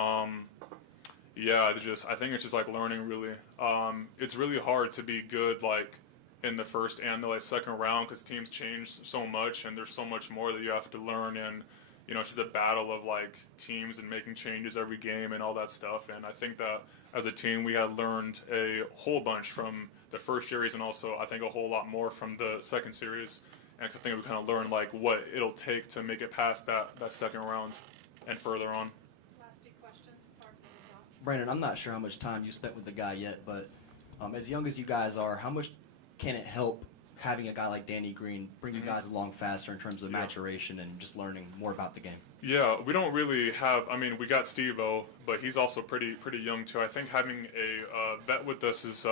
yeah, I think it's just like learning, really. It's really hard to be good like in the first and the second round, because teams change so much and there's so much more that you have to learn, and it's just a battle of like teams and making changes every game and all that stuff. And I think that as a team we had learned a whole bunch from the first series, and also I think a whole lot more from the second series. And I think we kind of learned like what it'll take to make it past that second round and further on. Last 2 questions. Brandon, I'm not sure how much time you spent with the guy yet, but as young as you guys are, how much can it help having a guy like Danny Green bring you guys along faster in terms of maturation and just learning more about the game? Yeah, we don't really have. I mean, we got Steve-O, but he's also pretty young too. I think having a vet with us is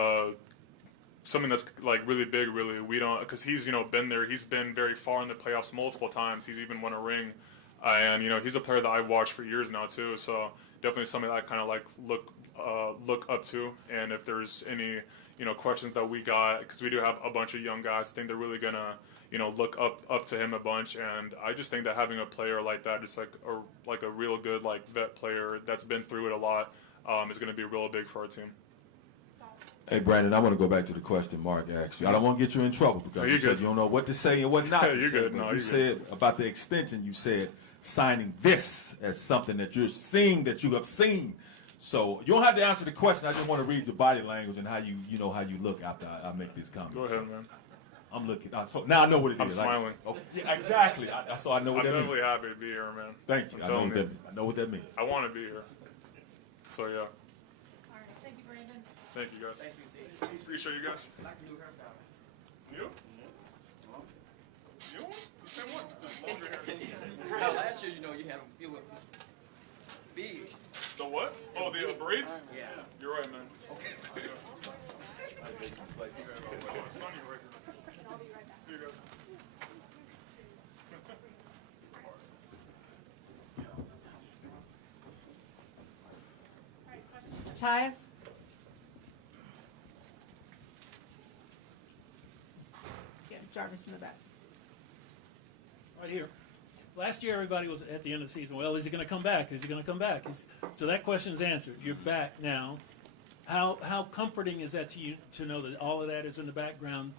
something that's like really big. Really, we don't, because he's been there. He's been very far in the playoffs multiple times. He's even won a ring, and he's a player that I've watched for years now too. So definitely something that I kind of like look up to. And if there's any questions that we got, because we do have a bunch of young guys, I think they're really gonna look up to him a bunch. And I just think that having a player like that, just like a real good like vet player that's been through it a lot, is going to be real big for our team. Hey, Brandon, I want to go back to the question Mark asked you. I don't want to get you in trouble because you said you don't know what to say and what not to say. Good. No, you said about the extension, you said signing this as something that you're seeing, that you have seen. So you don't have to answer the question. I just want to read your body language and how you how you look after I make this comment. Go ahead, man. I'm looking. So now I know what it I'm is. smiling. Yeah, exactly. So I know what I'm that means. definitely happy to be here, man. Thank you. I know what that means. I want to be here. So yeah. All right. Thank you, Brandon. Thank you, guys. Thank you, Appreciate you guys. I like the new hairstyle. You? You? Same one. Just longer hair. No, last year, you had a few big. The what? Oh, the braids? Yeah. You're right, man. Okay. Tyus? Yeah, Jarvis in the back. Right here. Last year, everybody was at the end of the season. Well, is he going to come back? Is he going to come back? So that question's answered. You're back now. How comforting is that to you to know that all of that is in the background,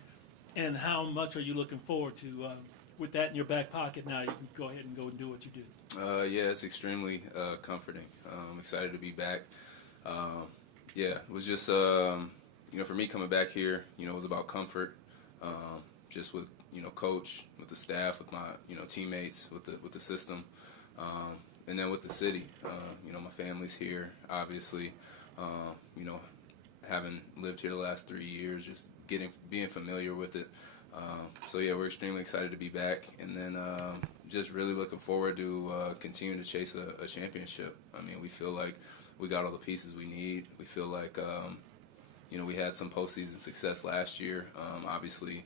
and how much are you looking forward to with that in your back pocket now? You can go ahead and go and do what you do. Yeah, it's extremely comforting. I'm excited to be back. Yeah, it was just for me coming back here, it was about comfort, just with coach, with the staff, with my teammates, with the system, and then with the city. My family's here, obviously. Having lived here the last 3 years, just being familiar with it. So yeah, we're extremely excited to be back, and then just really looking forward to continuing to chase a championship. I mean, we feel like we got all the pieces we need. We feel like we had some postseason success last year. Obviously,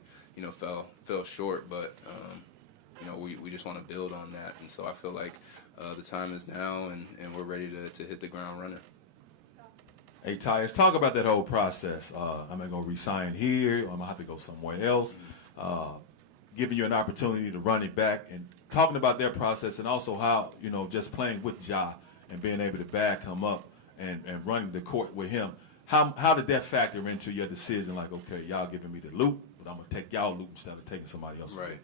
fell short, but we just want to build on that, and so I feel like the time is now, and we're ready to hit the ground running. Hey, Tyus, talk about that whole process. Am I going to resign here, or am I going to have to go somewhere else? Giving you an opportunity to run it back, and talking about their process, and also how, just playing with Ja and being able to back him up and running the court with him. How did that factor into your decision? Like, okay, y'all giving me the loop, but I'm going to take y'all loop instead of taking somebody else. Right.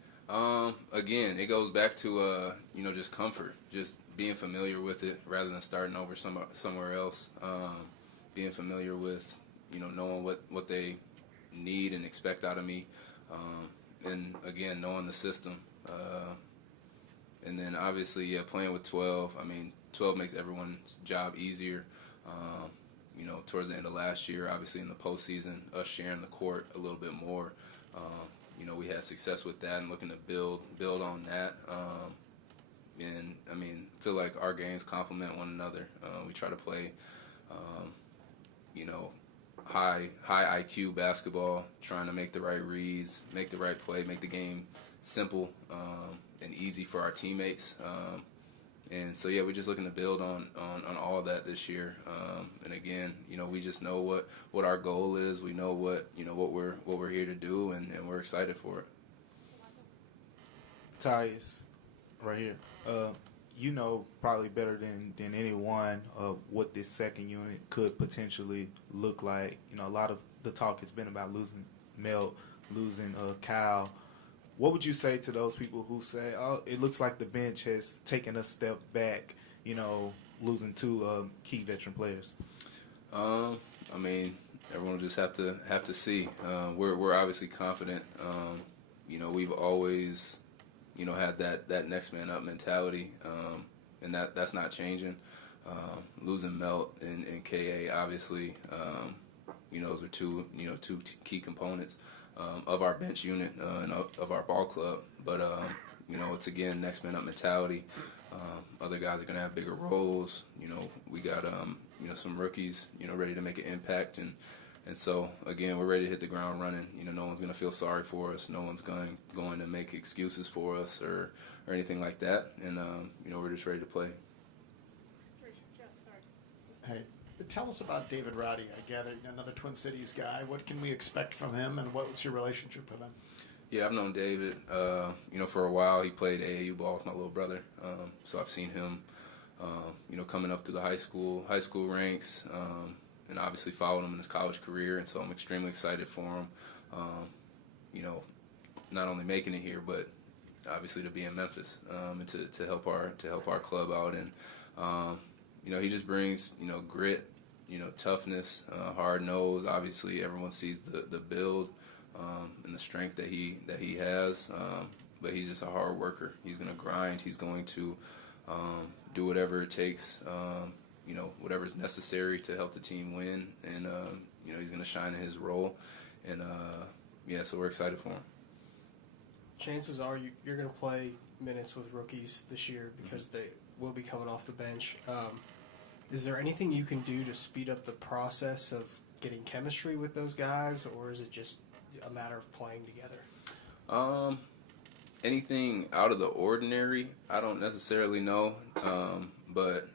Again, it goes back to, just comfort, just being familiar with it rather than starting over somewhere else. Being familiar with, knowing what they need and expect out of me. And again, knowing the system. And then obviously, playing with 12. I mean, 12 makes everyone's job easier. Towards the end of last year, obviously in the postseason, us sharing the court a little bit more. We had success with that and looking to build on that. and I mean, feel like our games complement one another. We try to play, you know, high IQ basketball, trying to make the right reads, make the right play, make the game simple and easy for our teammates. And so, yeah, we're just looking to build on all of that this year. And again, you know, we just know what our goal is. We know what we're here to do, and we're excited for it. Tyus, right here. You know probably better than anyone what this second unit could potentially look like. You know, a lot of the talk has been about losing Melt, losing Kyle. What would you say to those people who say, oh, it looks like the bench has taken a step back, you know, losing two key veteran players? I mean, everyone will just have to see. We're obviously confident. You know, we've always, you know, had that next man up mentality, and that's not changing. Losing Melt and KA, obviously, you know, those are two key components of our bench unit and of our ball club. But you know, it's again next man up mentality. Other guys are going to have bigger roles. You know, we got you know, some rookies, you know, ready to make an impact, and so again, we're ready to hit the ground running. You know, no one's going to feel sorry for us. No one's going to make excuses for us or anything like that. And you know, we're just ready to play. Hey, tell us about David Roddy. I gather another Twin Cities guy. What can we expect from him, and what's your relationship with him? Yeah, I've known David, you know, for a while. He played AAU ball with my little brother, so I've seen him, you know, coming up through the high school ranks, and obviously followed him in his college career, and so I'm extremely excited for him, you know, not only making it here, but obviously to be in Memphis, and to help our club out, and you know, he just brings, you know, grit, you know, toughness, hard nose. Obviously, everyone sees the build and the strength that he has, but he's just a hard worker. He's going to grind. He's going to do whatever it takes, you know, whatever is necessary to help the team win, and you know, he's going to shine in his role, and yeah, so we're excited for him. Chances are you're going to play minutes with rookies this year because they will be coming off the bench. Is there anything you can do to speed up the process of getting chemistry with those guys, or is it just a matter of playing together? Anything out of the ordinary, I don't necessarily know, but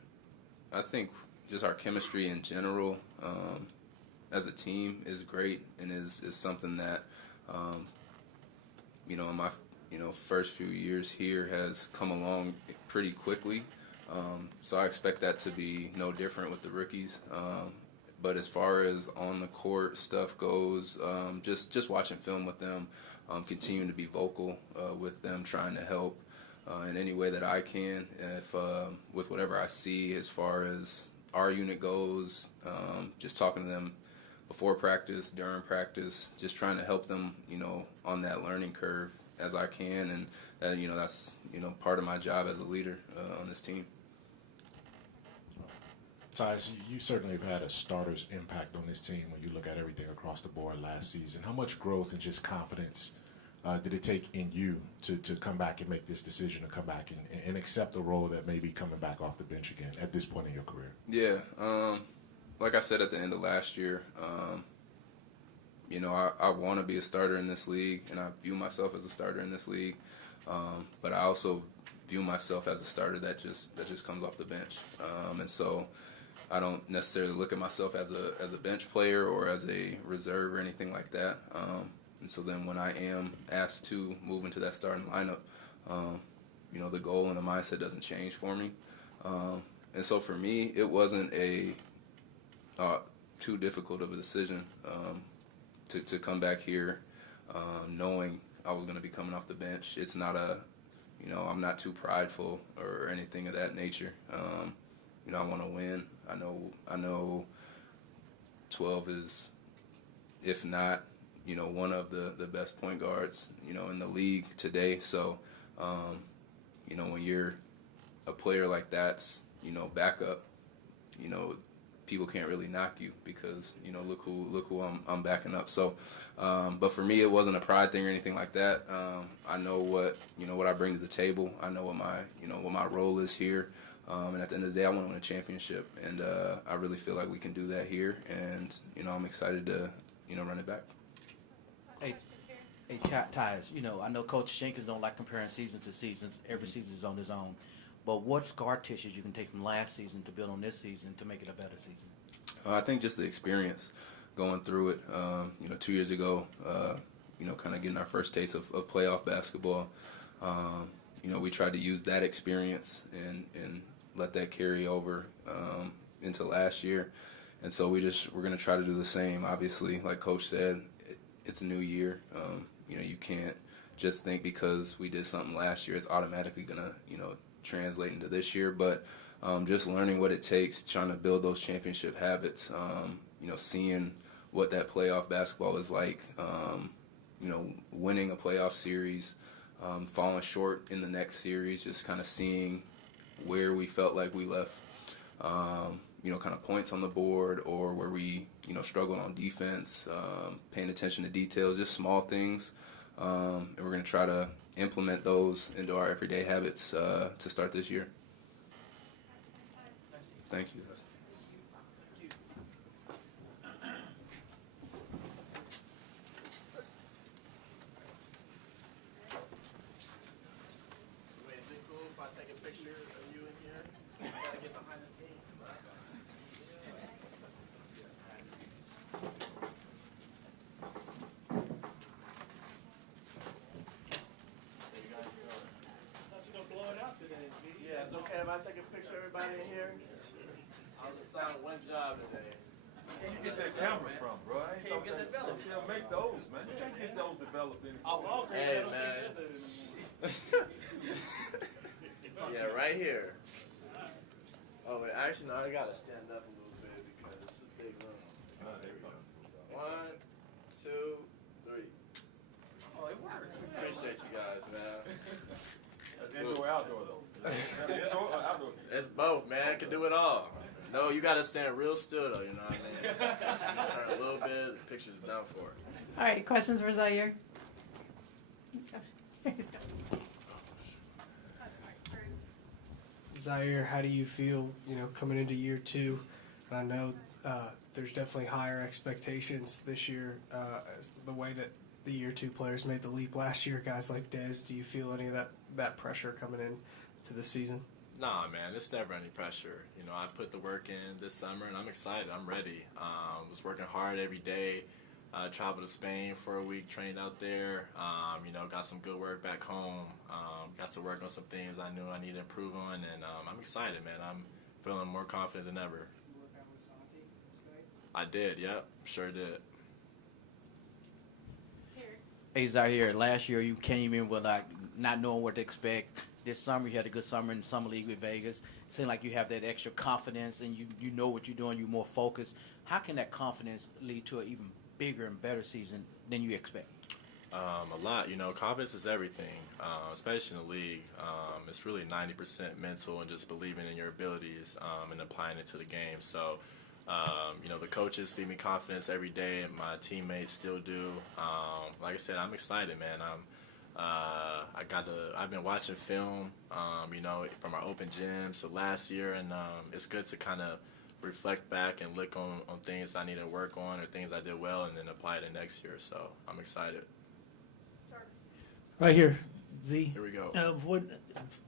I think just our chemistry in general as a team is great, and is something that you know, in my first few years here has come along pretty quickly. So I expect that to be no different with the rookies. But as far as on the court stuff goes, just watching film with them, continuing to be vocal with them, trying to help in any way that I can, if with whatever I see as far as our unit goes, just talking to them before practice, during practice, just trying to help them, you know, on that learning curve as I can, and you know, that's, you know, part of my job as a leader on this team. Tyus, you certainly have had a starter's impact on this team when you look at everything across the board last season. How much growth and just confidence did it take in you to come back and make this decision to come back and accept a role that may be coming back off the bench again at this point in your career? Yeah, like I said at the end of last year, you know, I want to be a starter in this league, and I view myself as a starter in this league, but I also view myself as a starter that just comes off the bench, and so I don't necessarily look at myself as a bench player or as a reserve or anything like that. And so then when I am asked to move into that starting lineup, you know, the goal and the mindset doesn't change for me. And so for me, it wasn't a too difficult of a decision to come back here knowing I was going to be coming off the bench. It's not you know, I'm not too prideful or anything of that nature. You know, I want to win. I know 12 is, if not, you know, one of the best point guards, you know, in the league today. So, you know, when you're a player like that's, you know, backup, you know, people can't really knock you because look who I'm backing up. So, but for me, it wasn't a pride thing or anything like that. I know what I bring to the table. I know what my role is here. And at the end of the day, I want to win a championship, and I really feel like we can do that here. And I'm excited to run it back. Hey, Tyus, I know Coach Jenkins don't like comparing seasons to seasons. Every season is on its own. But what scar tissues you can take from last season to build on this season to make it a better season? I think just the experience going through it. 2 years ago, kind of getting our first taste of playoff basketball. We tried to use that experience and let that carry over into last year. And so we're going to try to do the same. Obviously, like Coach said, it's a new year. You can't just think because we did something last year, it's automatically going to, translate into this year. But just learning what it takes, trying to build those championship habits, seeing what that playoff basketball is like, winning a playoff series, falling short in the next series, just kind of seeing where we felt like we left, kind of points on the board or where we, struggled on defense, paying attention to details, just small things. And we're going to try to implement those into our everyday habits to start this year. Thank you. Yeah, it's okay if I take a picture of everybody in here. I'll assign one job today. Where you get that camera from, bro? I ain't Can't get that developed. Still make those, man. You can't get those developed anymore. Hey, man. Yeah, right here. Oh, wait, actually, no, I gotta stand up a little bit because it's a big room. One, two, three. Oh, it works. Appreciate you guys, man. Indoor or outdoor, though? Indoor or outdoor? It's both, man. Can do it all. No, you gotta stand real still, though, you know what I mean? Turn a little bit, the picture's done for. All right, questions for Xavier? Zaire, how do you feel, coming into year two? And I know there's definitely higher expectations this year. The way that the year two players made the leap last year, guys like Dez, do you feel any of that pressure coming in to the season? Nah, man, it's never any pressure. I put the work in this summer, and I'm excited. I'm ready. Was working hard every day. Traveled to Spain for a week, trained out there. Got some good work back home. Got to work on some things I knew I needed to improve on, and I'm excited, man. I'm feeling more confident than ever. I did, yep, sure did. Hey, Zaire, last year you came in with not knowing what to expect. This summer you had a good summer in the summer league with Vegas. Seemed like you have that extra confidence and you know what you're doing. You're more focused. How can that confidence lead to an even bigger and better season than you expect? A lot. Confidence is everything, especially in the league. It's really 90% mental and just believing in your abilities and applying it to the game. So, the coaches feed me confidence every day, and my teammates still do. Like I said, I'm excited, man. I've been watching film, from our open gyms to last year, and it's good to kind of reflect back and look on things I need to work on or things I did well and then apply it next year. So I'm excited. Right here, Z. Here we go.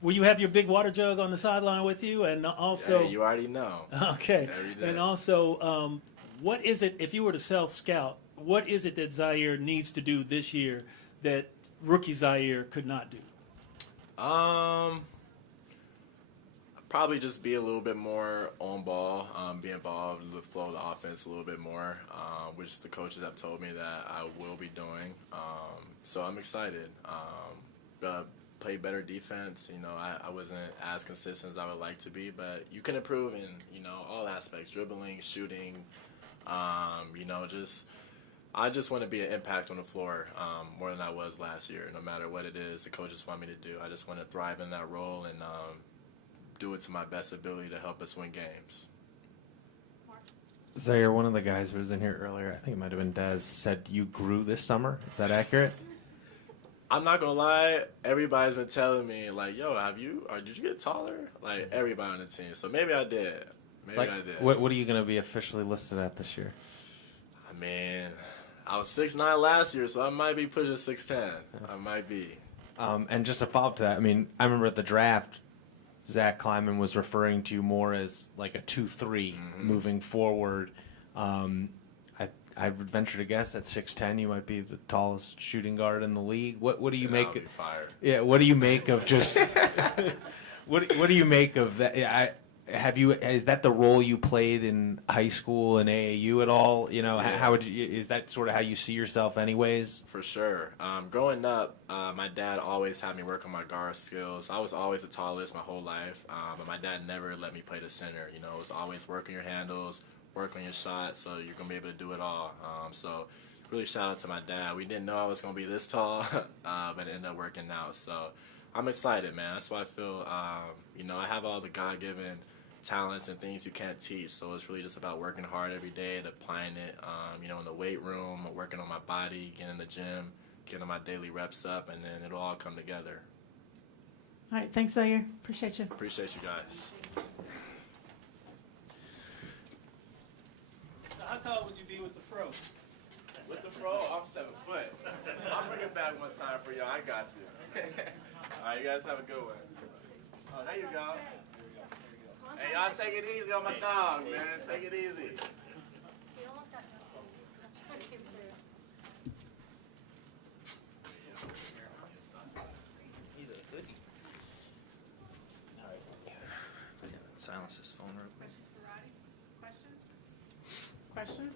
Will you have your big water jug on the sideline with you? And also, yeah, you already know. Okay. And also, what is it, if you were to self-scout, what is it that Zaire needs to do this year that rookie Zaire could not do? Probably just be a little bit more on ball, be involved in the flow of the offense a little bit more, which the coaches have told me that I will be doing. So I'm excited. Play better defense. I wasn't as consistent as I would like to be, but you can improve in, all aspects, dribbling, shooting, I just want to be an impact on the floor more than I was last year. No matter what it is the coaches want me to do, I just want to thrive in that role and do it to my best ability to help us win games. Zaire, one of the guys who was in here earlier, I think it might have been Des, said you grew this summer. Is that accurate? I'm not gonna lie, everybody's been telling me, like, yo, did you get taller? Like, everybody on the team. So maybe I did. Maybe I did. What are you going to be officially listed at this year? I mean, I was 6'9" last year, so I might be pushing 6'10". I might be. And just a follow-up to that, I mean, I remember at the draft, Zach Kleiman was referring to you more as like a 2-3 moving forward. I would venture to guess at 6'10", you might be the tallest shooting guard in the league. What do you make? I'll be fired. Yeah, what do you make of just? what do you make of that? Is that the role you played in high school and AAU at all? You know, Yeah. how would you? Is that sort of how you see yourself, anyways? For sure. Growing up, my dad always had me work on my guard skills. I was always the tallest my whole life, but my dad never let me play the center. You know, it was always work on your handles, work on your shot, so you're going to be able to do it all. So really shout out to my dad. We didn't know I was going to be this tall, but it ended up working out. So I'm excited, man. That's why I feel, you know, I have all the God-given talents and things you can't teach. So it's really just about working hard every day and applying it, you know, in the weight room, working on my body, getting in the gym, getting my daily reps up, and then it'll all come together. All right, thanks, Zaire. Appreciate you. Appreciate you guys. So how tall would you be with the fro? With the fro, I'm 7 foot. I'll bring it back one time for y'all. I got you. All right, you guys have a good one. Oh, there you go. Hey, y'all take it easy on my dog, man. Take it easy. We almost got done. I'm trying to get through. Silence his phone real quick. Questions?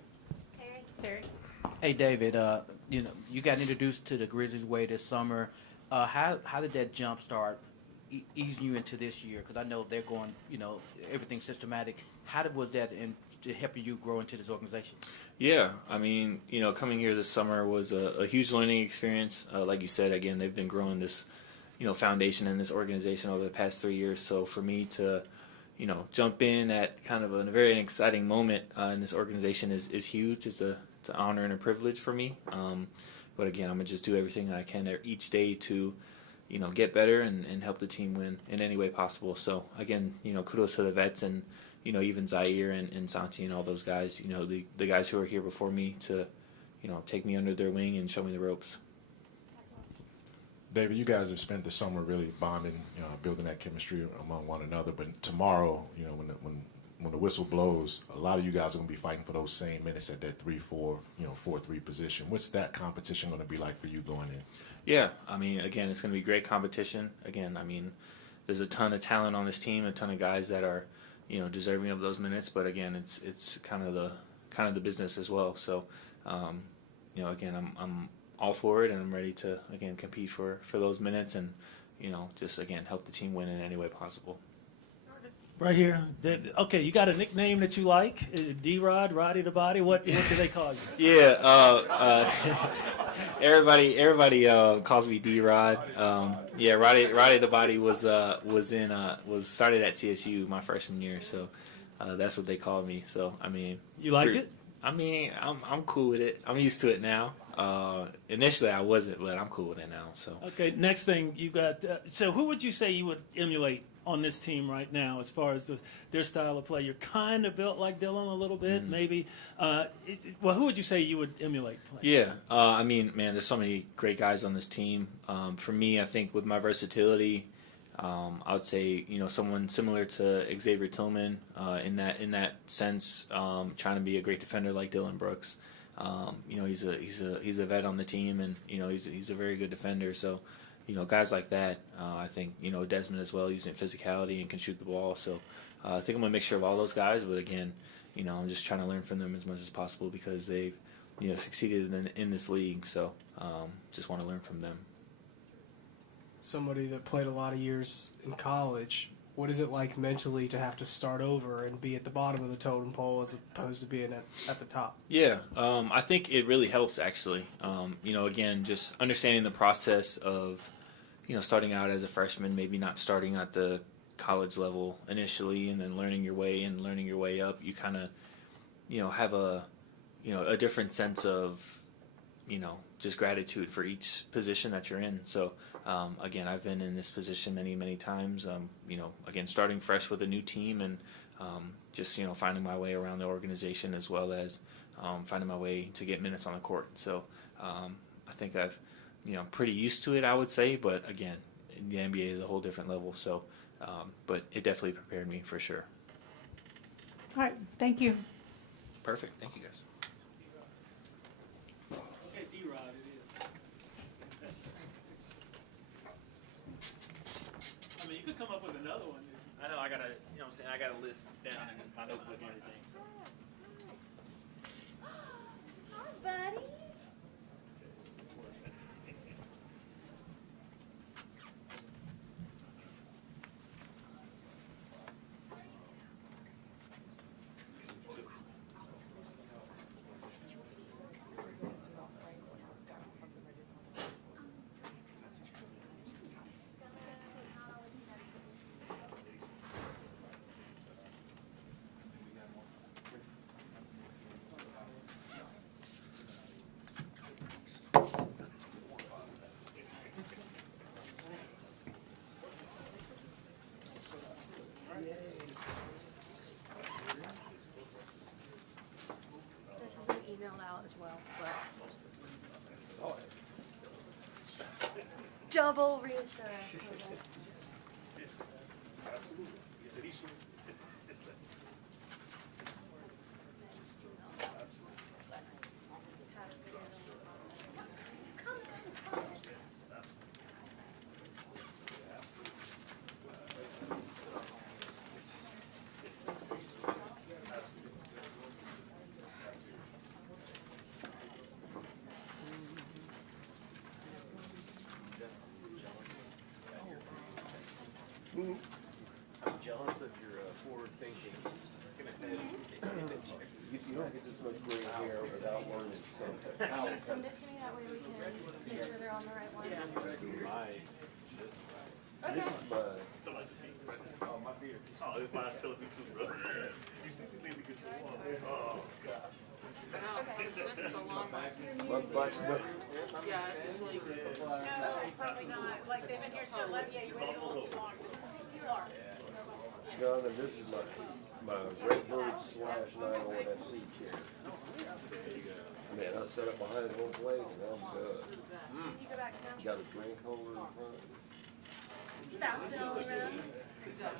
Terry? Hey, David, you know, you got introduced to the Grizzlies way this summer. How did that jump start easing you into this year? Because I know they're going, you know, everything systematic. Was that in helping you grow into this organization? Yeah, I mean, you know, coming here this summer was a huge learning experience. Like you said, again, they've been growing this, you know, foundation in this organization over the past 3 years. So for me to, you know, jump in at kind of a very exciting moment in this organization is huge. It's an honor and a privilege for me. But again, I'm going to just do everything that I can there each day to, you know, get better and help the team win in any way possible. So again, you know, kudos to the vets and, you know, even Zaire and Santi and all those guys, you know, the guys who are here before me to, you know, take me under their wing and show me the ropes. David, you guys have spent the summer really bonding, you know, building that chemistry among one another. But tomorrow, you know, when the whistle blows, a lot of you guys are going to be fighting for those same minutes at that 3-4, you know, 4-3 position. What's that competition going to be like for you going in? Yeah, I mean, again, it's going to be great competition. Again, I mean, there's a ton of talent on this team, a ton of guys that are, you know, deserving of those minutes. But again, it's kind of the business as well. So, you know, again, I'm all for it, and I'm ready to again compete for those minutes, and you know, just again help the team win in any way possible. Right here. Okay, you got a nickname that you like? D-Rod, Roddy the Body? What do they call you? Yeah, everybody calls me D-Rod. Yeah, Roddy the Body was started at CSU my freshman year, so that's what they called me. So I mean, you like it? I mean, I'm cool with it. I'm used to it now. Initially, I wasn't, but I'm cool with it now. So okay, next thing you got. So who would you say you would emulate on this team right now as far as their style of play? You're kind of built like Dylan a little bit, maybe. Well, who would you say you would emulate playing? Yeah, I mean, man, there's so many great guys on this team. For me, I think with my versatility, I would say, you know, someone similar to Xavier Tillman in that sense, trying to be a great defender like Dylan Brooks. You know, he's a vet on the team, and you know he's a very good defender. So, you know, guys like that, I think, you know, Desmond as well, using physicality and can shoot the ball. So I think I'm a mixture of all those guys. But again, you know, I'm just trying to learn from them as much as possible because they've, you know, succeeded in this league. So just want to learn from them. Somebody that played a lot of years in college, what is it like mentally to have to start over and be at the bottom of the totem pole as opposed to being at the top? Yeah, I think it really helps, actually. You know, again, just understanding the process of, you know, starting out as a freshman, maybe not starting at the college level initially, and then learning your way up. You kind of, have a different sense of, just gratitude for each position that you're in. So, again, I've been in this position many, many times, again, starting fresh with a new team and just, finding my way around the organization as well as finding my way to get minutes on the court. So I think I've, pretty used to it, I would say. But, again, the NBA is a whole different level. So, but it definitely prepared me for sure. All right. Thank you. Perfect. Thank you, guys. You could come up with another one. I know, I gotta, I gotta list down in my notebook and everything. So. Hi, buddy. Double reassurance. I'm jealous of your forward thinking. You don't get this much gray hair without learning something. Can you send it to me? That way we can make sure they're on the right one. This is my feet are. Oh, this mine's killing me too, bro. You see me leave the guitar on there. Oh, God. My butt's not. Yeah, it's just like. No, probably not. Like, they've been here so long. Yeah, you waited a little too long. You are. Jonathan, this is my Redbird / 901 FC chair. Man, I set up behind home plate and I'm good. You go back now. Got a drink holder in front. Bounce it all around. I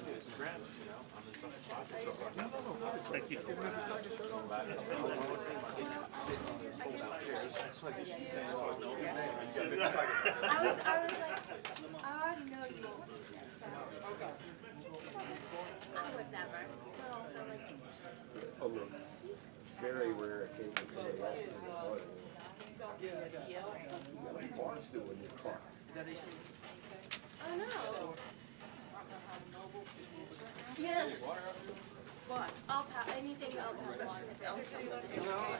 was like, I already know you won't be there, so. I would never. But also, like, On the very rare occasion somebody else is in the water. You got a bar stool in your car. oh no. Yeah. What? I'll pass. Anything I'll pass along if it's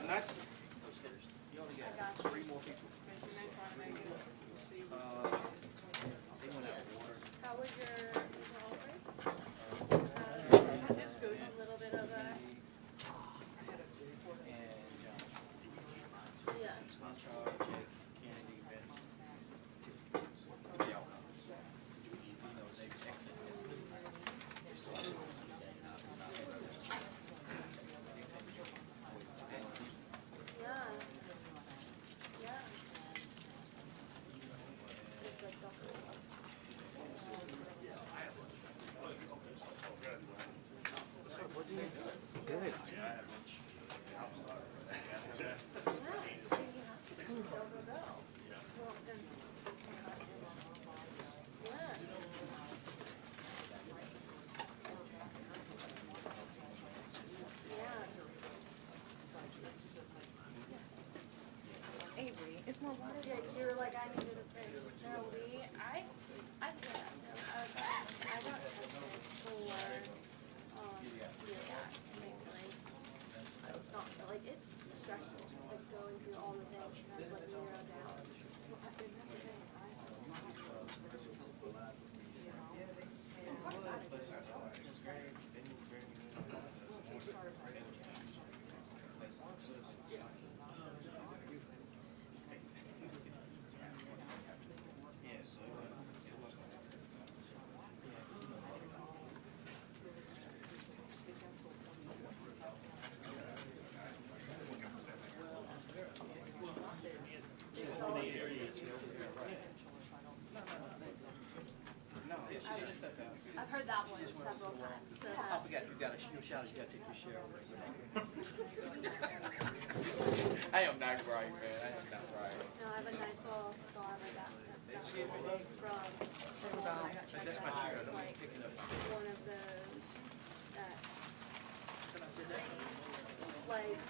Next. I got you. 3 more people. How was your fall break? It's good. A little bit of a. Yeah. shout out, you gotta take your share over there. I am not right, man. I am not right. No, I have a nice little scar on my back. That's from That's my share. I'm like picking up. one of those that's like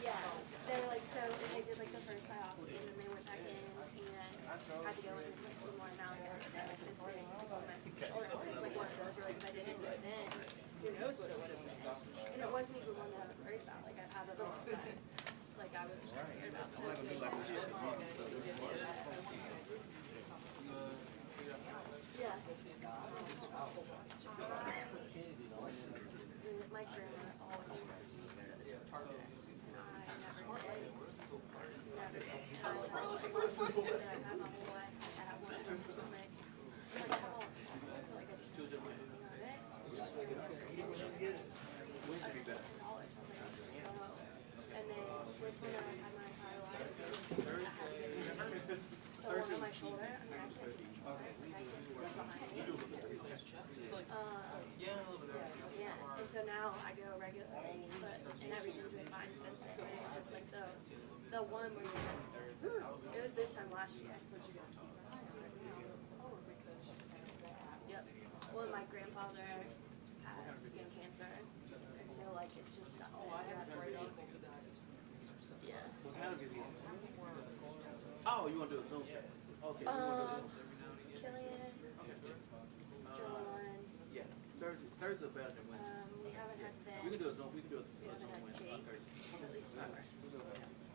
yeah. They were like so they did like the first biopsy and then they went back in and had to go in like 2 more now and got like this big on my shoulder. It was like one of those where like if I didn't do it then, who knows what it would have been. And it wasn't even one that I was worried about. Like I have it all that like I was scared about. So yes. My grandma always used to be and I never did. So now I go regularly, but and everything's been fine since then. It's just like the one where it was this time last year. Yep. Well, my grandfather had skin cancer, and so like it's just yeah. Oh, you want to do a Zoom chat? Okay. Killian, John. Yeah. Thursday better than Wednesday. We haven't had Vince. We can do a Zoom. We can do a We haven't had Wednesday Jake. on Thursday. It's at least 4.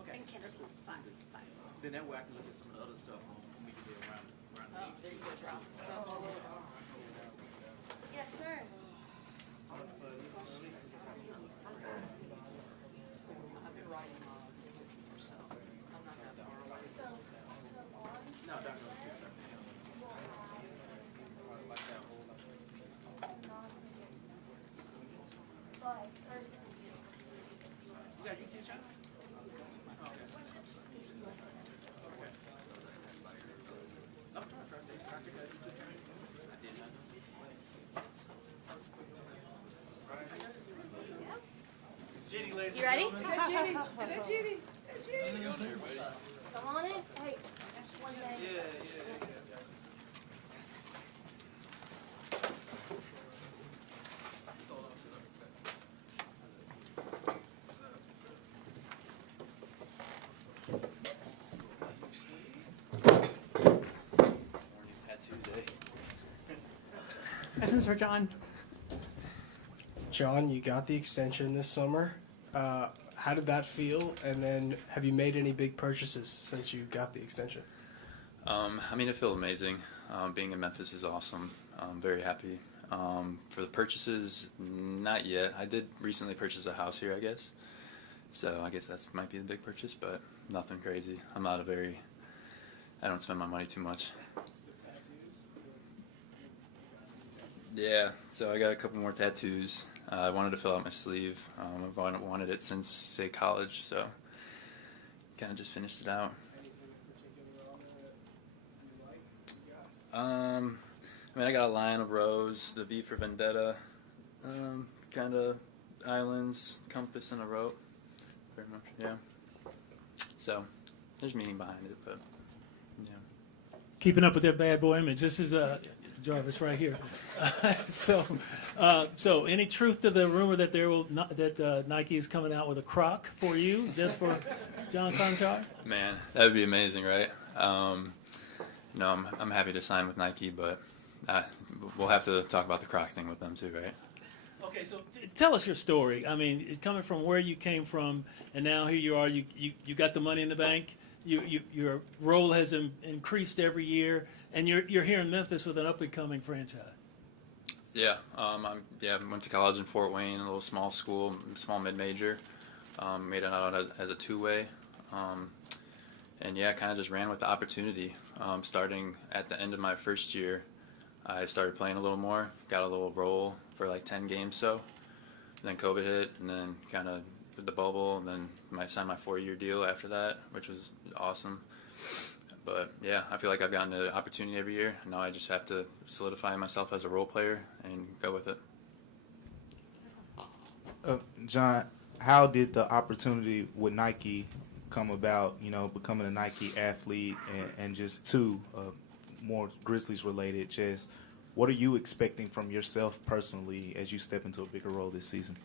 Okay. And Kendrick, 5. Then that way I can look at some of the other stuff on we can do around the There you go, drop stuff all over. Yes, sir. I've been writing this before, so I'm not that far away. No, Dr. You guys eat your shots? You ready? Hey, Ginny. Hey, Ginny. Hey, Ginny. Come on in. Hey, one day. Yeah. Questions for John? John, you got the extension this summer. How did that feel? And then have you made any big purchases since you got the extension? I mean, it feels amazing. Being in Memphis is awesome. I'm very happy. For the purchases, not yet. I did recently purchase a house here, I guess. So I guess that might be the big purchase, but nothing crazy. I don't spend my money too much. Yeah, so I got a couple more tattoos. I wanted to fill out my sleeve. I've wanted it since, say, college, so kind of just finished it out. I mean, I got a line of rose, the V for Vendetta, kind of islands, compass, and a rope. Very much, yeah. So there's meaning behind it, but yeah. Keeping up with their bad boy image. This is Jarvis right here. So any truth to the rumor that Nike is coming out with a Croc for you, just for John Conchar? Man, that would be amazing, right? No, I'm happy to sign with Nike, but we'll have to talk about the Croc thing with them too, right? Okay, so tell us your story. I mean, coming from where you came from, and now here you are. You got the money in the bank. Your role has increased every year, and you're here in Memphis with an up and coming franchise. Yeah, I went to college in Fort Wayne, a little small school, small mid-major. Made it out as a two-way, and yeah, kind of just ran with the opportunity. Starting at the end of my first year, I started playing a little more, got a little role for like 10 games so. And then COVID hit, and then kind of the bubble, and then I signed my 4-year deal after that, which was awesome. But yeah, I feel like I've gotten an opportunity every year. Now I just have to solidify myself as a role player and go with it. John, how did the opportunity with Nike come about, becoming a Nike athlete and just two, more Grizzlies related, just what are you expecting from yourself personally as you step into a bigger role this season?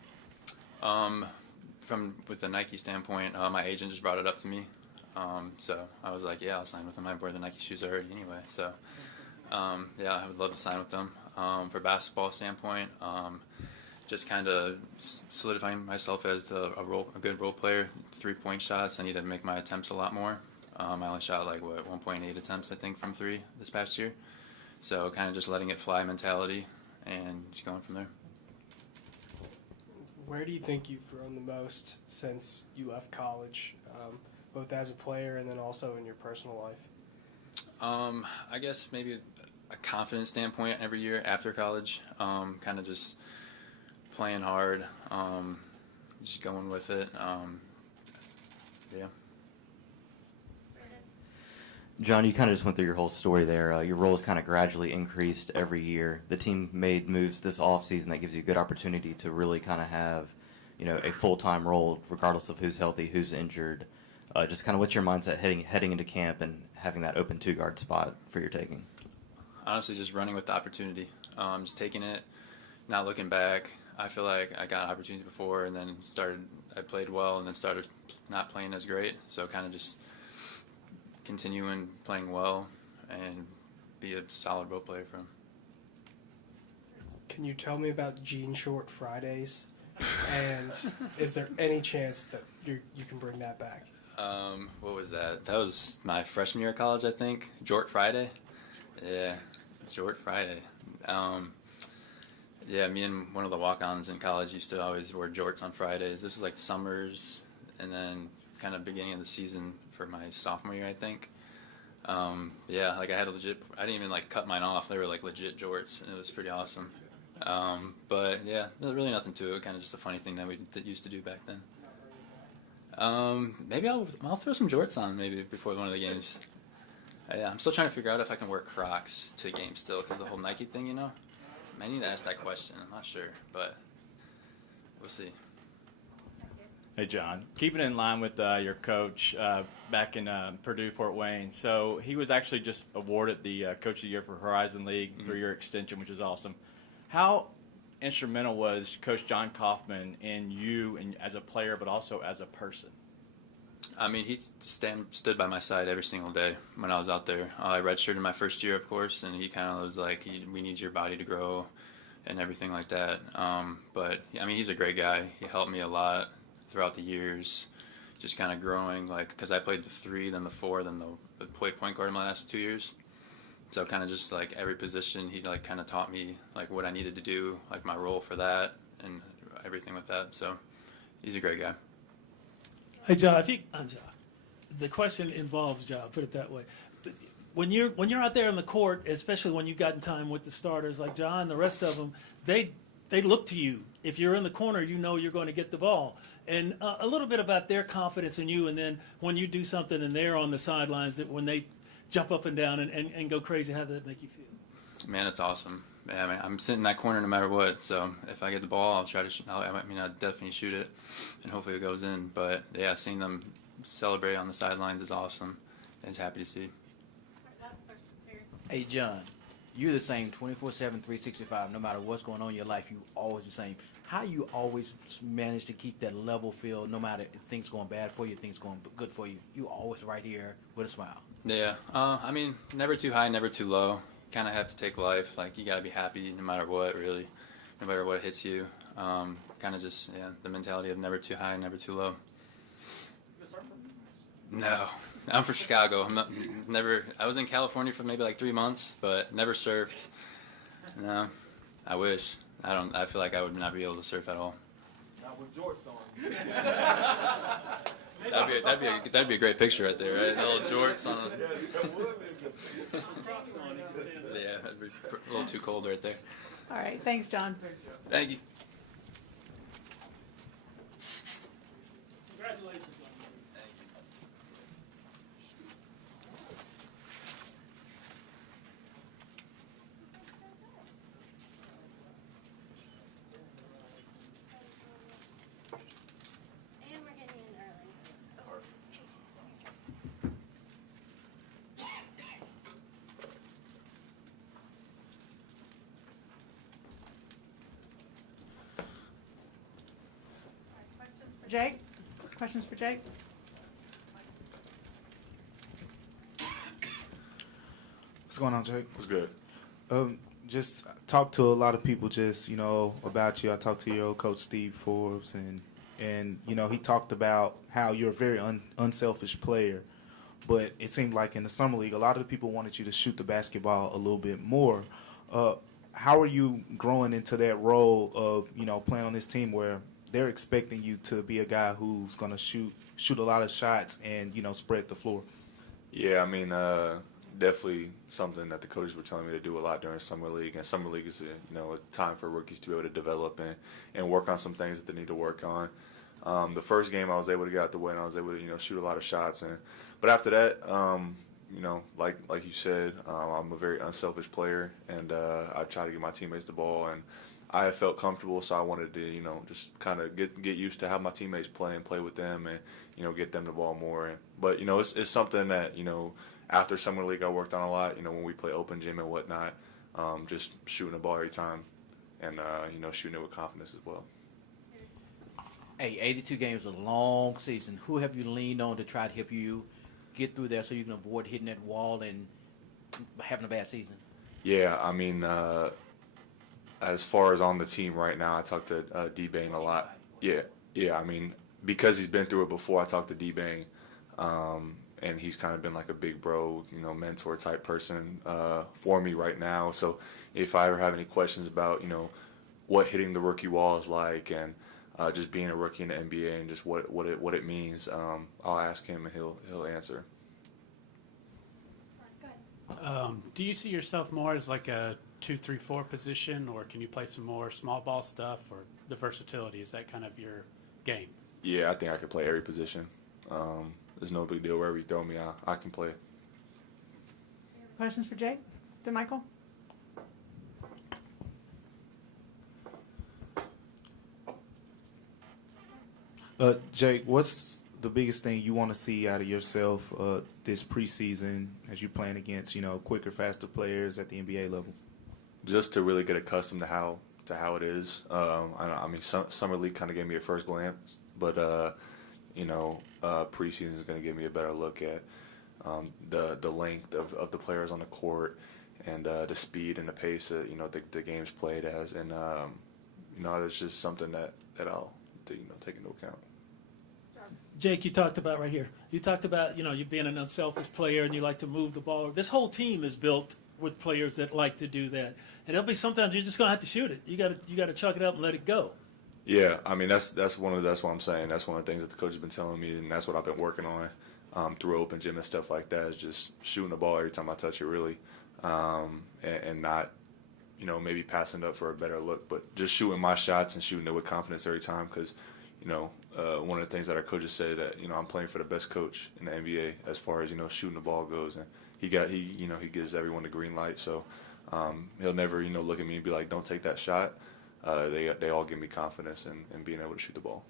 With the Nike standpoint, my agent just brought it up to me. So I was like, yeah, I'll sign with them. I wear the Nike shoes already anyway. So, yeah, I would love to sign with them. For basketball standpoint, just kind of solidifying myself as a good role player. 3-point shots, I need to make my attempts a lot more. I only shot 1.8 attempts, I think, from three this past year. So kind of just letting it fly mentality and just going from there. Where do you think you've grown the most since you left college, both as a player and then also in your personal life? I guess maybe a confidence standpoint every year after college. Kind of just playing hard, just going with it. Yeah. John, you kind of just went through your whole story there. Your role has kind of gradually increased every year. The team made moves this offseason that gives you a good opportunity to really kind of have, a full-time role regardless of who's healthy, who's injured. Just kind of what's your mindset heading into camp and having that open two-guard spot for your taking? Honestly, just running with the opportunity. Just taking it, not looking back. I feel like I got opportunities before and then I played well and then started not playing as great. So kind of just continuing playing well and be a solid role player for him. Can you tell me about Jean Short Fridays? And is there any chance that you can bring that back? What was that? That was my freshman year of college, I think. Jort Friday? Yeah, Jort Friday. Yeah, me and one of the walk-ons in college used to always wear jorts on Fridays. This was like summers and then kind of beginning of the season for my sophomore year, I think. Yeah, I had I didn't even cut mine off. They were legit jorts, and it was pretty awesome. But yeah, there's really nothing to it. Kind of just a funny thing that we used to do back then. Maybe I'll throw some jorts on maybe before one of the games. Yeah, I'm still trying to figure out if I can wear Crocs to the game still because the whole Nike thing, I need to ask that question. I'm not sure, but we'll see. Hey, John. Keeping in line with your coach back in Purdue, Fort Wayne. So he was actually just awarded the Coach of the Year for Horizon League 3-year extension, which is awesome. How instrumental was Coach John Kaufman in you and as a player, but also as a person? I mean, he stood by my side every single day when I was out there. I redshirted my first year, of course, and he kind of was like, we need your body to grow and everything like that. But, I mean, he's a great guy. He helped me a lot throughout the years, just kind of growing, because I played the 3, then the 4, then the played point guard in my last 2 years. So kind of just every position, he kind of taught me what I needed to do, my role for that and everything with that. So he's a great guy. Hey, John, the question involves John, put it that way. When you're out there on the court, especially when you've gotten time with the starters like John, the rest of them, they look to you. If you're in the corner, you're going to get the ball. And a little bit about their confidence in you, and then when you do something and they're on the sidelines, that when they jump up and down and go crazy, how does that make you feel? Man, it's awesome. Yeah, I mean, I'm sitting in that corner no matter what. So if I get the ball, I'll try to. I'll definitely shoot it, and hopefully it goes in. But yeah, seeing them celebrate on the sidelines is awesome, and it's happy to see. Hey, John, you're the same 24/7, 365. No matter what's going on in your life, you always the same. How you always manage to keep that level feel, no matter if things going bad for you, things going good for you. You always right here with a smile. Yeah, I mean, never too high, never too low. Kind of have to take life. You got to be happy no matter what, really. No matter what hits you. Kind of just, the mentality of never too high, never too low. No. I'm from Chicago. I was in California for maybe 3 months, but never surfed. No. I wish. I feel like I would not be able to surf at all. Not with jorts on. That'd be a great picture right there, right? The little jorts on. Yeah, that'd be a little too cold right there. All right, thanks, John. Thank you. Congratulations. Jake? Questions for Jake? What's going on, Jake? What's good? Just talked to a lot of people just, about you. I talked to your old coach, Steve Forbes, and he talked about how you're a very unselfish player. But it seemed like in the summer league, a lot of the people wanted you to shoot the basketball a little bit more. How are you growing into that role of, playing on this team where they're expecting you to be a guy who's going to shoot a lot of shots and, spread the floor? Yeah, I mean, definitely something that the coaches were telling me to do a lot during summer league. And summer league is, a time for rookies to be able to develop and work on some things that they need to work on. The first game I was able to get out the way and I was able to, shoot a lot of shots. But after that, like you said, I'm a very unselfish player, and I try to give my teammates the ball, and I felt comfortable, so I wanted to, just kind of get used to how my teammates play and play with them, and get them the ball more. But it's something that after summer league I worked on a lot. When we play open gym and whatnot, just shooting the ball every time, and shooting it with confidence as well. Hey, 82 games is a long season. Who have you leaned on to try to help you get through there so you can avoid hitting that wall and having a bad season? Yeah, I mean, as far as on the team right now, I talk to D-Bang a lot. Yeah, I mean, because he's been through it before, I talk to D-Bang, and he's kind of been like a big bro, mentor type person for me right now. So if I ever have any questions about, what hitting the rookie wall is like, and just being a rookie in the NBA and just what it means, I'll ask him and he'll answer. Do you see yourself more as like a 2-3-4 position, or can you play some more small ball stuff, or the versatility? Is that kind of your game? Yeah, I think I can play every position. There's no big deal. Wherever you throw me, I can play. Questions for Jake? DeMichael? Jake, what's the biggest thing you want to see out of yourself this preseason as you're playing against, quicker, faster players at the NBA level? Just to really get accustomed to how it is. I mean, summer league kind of gave me a first glance, but preseason is going to give me a better look at the length of the players on the court, and the speed and the pace that the game's played as, and that's just something that I'll take into account. Jake, you talked about right here. You talked about you being an unselfish player and you like to move the ball. This whole team is built with players that like to do that, and there'll be sometimes you're just gonna have to shoot it. You got to chuck it up and let it go. Yeah, I mean that's what I'm saying. That's one of the things that the coach has been telling me, and that's what I've been working on through open gym and stuff like that. Is just shooting the ball every time I touch it, really, and not maybe passing up for a better look, but just shooting my shots and shooting it with confidence every time. Because one of the things that our coaches say that I'm playing for the best coach in the NBA as far as shooting the ball goes, and he gives everyone the green light. So he'll never look at me and be like, don't take that shot. They all give me confidence in being able to shoot the ball.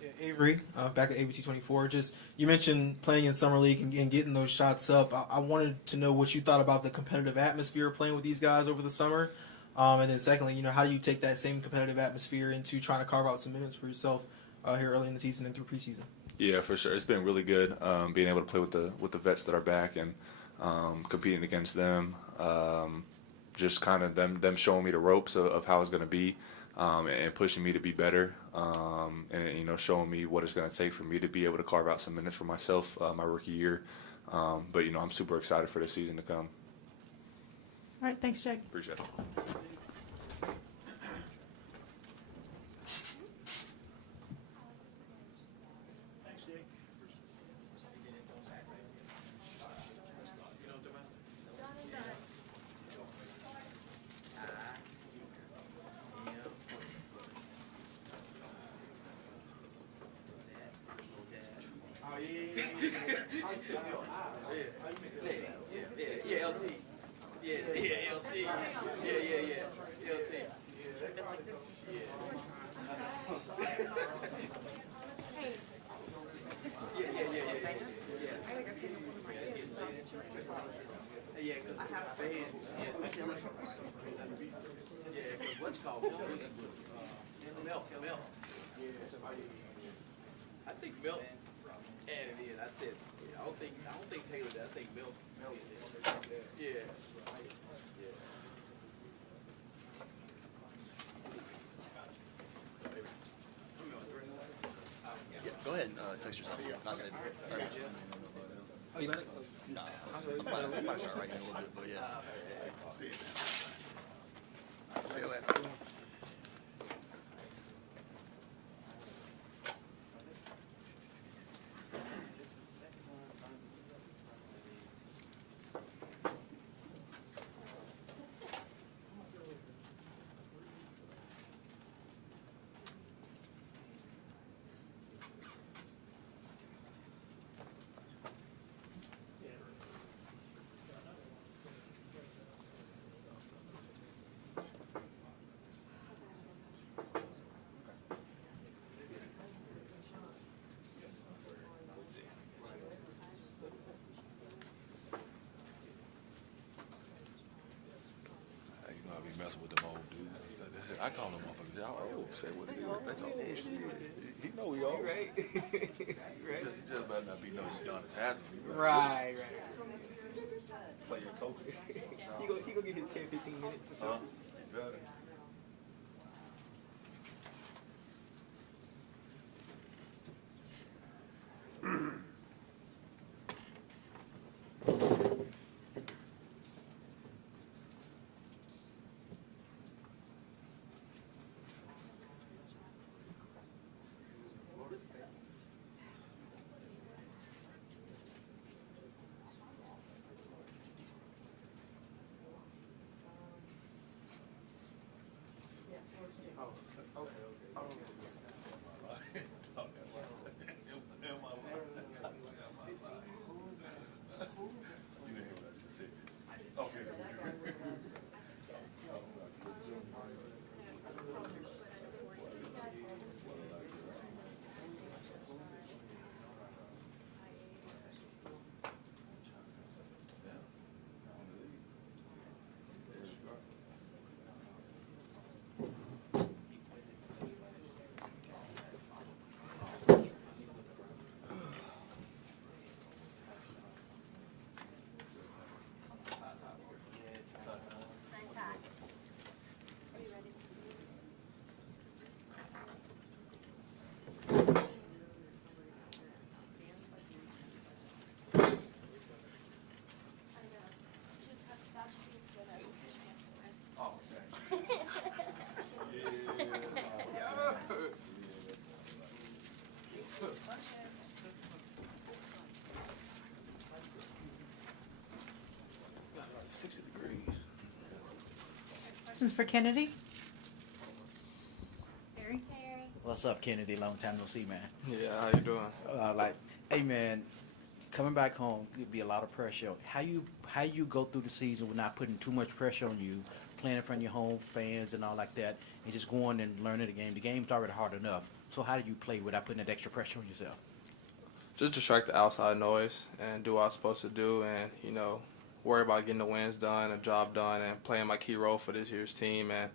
Yeah, Avery, back at ABC 24. Just you mentioned playing in summer league and getting those shots up. I wanted to know what you thought about the competitive atmosphere playing with these guys over the summer, and then secondly, how do you take that same competitive atmosphere into trying to carve out some minutes for yourself here early in the season and through preseason? Yeah, for sure. It's been really good being able to play with the vets that are back and competing against them. Just kind of them showing me the ropes of how it's going to be, and pushing me to be better, and showing me what it's going to take for me to be able to carve out some minutes for myself my rookie year. But I'm super excited for the season to come. All right, thanks, Jake. Appreciate it. think Milk added in. I don't think Taylor did. I think Milk. Yeah. Go ahead and text yourself. I'll say it. Oh, you got it? No. I might start writing a little bit, but yeah. See you then. See you later. Messing with them old dudes. I call them motherfuckers. Y'all old. Say what it is. That's old shit. He know he old. Right. He just better not be no Udonis Haslem. Right. Play your coach. He gonna get his 10, 15 minutes for sure. Got it. Questions for Kennedy? Barry? What's up, Kennedy? Long time no see, man. Yeah, how you doing? Hey, man, coming back home, it'd be a lot of pressure. How you go through the season with not putting too much pressure on you, playing in front of your home fans and all like that, and just going and learning the game? The game's already hard enough. So how do you play without putting that extra pressure on yourself? Just distract the outside noise and do what I'm supposed to do, and worry about getting the wins done, a job done, and playing my key role for this year's team. And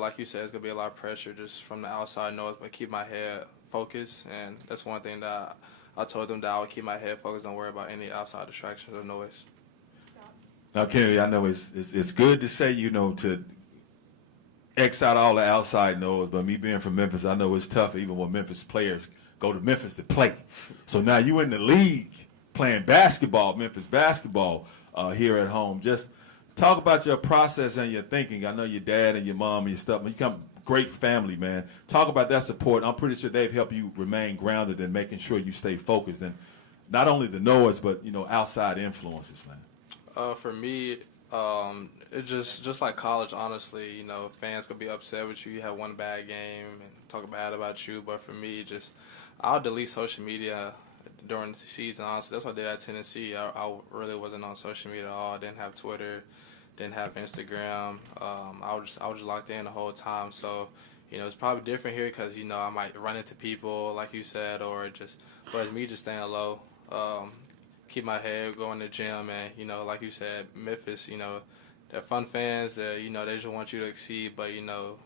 like you said, it's gonna be a lot of pressure just from the outside noise, but keep my head focused. And that's one thing that I told them, that I would keep my head focused, don't worry about any outside distractions or noise. Now, Kennedy, I know it's good to say, to X out all the outside noise, but me being from Memphis, I know it's tough even when Memphis players go to Memphis to play. So now you in the league playing basketball, Memphis basketball, here at home. Just talk about your process and your thinking. I know your dad and your mom and your stuff, but you come great family, man. Talk about that support. I'm pretty sure they've helped you remain grounded and making sure you stay focused, and not only the noise, but outside influences, man. For me, it's just like college, honestly. Fans could be upset with you. You have one bad game and talk bad about you. But for me, I'll delete social media during the season, honestly. That's what I did at Tennessee. I really wasn't on social media at all. I didn't have Twitter, didn't have Instagram. I was just locked in the whole time. So, it's probably different here because, I might run into people, like you said, but it's me just staying low. Keep my head, going to the gym, and, like you said, Memphis, they're fun fans. They just want you to exceed, but,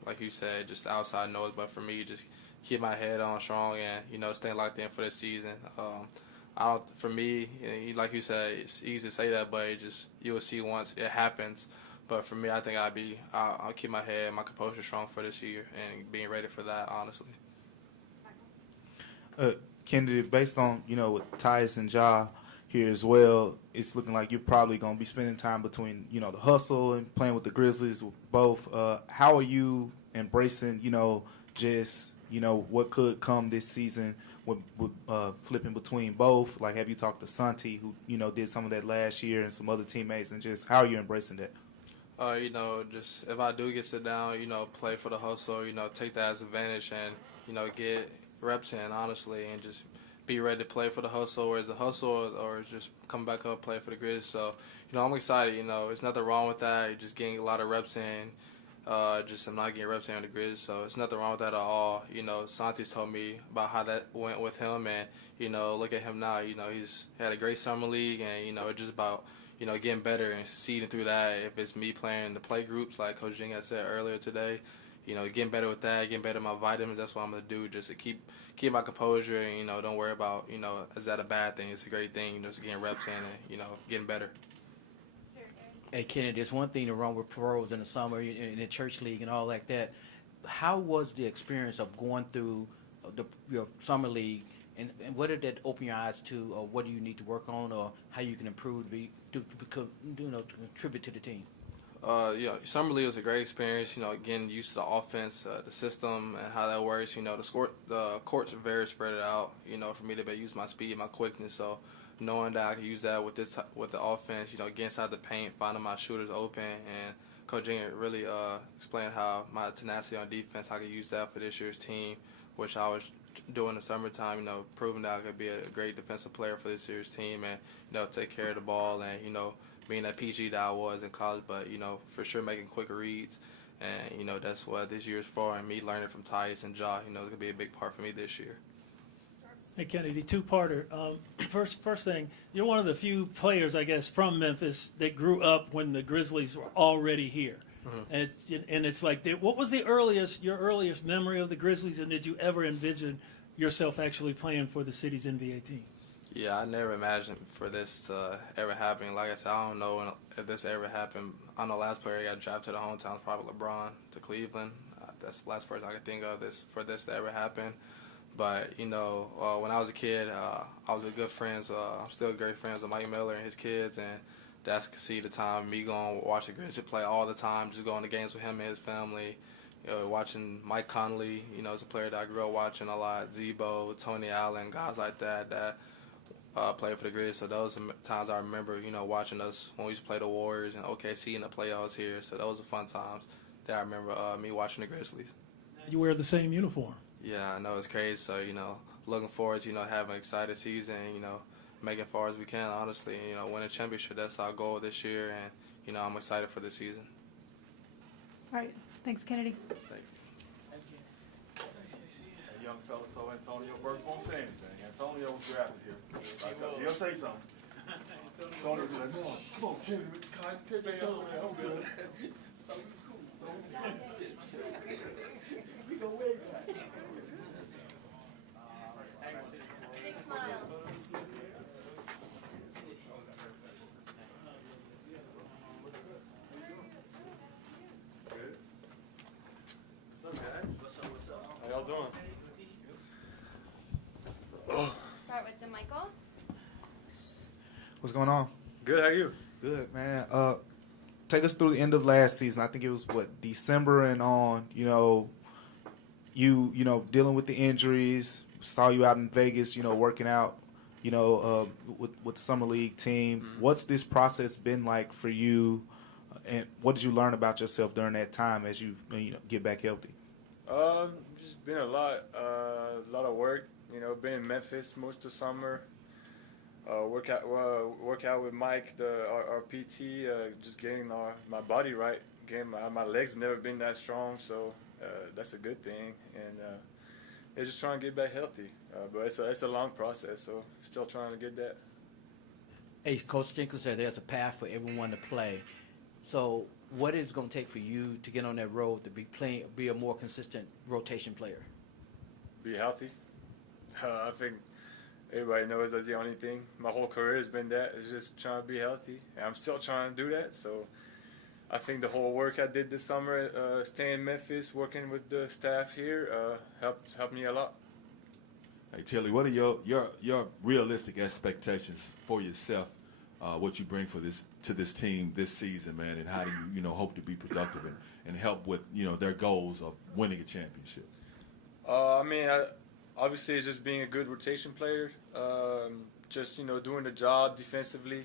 like you said, just outside noise. But for me, just keep my head on strong and stay locked in for this season. For me, like you said, it's easy to say that, but you will see once it happens. But for me, I think I'll keep my head, my composure strong for this year and being ready for that, honestly. Kennedy, based on, with Tyus and Ja here as well, it's looking like you're probably going to be spending time between, the hustle and playing with the Grizzlies both. How are you embracing, just, what could come this season with flipping between both? Like, have you talked to Santi, who, did some of that last year, and some other teammates, and just how are you embracing that? Just if I do get sit down, play for the hustle, take that as advantage and, get reps in, honestly, and just be ready to play for the hustle, or is the hustle, or just come back up, play for the Grizz. So, I'm excited. There's nothing wrong with that. You're just getting a lot of reps in. I'm not getting reps in on the Grizz, so it's nothing wrong with that at all. Santi's told me about how that went with him, and, look at him now. He's had a great summer league, and, it's just about, getting better and succeeding through that. If it's me playing the play groups, like Coach Jing had said earlier today, getting better with that, getting better with my vitamins, that's what I'm going to do, just to keep my composure and, don't worry about, is that a bad thing? It's a great thing, just getting reps in and, getting better. Hey, Kennedy, there's one thing to run with pros in the summer, in the church league and all like that. How was the experience of going through your summer league, and what did that open your eyes to, or what do you need to work on, or how you can improve to contribute to the team? Summer league was a great experience. Getting used to the offense, the system, and how that works. The courts are very spread out. For me to use my speed, my quickness. So knowing that I can use that with the offense, getting inside the paint, finding my shooters open, and Coach Jiren really explained how my tenacity on defense, I could use that for this year's team, which I was doing in the summertime. Proving that I could be a great defensive player for this year's team, and take care of the ball, and being that PG that I was in college, but, for sure making quick reads. And, that's what this year's for. And me learning from Tyus and Ja, it's going to be a big part for me this year. Hey, Kennedy, two-parter. First thing, you're one of the few players, I guess, from Memphis that grew up when the Grizzlies were already here. Mm-hmm. And it's like, what was your earliest memory of the Grizzlies, and did you ever envision yourself actually playing for the city's NBA team? Yeah, I never imagined for this to ever happen. Like I said, I don't know if this ever happened. I know last player got drafted to the hometown was probably LeBron to Cleveland. That's the last person I could think of for this to ever happen. But, when I was a kid, I was good friends. I'm still great friends with Mike Miller and his kids, and that's to see the time me going watch the Grizzlies play all the time, just going to games with him and his family. Watching Mike Conley, is a player that I grew up watching a lot. Zebo, Tony Allen, guys like that played for the Grizzlies. So those are times I remember, watching us when we used to play the Warriors and OKC in the playoffs here. So those are fun times that I remember me watching the Grizzlies. You wear the same uniform. Yeah, I know, it's crazy. So, looking forward to, having an excited season, making far as we can, honestly. Win a championship, that's our goal this year. And, I'm excited for this season. All right. Thanks, Kennedy. Thank you. That young fella told Antonio Burks won't say anything. Antonio was drafted here. He'll say something. Antonio will be like, come on, Kennedy, take me somewhere. I'm good. We gonna wait. Big smiles. What's up, guys? What's up? How y'all doing? Start with the Michael. What's going on? Good, how are you? Good, man. Take us through the end of last season. I think it was, December and on, you dealing with the injuries. Saw you out in Vegas, working out, with the Summer League team. Mm-hmm. What's this process been like for you, and what did you learn about yourself during that time as you get back healthy? Just been a lot of work. Been in Memphis most of summer. Work out with Mike, our PT, just getting my body right. Getting my legs never been that strong, so that's a good thing. And they're just trying to get back healthy. But it's a long process, so still trying to get that. Hey, Coach Jenkins said there's a path for everyone to play. So what is it going to take for you to get on that road to be a more consistent rotation player? be healthy. I think everybody knows that's the only thing. My whole career has been that. It's just trying to be healthy. And I'm still trying to do that. So I think the whole work I did this summer, staying in Memphis, working with the staff here, helped me a lot. Hey, Tilly, what are your realistic expectations for yourself, what you bring to this team this season, man, and how do you hope to be productive and help with, their goals of winning a championship? Obviously it's just being a good rotation player, just, doing the job defensively,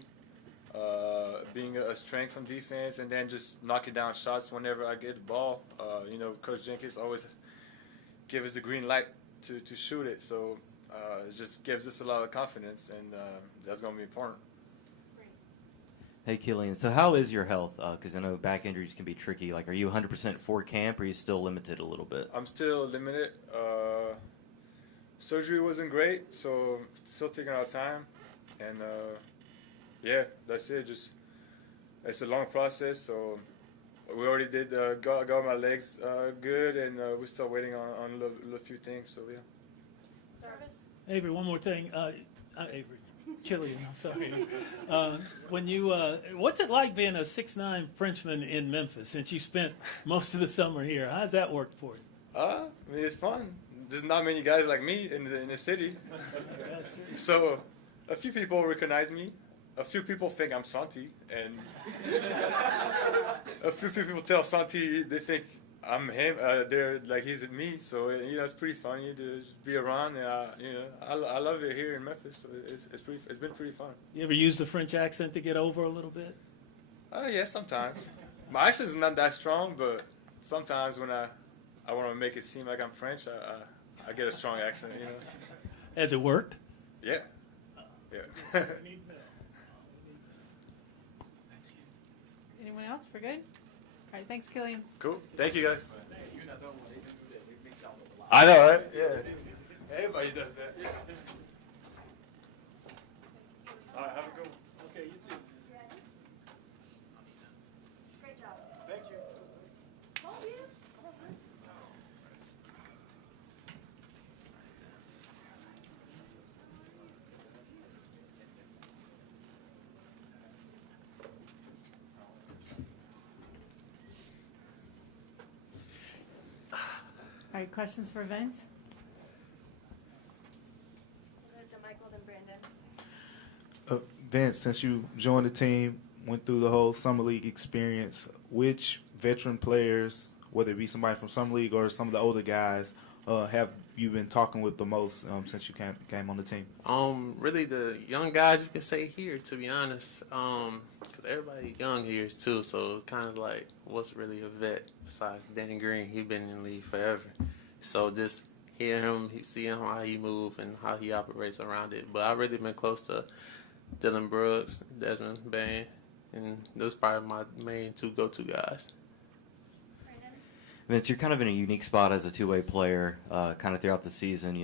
being a strength on defense, and then just knocking down shots whenever I get the ball. Coach Jenkins always give us the green light to shoot it, so it just gives us a lot of confidence, and that's going to be important. Hey, Killian, so how is your health? Because I know back injuries can be tricky. Like, are you 100% for camp, or are you still limited a little bit? I'm still limited. Surgery wasn't great, so still taking our time. And, that's it. Just it's a long process, so we already did got my legs good, and we're still waiting on a few things, so yeah. Avery, one more thing. Avery. Killian, I'm sorry. When you, what's it like being a 6'9" Frenchman in Memphis since you spent most of the summer here? How's that worked for you? It's fun. There's not many guys like me in the city. So a few people recognize me. A few people think I'm Santi, and a few people tell Santi they think I'm him. They're like he's me. So it's pretty funny to just be around. I love it here in Memphis. So it's been pretty fun. You ever use the French accent to get over a little bit? Yeah, sometimes. My accent is not that strong, but sometimes when I want to make it seem like I'm French, I get a strong accent. Has it worked? Yeah. Yeah. Anyone else? We're good? All right, thanks, Killian. Cool. Thank you, guys. You're not the only one. They do that. It makes y'all look a lot. I know, right? Yeah. Everybody does that. Yeah. All right, have a good one. Okay, you too. Great job. Thank you. All right, questions for Vince? We'll go to Michael, then Brandon. Vince, since you joined the team, went through the whole Summer League experience, which veteran players, whether it be somebody from Summer League or some of the older guys, have you been talking with the most since you came on the team? Really the young guys you can say here, to be honest. 'Cause everybody young here too, so kind of like what's really a vet besides Danny Green? He's been in the league forever. So just hear him, see him how he move and how he operates around it. But I've really been close to Dylan Brooks, Desmond Bain, and those probably my main two go-to guys. Vince, you're kind of in a unique spot as a two-way player, kind of throughout the season.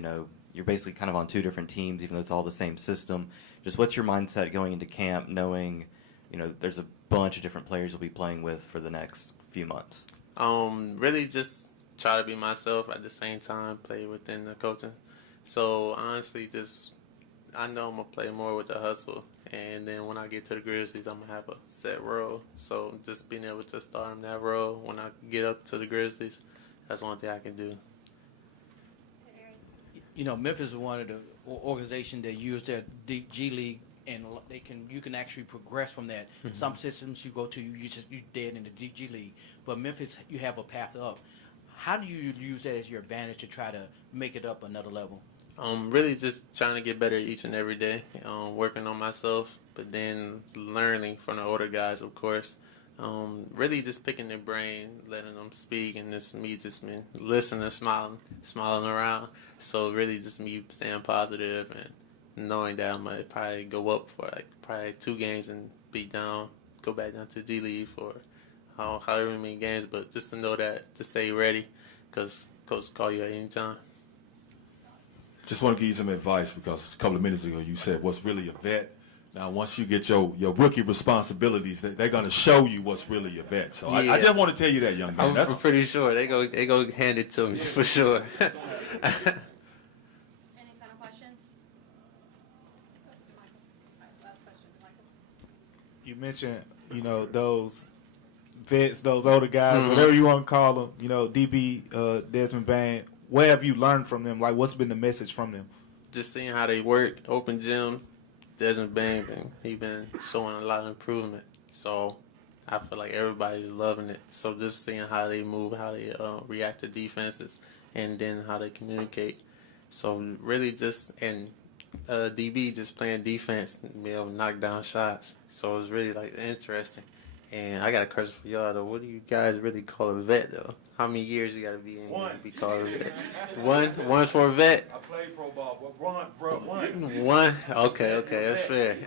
You're basically kind of on two different teams, even though it's all the same system. Just what's your mindset going into camp, knowing, there's a bunch of different players you'll be playing with for the next few months? Really just try to be myself at the same time, play within the coaching. So honestly, I know I'm gonna play more with the hustle, and then when I get to the Grizzlies, I'm gonna have a set role. So just being able to start in that role when I get up to the Grizzlies, that's one thing I can do. Memphis is one of the organizations that use their G League, and you can actually progress from that. Mm-hmm. Some systems you go to, you dead in the G League, but Memphis you have a path up. How do you use that as your advantage to try to make it up another level? Really just trying to get better each and every day, working on myself, but then learning from the older guys, of course. Really just picking their brain, letting them speak, and just me listening, smiling around. So really just me staying positive and knowing that I might probably go up for probably 2 games and go back down to G League for however many games, but just to know that, to stay ready, because coach will call you at any time. Just want to give you some advice, because a couple of minutes ago you said what's really a vet. Now, once you get your rookie responsibilities, they're going to show you what's really a vet. So I just want to tell you that, young man. I'm pretty sure they go hand it to me for sure. You mentioned, those vets, those older guys, whatever you want to call them, DB, Desmond Bain. What have you learned from them? Like, what's been the message from them? Just seeing how they work, open gyms. Desmond Bain, he been showing a lot of improvement. So I feel like everybody's loving it. So just seeing how they move, how they react to defenses, and then how they communicate. So really just, and DB just playing defense, be able to knock down shots. So it's really like interesting. And I got a question for y'all though. What do you guys really call a vet though? How many years you got to be in to be called a vet? One's for a vet? I played pro ball, but one. One? Okay, that's fair.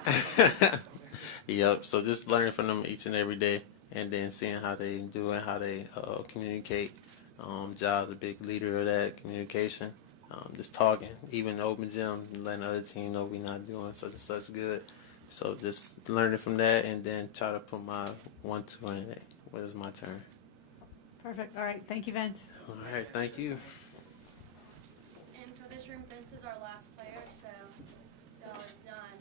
Yep, so just learning from them each and every day and then seeing how they do and how they communicate. Job's a big leader of that communication. Just talking, even the open gym, letting the other team know we're not doing such good. So just learning from that and then try to put my 1-2 in it. When it's my turn. Perfect. All right. Thank you, Vince. All right. Thank you. And for this room, Vince is our last player, so y'all are done.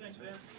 Thanks, Vince.